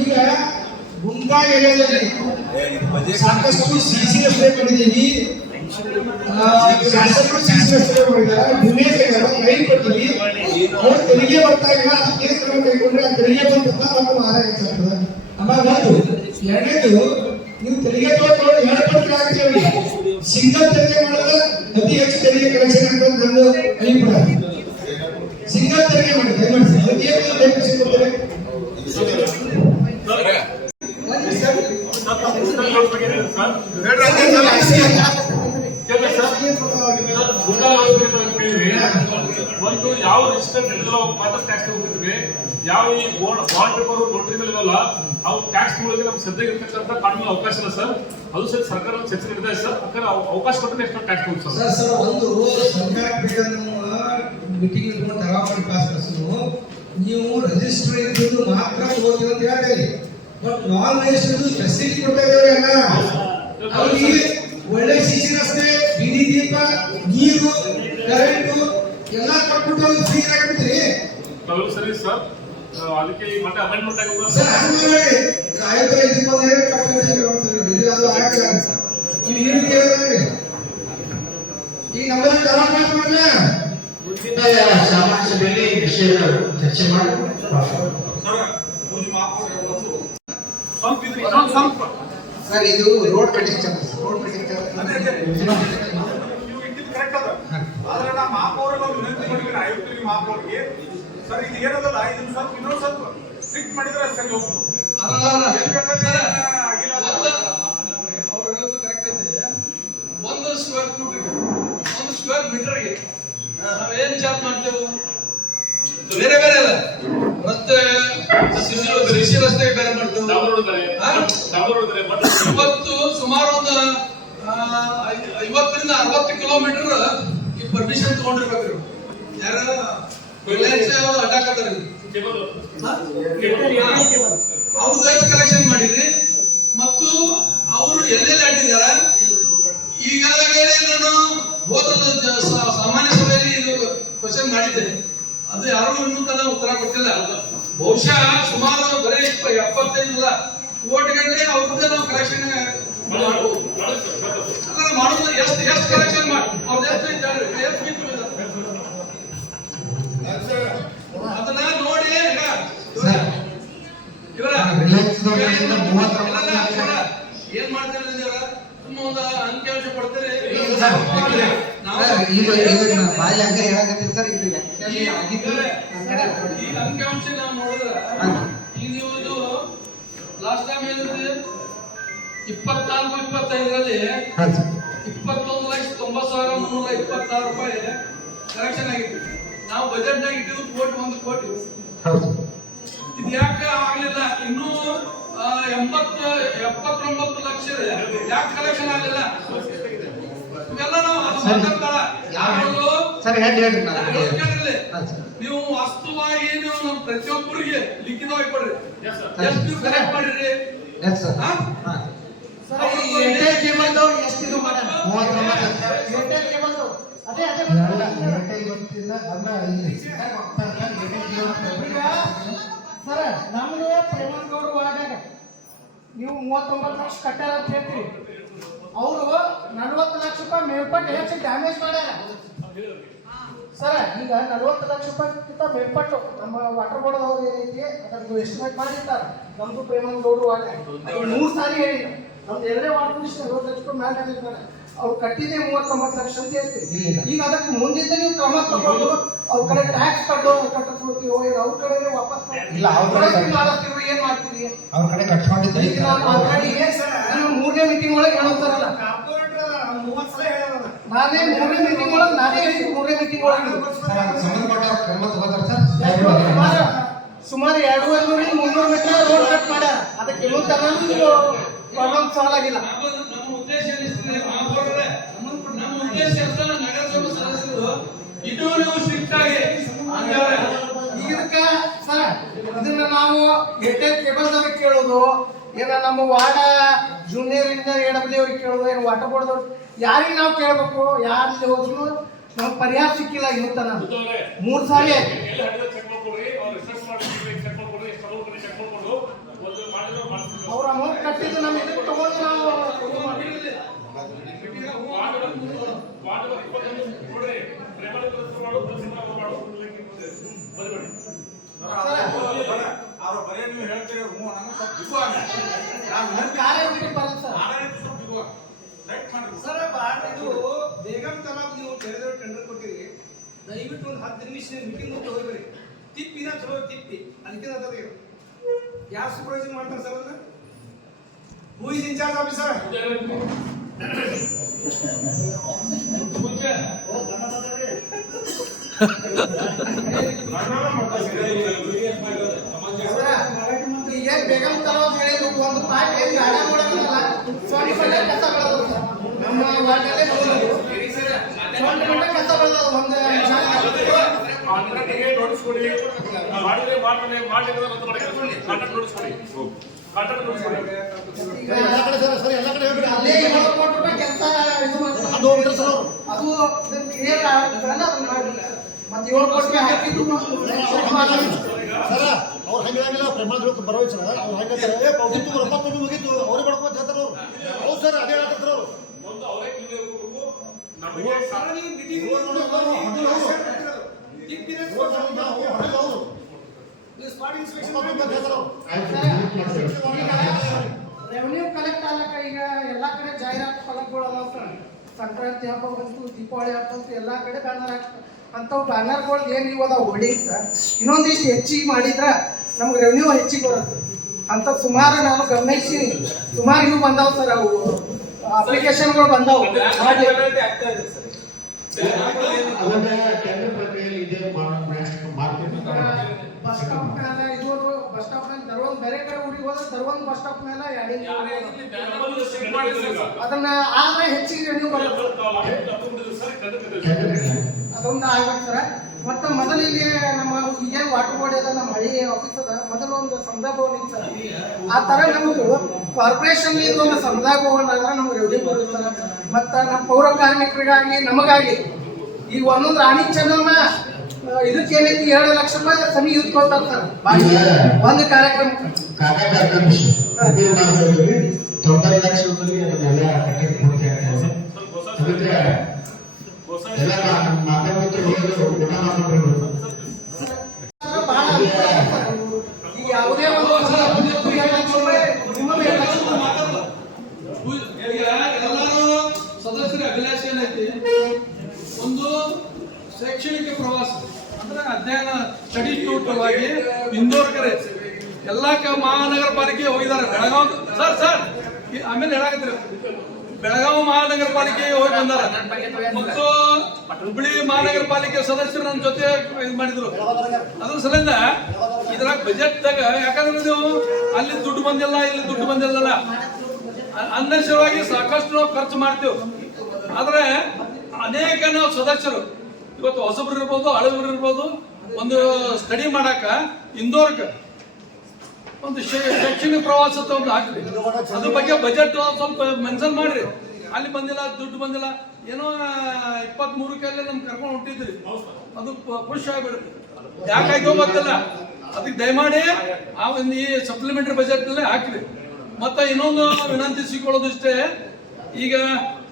ಈಗ ಗುಂಪಾ ಏರಿಯಾದಲ್ಲಿ ಸಾಕಷ್ಟು ಸಿಸಿ ರಸ್ತೆ ಮಾಡಿದ್ದೀವಿ. ಶಾಸಕರು ಸಿಸಿ ರಸ್ತೆ ಮಾಡಿದ್ದಾರೆ, ಲೈನ್ ಕೊಡ್ತೀವಿ. ಅವ್ರು ತೆರಿಗೆ ಬರ್ತಾ ಇಲ್ಲ, ಕೇಸ್ ಕ್ರಮ ಕೈಗೊಂಡ್ರೆ ಆ ತೆರಿಗೆ ಬಂದ ನಮ್ಮ ಆದಾಯ ಹೆಚ್ಚಾಗ್ತದೆ. ಆಮೇಲೆ ಒಂದು ಎರಡನೇದು, ನೀವು ತೆರಿಗೆ ತಗೊಂಡು 2 ಪಟ್ಟು ಆಗ್ತೀವಿ. ಸಿಂಗಲ್ ತೆರಿಗೆ ಮಾಡಿದ್ರೆ ಅತಿ ಹೆಚ್ಚು ತೆರಿಗೆ ಕಲೆಕ್ಷನ್ ಅಂತ ನನ್ನ ಅಭಿಪ್ರಾಯ. ಸಿಂಗಲ್ ತೆರಿಗೆ ಮಾಡಿ ದಯಮಾಡಿ ಅತಿ ಹೆಚ್ಚು ಕಲೆಕ್ಷನ್ ಕೊಡ್ತಾರೆ. ಒಂದು ಯಾವ ರಿಜಿಸ್ಟರ್ ಮಾತ್ರ ಟ್ಯಾಕ್ಸ್ ತಗೋತಿದ್ವಿ, ಯಾವ ಈ ಬಾಂಡ್ ಪೇಪರ್ ನೋಟ್ರಿ ಮೇಲೆ ಇರಲ್ಲ ಅವು ಟ್ಯಾಕ್ಸ್ ತಗೊಳ್ಳೋಕೆ ನಮ್ಮ ಸದ್ಯಕ್ಕೆ ಇರ್ತಕ್ಕಂಥ ಕಾನೂನು ಅವಕಾಶ ಇಲ್ಲ ಸರ್. ಅದು ಸರ್ ಸರ್ಕಾರ ಚರ್ಚೆ ನಡೆದಿದೆ ಸರ್. ಅವಕಾಶ ಕೊಟ್ಟರೆ ಎಷ್ಟು ಟ್ಯಾಕ್ಸ್ ತಗೋದು ಸರ್. ಸರ್ ಒಂದು ಸರ್ಕಾರ ಮೀಟಿಂಗ್ ಇಟ್ಕೊಂಡು ತರಾವಳಿ ಪಾಸ್ ಕಳಿಸೋದು, ನೀವು ರಿಜಿಸ್ಟರ್ ಇದ್ದು ಮಾತ್ರ ತಗೋತೀವಿ ಅಂತ ಹೇಳ್ತೀವಿ. ಬಟ್ ನಾನ್ ರಿಜಿಸ್ಟರ್ಡ್ ಫೆಸಿಲಿಟಿ ಕೊಡ್ತಾ ಇದ್ದೇವೆ ಅಲ್ಲ, ಅವ್ರಿಗೆ ಒಳ್ಳೆ ಸಿಸಿ ರಸ್ತೆ, ಬೀದಿ ದೀಪ, ನೀರು, ಕರೆಂಟು ಎಲ್ಲ ಕೊಟ್ಬಿಟ್ಟು ಅವ್ರಿಗೆ ಫ್ರೀ ಆಗ್ಬಿಡ್ತೀರಿ. ಸರಿ ಸರ್, ಅದಕ್ಕೆ ಮತ್ತೆ ಅಮೆಂಡ್ಮೆಂಟ್ ಆಗಿ ಸರ್ ಆದ್ಮೇಲೆ ಆಯ್ತು ಇದಕ್ಕೊಂದೇ ಕಟ್ಟಬೇಕು ಅದು ಆಗಲ್ಲ. ನೀವು ಏನು ಕೇಳಿದ್ರೆ ಈಗ ನಮ್ಮಲ್ಲಿ ತರಾವಳಿ ಪಾಸ್ ಮಾಡಲ್ಲ, ಸಾಮಾನ್ಯ ಸಭೆಯಲ್ಲಿ ವಿಷಯ ಚರ್ಚೆ ಮಾಡಿ ಸರ್ ಇದು road cutting charge. Road cutting ಆದ್ರೆ ನಾ ಮಹಾಪೌರಲ್ಲ ವಿನಂತಿ ಮಾಡಿದ್ರೆ ಆಯುಕ್ತರಿಗೆ ಮಹಾಪೌರಿಗೆ ಸರ್ ಇದು ಏನದಲ್ಲ ಇದನ್ನ ಸ್ವಲ್ಪ ಇನ್ನೊಂದು ಸ್ವಲ್ಪ ಸ್ಟ್ರಿಕ್ಟ್ ಮಾಡಿದ್ರೆ ಸರಿ ಹೋಗ್ತದೆ. ಅವ್ರು ಹೇಳೋದು ಕರೆಕ್ಟ್ ಐತೆ. 1 ಸ್ಕ್ವೇರ್ ಫೀಟ್ 1 ಸ್ಕ್ವೇರ್ ಮೀಟರ್ಗೆ ನಾವೇನ್ ಚಾರ್ಜ್ ಮಾಡ್ತೇವೆ? ಬೇರೆ ಬೇರೆ ಅಲ್ಲ, ರಸ್ತೆ ಸಿಸಿ ರಸ್ತೆ ಬೇರೆ ಮಾಡ್ತೇವೆ. ಇವತ್ತು ಸುಮಾರು ಒಂದು 50 ರಿಂದ 60 ಕಿಲೋಮೀಟರ್ ಈ ಪರ್ಮಿಷನ್ ತಗೊಂಡಿರ್ಬೇಕು. ಯಾರು ರಿಲಯನ್ಸ್ ಅಡ್ಡಾಕತ್ತಾರೆ, ಅವ್ರು ಕಲೆಕ್ಷನ್ ಮಾಡಿದ್ರಿ ಮತ್ತು ಅವರು ಎಲ್ಲೆಲ್ಲಿ ಅಡ್ಡಿದಾರ ಈಗಾಗಲೇ ಸಾಮಾನ್ಯ ಸಭೆಯಲ್ಲಿ ಇದು ಕ್ವಶನ್ ಮಾಡಿದ್ದೆ, ಅದು ಯಾರು ಇನ್ನೂ ತನಕ ಉತ್ತರ ಕೊಟ್ಟಿಲ್ಲ. ಬಹುಶಃ ಸುಮಾರು ಬರೀ 75 ಕೋಟಿ ಗಂಟೆ ಅವ್ರದ್ದೇ ನಾವು ಕಲೆಕ್ಷನ್ ಮಾಡುದು. ಎಷ್ಟು ಕಲೆಕ್ಷನ್ ಅದನ್ನ ನೋಡಿ ಏನ್ ಮಾಡ್ತಾರೆ ತುಂಬ ಒಂದು ಅಂಕಿಅಂಶ ಕೊಡ್ತಾರೆ. ಈಗ ಬಾಯಿ ಹಂಗೆ ಹೇಳಕತ್ತೀನಿ ಸರ್. ಈಗ ಈ ಅಂಕಿಅಂಶ ನಾವು ನೋಡಿದ್ರೆ ಈಗ ನೀವು ಇದು ಲಾಸ್ಟ್ ಟೈಮ್ ಹೇಳಿದ್ರೆ 24-25ರಲ್ಲಿ 21,90,326 ರೂಪಾಯಿ ಕಲೆಕ್ಷನ್ ಆಗಿತ್ತು. ನಾವು ಬಜೆಟ್ ನಾಗ ಇಟ್ಟಿದ್ದು 1 ಕೋಟಿ. ಇದು ಯಾಕೆ ಆಗ್ಲಿಲ್ಲ? ಇನ್ನೂ 79 ಲಕ್ಷ ಯಾಕೆ ಕಲೆಕ್ಷನ್ ಆಗಲಿಲ್ಲ? ಇವೆಲ್ಲ ನಾವು ನೀವು ವಾಸ್ತವವಾಗಿ ನೀವು ನಮ್ಮ ಪ್ರತಿಯೊಬ್ಬರಿಗೆ ಲಿಖಿತವಾಗಿ ಕೊಡ್ರಿ. ಎಷ್ಟು ನೀವು ಕಲೆಕ್ಟ್ ಮಾಡಿರಿ? ಸರ್ ನಮ್ದು ಪ್ರೇಮಗೌಡ ವಾರ್ಡ್ನಾಗ ನೀವು 39 ಲಕ್ಷ ಕಟ್ಟಾರ ಅಂತ ಹೇಳ್ತೀರಿ. ಅವರು 40 ಲಕ್ಷ ರೂಪಾಯಿ ಮೇಲ್ಪಟ್ಟು ಹೆಚ್ಚು ಡ್ಯಾಮೇಜ್ ಮಾಡ್ಯಾರ ಸರ್. ಈಗ 40 ಲಕ್ಷ ರೂಪಾಯಿಗಿಂತ ಮೇಲ್ಪಟ್ಟು ನಮ್ಮ ವಾಟರ್ ಬೋರ್ಡ್ ಅವ್ರು ಏನೈತಿ ಅದನ್ನು ಎಸ್ಟಿಮೇಟ್ ಮಾಡಿರ್ತಾರೆ. ನಮ್ದು ಪ್ರೇಮಗೌಡ ವಾರ್ಡ್ನಾಗ 3 ಸಾರಿ ಹೇಳಿ ನಮ್ದು 2 ವಾರ್ಡ್ ಮುಗಿಸಿ 40 ಲಕ್ಷ ರೂಪಾಯಿ ಮೇಲೆ ಡ್ಯಾಮೇಜ್ ಅವ್ರು ಕಟ್ಟಿದೆ 39 ಲಕ್ಷ ಅಂತ ಹೇಳ್ತೀವಿ. ಈಗ ಅದಕ್ಕೆ ಮುಂದಿದ್ದ ನೀವು ಕ್ರಮ ತಗೊಂಡು ಅವ್ರ ಕಡೆ ಟ್ಯಾಕ್ಸ್ ಕಟ್ಟಿಸ್ಬಿಡ್ತೀವೋ ಅವ್ರ ಕಡೆ ವಾಪಸ್ ಏನ್ ಮಾಡ್ತೀವಿ? ಅವ್ರ ಕಡೆ ಕಟ್ಕೊಂಡಿದ್ದೆ. ಈಗ ನಾನು ಆಲ್ರೆಡಿ 3ನೇ ಮೀಟಿಂಗ್ ಒಳಗೆ ಹೇಳೋತಾರಲ್ಲ, ನಾನೇ 3ನೇ ಮೀಟಿಂಗ್ ಒಳಗೆ ನಾನೇ ಹೇಳಿದ್ದು. 3ನೇ ಮೀಟಿಂಗ್ ಒಳಗೆ ಸಂಬಂಧಪಟ್ಟ ಕ್ರಮ ತಗೋತಾರೆ ಸರ್. ಸುಮಾರು 2,500-300 ಮೀಟರ್ ರೋಡ್ ಕಟ್ ಮಾಡ್ಯಾರ. ಅದಕ್ಕೆ ಇನ್ನೂ ತನಕ ಪ್ರಾಬ್ಲಮ್ ಸಾಲ್ವ್ ಆಗಿಲ್ಲ. ನಮ್ಮ ಉದ್ದೇಶ ನಗರಸಭಾ ಸದಸ್ಯರು ಇನ್ನೂ ನೀವು ಸ್ಟ್ರಿಕ್ಟ್ ಆಗಿ ಇದಕ್ಕೆ ಸರ್ ಇದನ್ನ ನಾವು ಕೇಬಲ್ದವ್ರಿಗೆ ಕೇಳೋದು, ಏನ ನಮ್ಮ ವಾರ್ಡ ಜೂನಿಯರ್ ಇಂದ AW ಅವ್ರಿಗೆ ಕೇಳೋದು, ಏನು ವಾಟರ್ ಬೋರ್ಡ್ ಯಾರಿಗೆ ನಾವು ಕೇಳಬೇಕು? ಯಾರಲ್ಲಿ ಹೋದ್ರು ನಮ್ಗೆ ಪರಿಹಾರ ಸಿಕ್ಕಿಲ್ಲ ಇನ್ನೂ ತನ 3 ಸಾರಿ. ಅವ್ರ ಅಮೌಂಟ್ ಕಟ್ಟಿದ್ದು ನಮ್ಮ ಇದಕ್ಕೆ ತಗೊಂಡು ನಾವು ಇದು ಬೇಗಂ ತಲಾಬ್ ನೀವು ತೆರೆದವ್ರು ಟೆಂಡರ್ ಕೊಟ್ಟಿರಿ. ದಯವಿಟ್ಟು ಒಂದು 10 ನಿಮಿಷ ಮೀಟಿಂಗ್ ಅಂತ ಹೋಗ್ಬೇಡಿ. ತಿಪ್ಪಿನ ಚಲೋ ತಿಪ್ಪಿ ಅದಕ್ಕೆ ಯಾರು ಸೂಪರ್ವೈಸಿಂಗ್ ಮಾಡ್ತಾರೆ ಸರ್? ಅದನ್ನ ಹೂ ಇಸ್ ಇನ್ಚಾರ್ಜ್ ಆಫೀಸರ್? ಏನ್ ಬೇಗಂ ತಲಾಬ್ ಹೇಳಿದ್ರು ಒಂದು ಪಾರ್ಟ್ ಏನು ಗಾಡ ಮಾಡೋದಿಲ್ಲ. ಸ್ವಂತ ಕಸ ಬೆಳೆದು ನಮ್ಮ ವಾರ್ಡಲ್ಲೇ ಸ್ವಂತ ಕಸ ಬೆಳೆದು ಒಂದು ಕಾಂಟ್ರಾಕ್ಟ್ಗೆ ನೋಟಿಸ್ ಕೊಡಿ. ಮಾಡಿದ್ರೆ ಮಾಡಿದ್ರೆ ರದ್ದು ಮಾಡಿ ಕಾಂಟ್ರಾಕ್ಟ್ ನೋಟಿಸ್ ಕೊಡಿ. ಕಾಂಟ್ರಾಕ್ಟ್ ನೋಟಿಸ್ ಕೊಡಿ. ಅಲ್ಲೇ 7 ಕೋಟಿ ರೂಪಾಯಿ ಕೆಲಸ ಇದು ಮಾಡ್ತಾರೆ. ಅದು ಕ್ಲಿಯರ್ ಆಗಲ್ಲ. ಅದನ್ನ ಮಾಡಿಲ್ಲ. ಮತ್ತೆ 7 ಕೋಟಿ ಹಾಕಿದ್ದು ಸರ್ ಅವ್ರು ಹಂಗಿಲ್ಲ. ಪ್ರಮಾಣಗಳು ಬರೋದು ಸರ್. ಅವ್ರು ಹಂಗಂತಾರೆ ಪೌಷ್ಟಿಕ ರೊಕ್ಕ ಮುಗಿತು ಅವ್ರಿಗೆ ಬಡ್ಕೊಂಡು ಹೇಳ್ತಾರೆ ಅವ್ರು. ಹೌದು ಸರ್, ಅದೇ ಹೇಳ್ತಾರೆ ಅವ್ರು. ಒಂದು ಅವರೇ ಕ್ಲಿಯರ್ ಹೋಗಬೇಕು. ನಮಗೆ ರೆವೆನ್ಯೂ ಕಲೆಕ್ಟ್ ಆಗಕ್ಕ ಈಗ ಎಲ್ಲಾ ಕಡೆ ಜಾಹೀರಾತು ಫಲಕಗಳು ಅದಾವ ಸರ್. ಸಂಕ್ರಾಂತಿ ಹಬ್ಬ ಬಂತು, ದೀಪಾವಳಿ ಹಬ್ಬ ಬಂತು, ಎಲ್ಲಾ ಕಡೆ ಬ್ಯಾನರ್ ಹಾಕ್ತಾರೆ. ಅಂಥವು ಬ್ಯಾನರ್ಗಳು ಏನು ಇವು ಅದಾವ ಹೋರ್ಡಿಂಗ್ಸ್ ಇನ್ನೊಂದಿಷ್ಟು ಹೆಚ್ಚಿಗೆ ಮಾಡಿದ್ರೆ ನಮ್ಗೆ ರೆವೆನ್ಯೂ ಹೆಚ್ಚಿಗೆ ಬರುತ್ತೆ ಅಂತ ಸುಮಾರು ನಾನು ಗಮನಿಸಿ ಸುಮಾರು ಇವು ಬಂದಾವ ಸರ್. ಅವು ಅಪ್ಲಿಕೇಶನ್ಗಳು ಬಂದಾವು. ಬಸ್ ಸ್ಟಾಪ್ ಮೇಲೆ ಇದು ಬಸ್ ಸ್ಟಾಪ್ ಮೇಲೆ ಧರ್ವಂದ್ ಬೇರೆ ಕಡೆ ಊರಿಗೆ ಹೋದ್ರೆ ಧರ್ವಂದ್ ಬಸ್ ಸ್ಟಾಪ್ ಮೇಲೆ ಅದನ್ನ ಆದ್ರೆ ಹೆಚ್ಚಿಗೆ ರೆವೆನ್ಯೂ ಬರುತ್ತೆ. ಅದೊಂದು ಆಗ್ಬೇಕು ಸರ್. ಮತ್ತು ಮೊದಲಿಗೆ ನಮ್ಮ ಈಗೇನು ವಾಟರ್ ಬೋರ್ಡ್ ಅದ ನಮ್ಮ ಹಳ್ಳಿ ಆಫೀಸ್ ಅದ ಮೊದಲು ಒಂದು ಸಮುದಾಯ ಭವನ ಇತ್ತು ಸರ್. ಆ ಥರ ನಮಗೂ ಕಾರ್ಪೊರೇಷನ್ ಇದು ಒಂದು ಸಮುದಾಯ ಭವನ ಅಂದ್ರೆ ನಮ್ಗೆ ರೆವಿನ್ಯೂ ಬರುತ್ತೆ. ಮತ್ತು ನಮ್ಮ ಪೌರ ಕಾರ್ಮಿಕರಿಗಾಗಿ ನಮಗಾಗಿ ಈಗ ಒಂದೊಂದು ರಾಣಿ ಚೆನ್ನಮ್ಮ ಇದಕ್ಕೇನೈತಿ 2 ಲಕ್ಷ ರೂಪಾಯಿ ಸಮಿ ಇದ್ಕೊಳ್ತಾರೆ ಸರ್ ಒಂದು ಕಾರ್ಯಕ್ರಮಕ್ಕೆ. 90 ಲಕ್ಷದಲ್ಲಿ ಅದನ್ನೆಲ್ಲ ಕಟ್ಟಕ್ಕೆ ಪೂರ್ತಿ ಆಗ್ತದೆ. ಅದಕ್ಕೆ ಎಲ್ಲ ಮಾಧ್ಯಮಕ್ಕೆ ಹೋಗೋದು ಊಟ ಮಾಡ್ಕೊಂಡು ಈಗ ಯಾವುದೇ ಒಂದು 2 ಲಕ್ಷ ರೂಪಾಯಿ ಮಿನಿಮಮ್ 2 ಲಕ್ಷ ಎಲ್ಲರೂ ಸದಸ್ಯರ ಅಭಿಲಾಷೆ ಏನೈತಿ, ಒಂದು ಶೈಕ್ಷಣಿಕ ಪ್ರವಾಸ ಅಂದ್ರೆ ಅಧ್ಯಯನ ಸ್ಟಡಿ ಟೂರ್ವಾಗಿ ಇಂದೋರ್ ಕರೆ ಎಲ್ಲ ಮಹಾನಗರ ಪಾಲಿಕೆ ಹೋಗಿದ್ದಾರೆ. ಬೆಳಗಾವ್ ಸರ್ ಆಮೇಲೆ ಹೇಳಾಕತ್ರಿ, ಬೆಳಗಾವಿ ಮಹಾನಗರ ಪಾಲಿಕೆಗೆ ಹೋಗಿ ಬಂದಾರ ಮತ್ತು ಹುಬ್ಬಳ್ಳಿ ಮಹಾನಗರ ಪಾಲಿಕೆ ಸದಸ್ಯರು ನನ್ನ ಜೊತೆ ಇದು ಮಾಡಿದ್ರು. ಅದ್ರ ಸಲಿಂದ ಇದ್ರಾಗ ಬಜೆಟ್ದಾಗ ಯಾಕಂದ್ರೆ ನೀವು ಅಲ್ಲಿ ದುಡ್ಡು ಬಂದಿಲ್ಲ ಇಲ್ಲಿ ದುಡ್ಡು ಬಂದಿಲ್ಲ ಅನ್ನೆಸರವಾಗಿ ಸಾಕಷ್ಟು ನಾವು ಖರ್ಚು ಮಾಡ್ತೇವೆ. ಆದ್ರೆ ಅನೇಕ ನಾವು ಸದಸ್ಯರು ಇವತ್ತು ಹೊಸಬ್ರು ಇರ್ಬೋದು ಹಳಬ್ರು ಇರ್ಬೋದು ಒಂದು ಸ್ಟಡಿ ಮಾಡಾಕ ಇಂದೋರ್ಗೆ ಒಂದು ಶೈಕ್ಷಣಿಕ ಪ್ರವಾಸ ಒಂದು ಹಾಕ್ರಿ. ಅದ್ರ ಬಗ್ಗೆ ಬಜೆಟ್ ಸ್ವಲ್ಪ ಮೆನ್ಷನ್ ಮಾಡ್ರಿ. ಅಲ್ಲಿ ಬಂದಿಲ್ಲ ದುಡ್ಡು ಬಂದಿಲ್ಲ ಏನೋ 23 ನಮ್ಗೆ ಕರ್ಕೊಂಡು ಹೊಂಟಿದ್ರಿ, ಅದು ಖುಷಿ ಆಗ್ಬಿಡುತ್ತೆ. ಯಾಕಾಯ್ತೋ ಗೊತ್ತಿಲ್ಲ. ಅದಕ್ಕೆ ದಯಮಾಡಿ ಆ ಒಂದು ಈ ಸಪ್ಲಿಮೆಂಟರಿ ಬಜೆಟ್ ನಲ್ಲಿ ಹಾಕ್ರಿ. ಮತ್ತೆ ಇನ್ನೊಂದು ವಿನಂತಿಸಿಕೊಳ್ಳೋದು ಇಷ್ಟೇ, ಈಗ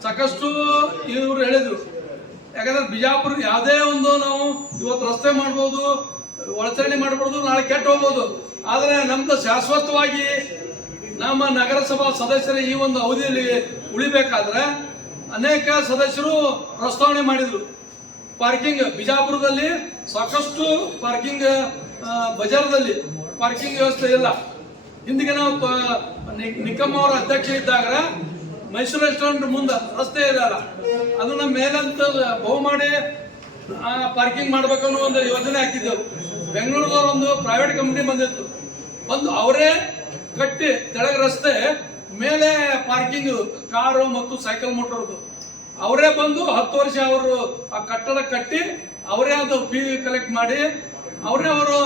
ಸಾಕಷ್ಟು ಇವರು ಹೇಳಿದ್ರು, ಯಾಕಂದ್ರೆ ಬಿಜಾಪುರ ಯಾವುದೇ ಒಂದು ನಾವು ಇವತ್ತು ರಸ್ತೆ ಮಾಡ್ಬೋದು, ಒಳಚರಂಡಿ ಮಾಡ್ಬೋದು, ನಾಳೆ ಕೆಟ್ಟ ಹೋಗ್ಬೋದು. ಆದರೆ ನಮ್ದು ಶಾಶ್ವತವಾಗಿ ನಮ್ಮ ನಗರಸಭಾ ಸದಸ್ಯರ ಈ ಒಂದು ಅವಧಿಯಲ್ಲಿ ಉಳಿಬೇಕಾದ್ರೆ ಅನೇಕ ಸದಸ್ಯರು ಪ್ರಸ್ತಾವನೆ ಮಾಡಿದ್ರು. ಪಾರ್ಕಿಂಗ್ ಬಿಜಾಪುರದಲ್ಲಿ ಸಾಕಷ್ಟು ಪಾರ್ಕಿಂಗ್, ಬಜಾರದಲ್ಲಿ ಪಾರ್ಕಿಂಗ್ ವ್ಯವಸ್ಥೆ ಇಲ್ಲ. ಹಿಂದಿಗೆ ನಾವು ನಿಕಮ್ ಅವರ ಅಧ್ಯಕ್ಷ ಇದ್ದಾಗ ಮೈಸೂರು ರೆಸ್ಟೋರೆಂಟ್ ಮುಂದೆ ರಸ್ತೆ ಇರಲ್ಲ, ಅದನ್ನ ಮೇಲಂತ ಬಹು ಮಾಡಿ ಪಾರ್ಕಿಂಗ್ ಮಾಡ್ಬೇಕನ್ನೋ ಒಂದು ಯೋಜನೆ ಹಾಕಿದ್ದೆವು. ಬೆಂಗಳೂರದವ್ರು ಒಂದು ಪ್ರೈವೇಟ್ ಕಂಪ್ನಿ ಬಂದಿತ್ತು, ಬಂದು ಅವರೇ ಕಟ್ಟಿ ತೆಳಗ ರಸ್ತೆ ಮೇಲೆ ಪಾರ್ಕಿಂಗ್ ಕಾರು ಮತ್ತು ಸೈಕಲ್ ಮೋಟರ್ದು ಅವರೇ ಬಂದು 10 ವರ್ಷ ಅವರು ಆ ಕಟ್ಟಡ ಕಟ್ಟಿ ಅವರೇ ಅದು ಫೀ ಕಲೆಕ್ಟ್ ಮಾಡಿ ಅವರೇ ಅವರು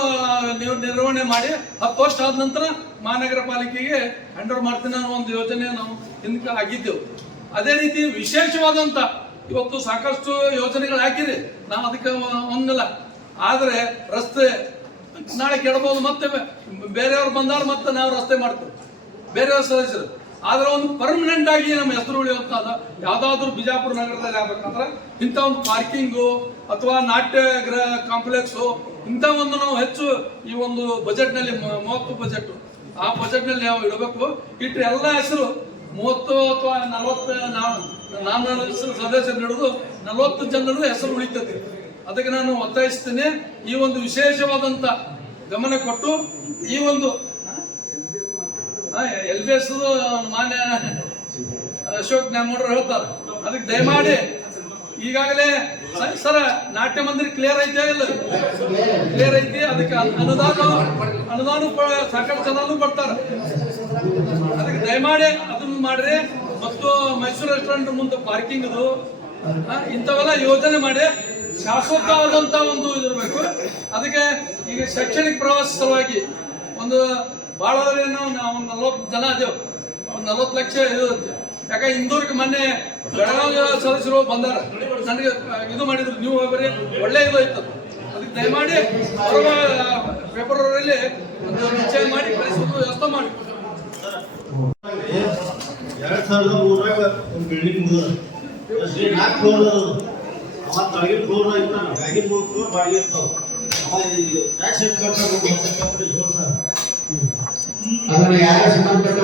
ನಿರ್ವಹಣೆ ಮಾಡಿ 10 ವರ್ಷ ಆದ ನಂತರ ಮಹಾನಗರ ಪಾಲಿಕೆಗೆ ಹ್ಯಾಂಡ್ ಓವರ್ ಮಾಡ್ತೀನಿ ಅನ್ನೋ ಒಂದು ಯೋಜನೆ ನಾವು ಹಿಂದಕ್ಕೆ ಆಗಿದ್ದೆವು. ಅದೇ ರೀತಿ ವಿಶೇಷವಾದಂತ ಇವತ್ತು ಸಾಕಷ್ಟು ಯೋಜನೆಗಳು ಹಾಕಿರಿ, ನಾವು ಅದಕ್ಕೆ ಒಂದಿಲ್ಲ. ಆದ್ರೆ ರಸ್ತೆ ನಾಳೆ ಕೆಡಬಹುದು, ಮತ್ತೆ ಬೇರೆಯವ್ರು ಬಂದಾರ ಮತ್ತೆ ನಾವು ರಸ್ತೆ ಮಾಡ್ತೇವೆ ಬೇರೆಯವ್ರ ಸದಸ್ಯರು. ಆದ್ರೆ ಒಂದು ಪರ್ಮನೆಂಟ್ ಆಗಿ ನಮ್ಮ ಹೆಸರು ಉಳಿಯುವಂತ ಯಾವ್ದಾದ್ರು ಬಿಜಾಪುರ ನಗರದಲ್ಲಿ ಆಗ್ಬೇಕಂದ್ರೆ ಇಂಥ ಒಂದು ಪಾರ್ಕಿಂಗು ಅಥವಾ ನಾಟ್ಯ ಗೃಹ ಕಾಂಪ್ಲೆಕ್ಸು ಇಂಥ ಒಂದು ನಾವು ಹೆಚ್ಚು ಈ ಒಂದು ಬಜೆಟ್ ನಲ್ಲಿ 30 ಬಜೆಟ್ ಆ ಬಜೆಟ್ ನಲ್ಲಿ ನಾವು ಇಡಬೇಕು. ಇಟ್ಟರೆ ಎಲ್ಲ ಹೆಸರು 30 ಅಥವಾ 40 ನಾನು ಸದಸ್ಯರು ನೀಡುದು 40 ಜನರದ್ದು ಹೆಸರು ಉಳಿತದೆ. ಅದಕ್ಕೆ ನಾನು ಒತ್ತಾಯಿಸ್ತೇನೆ, ಈ ಒಂದು ವಿಶೇಷವಾದಂತ ಗಮನ ಕೊಟ್ಟು ಈ ಒಂದು LBS ಮಾನ್ಯ ಅಶೋಕ್ ನ್ಯಾಮಗೌಡರು ಹೇಳ್ತಾರೆ, ಅದಕ್ಕೆ ದಯಮಾಡಿ ಈಗಾಗಲೇ ಸರ ನಾಟ್ಯ ಮಂದಿರ ಕ್ಲಿಯರ್ ಐತೆ ಇಲ್ಲ, ಕ್ಲಿಯರ್ ಐತಿ. ಅದಕ್ಕೆ ಅನುದಾನ ಸಾಕಷ್ಟು ಜನರು ಕೊಡ್ತಾರೆ. ಅದಕ್ಕೆ ದಯಮಾಡಿ ಅದನ್ನು ಮಾಡ್ರಿ. ಮತ್ತು ಮೈಸೂರು ರೆಸ್ಟೋರೆಂಟ್ ಮುಂದೆ ಪಾರ್ಕಿಂಗ್ ಇಂಥವೆಲ್ಲ ಯೋಜನೆ ಮಾಡಿ ಶಾಶ್ವತವಾದಂತ ಒಂದು ಇದಿರಬೇಕು. ಅದಕ್ಕೆ ಈಗ ಶೈಕ್ಷಣಿಕ ಪ್ರವಾಸ ಸಲುವಾಗಿ ಒಂದು ಬಹಳ ನಾವು 40 ಜನ ಅದೇವು, ಒಂದು 40 ಲಕ್ಷ ಇರುತ್ತೆ. ಯಾಕೆ ಇಂದೂರ್ಗೆ ಮೊನ್ನೆ ಬೆಳಗಾವಿ ಸದಸ್ಯರು ಬಂದಾರ, ನನಗೆ ಇದು ಮಾಡಿದ್ರು, ನೀವು ಬರೀ ಒಳ್ಳೆ ಇದು ಐತ. ಅದಕ್ಕೆ ದಯಮಾಡಿ ಫೆಬ್ರವರಿಯಲ್ಲಿ ಒಂದು ನಿಶ್ಚಯ ಮಾಡಿ ಕಳಿಸೋದು ವ್ಯವಸ್ಥೆ ಮಾಡಿ. 2003 ಒಂದು ಬಿಲ್ಡಿಂಗ್ ಮುಗಿದ 4 ಫ್ಲೋರ್ ಅವತ್ತು ಆಗಿನ ಫ್ಲೋರ್ ಇತ್ತು, ಆಗಿನ 3 ಫ್ಲೋರ್ ಬಾಡಿಗೆ ಇರ್ತಾವ. ಟ್ಯಾಕ್ಸ್ ಕಟ್ಟಬೇಕು ಜೋರ್ ಸರ್. ಅದನ್ನು ಯಾರ ಸಂಬಂಧಪಟ್ಟ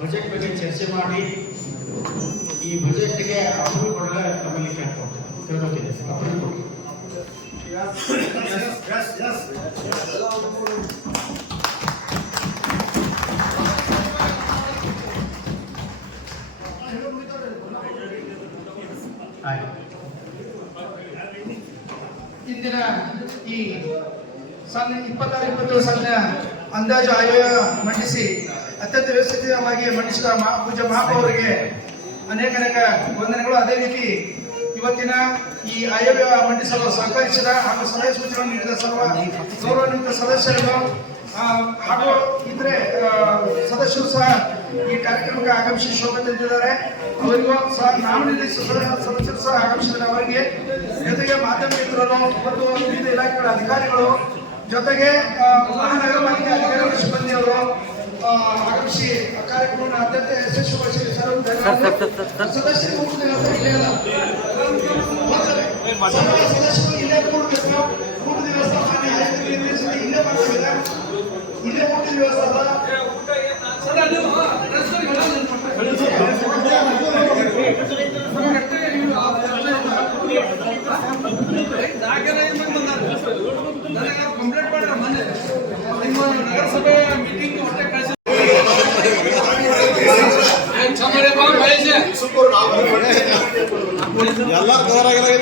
ಬಜೆಟ್ ಬಗ್ಗೆ ಚರ್ಚೆ ಮಾಡಿ ಈ ಬಜೆಟ್ಗೆ ಅಪ್ರೂವ್ ಕೊಡಲು ನಮ್ಮಲ್ಲಿ ಕೇಳ್ಕೊಳ್ತೇವೆ. ಅಪ್ರೂವ್ ಕೊಡಿ. ಇಂದಿನ ಈ ಸಾಲಿನ 26-27 ಸಾಲಿನ ಅಂದಾಜು ಆಯವ್ಯಯ ಮಂಡಿಸಿ ಅತ್ಯಂತ ವ್ಯವಸ್ಥಿತವಾಗಿ ಮಂಡಿಸಿದ ಪೂಜ್ಯ ಮಹಾಪೌರರಿಗೆ ಅನೇಕ ವಂದನೆಗಳು. ಅದೇ ರೀತಿ ಇವತ್ತಿನ ಈ ಆಯವ್ಯಯ ಮಂಡಿಸಲು ಸಹಕರಿಸಿದ ಹಾಗೂ ಸಲಹೆ ಸೂಚನೆಗಳನ್ನು ನೀಡಿದ ಗೌರವಾನ್ವಿತ ಸದಸ್ಯರು ಹಾಗೂ ಇತರೆ ಸದಸ್ಯರು ಸಹ ಈ ಕಾರ್ಯಕ್ರಮಕ್ಕೆ ಆಗಮಿಸಿ ಶೋಭೆ ತಂದಿದ್ದಾರೆ. ಅವರಿಗೂ ಸಹ ನಾಮನಿರ್ದೇಶಿತ ಸದಸ್ಯರು ಸಹ ಆಗಮಿಸಿದ್ದಾರೆ. ಅವರಿಗೆ ಜೊತೆಗೆ ಮಾಧ್ಯಮ ಮಿತ್ರರು ಮತ್ತು ವಿವಿಧ ಇಲಾಖೆಗಳ ಅಧಿಕಾರಿಗಳು ಜೊತೆಗೆ ಮಹಾನಗರ ಪಾಲಿಕೆ ಅಧಿಕಾರಿಗಳು ಸಿಬ್ಬಂದಿಯವರು ಆಗಮಿಸಿ ಕಾರ್ಯಕ್ರಮವನ್ನು ಅತ್ಯಂತ ಯಶಸ್ವಿಗೊಳಿಸಿ ಸದಸ್ಯರು ಇಲ್ಲೇ ಕೂಡಬೇಕು. ಊಟದ ವ್ಯವಸ್ಥೆ ಇಲ್ಲೇ ಮಾಡ್ತಿದ್ದಾರೆ. ಇಲ್ಲೇ ಊಟದ ವ್ಯವಸ್ಥೆ ಕಂಪ್ಲೇಂಟ್ ಮಾಡ್ರ ಮನೆ ನಿಮ್ಮ ನಗರಸಭೆ ಮೀಟಿಂಗ್ ಹೊಟ್ಟೆ ಕಳಿಸಿ ಎಲ್ಲ ಕವರ್ ಆಗಿಲ್ಲ.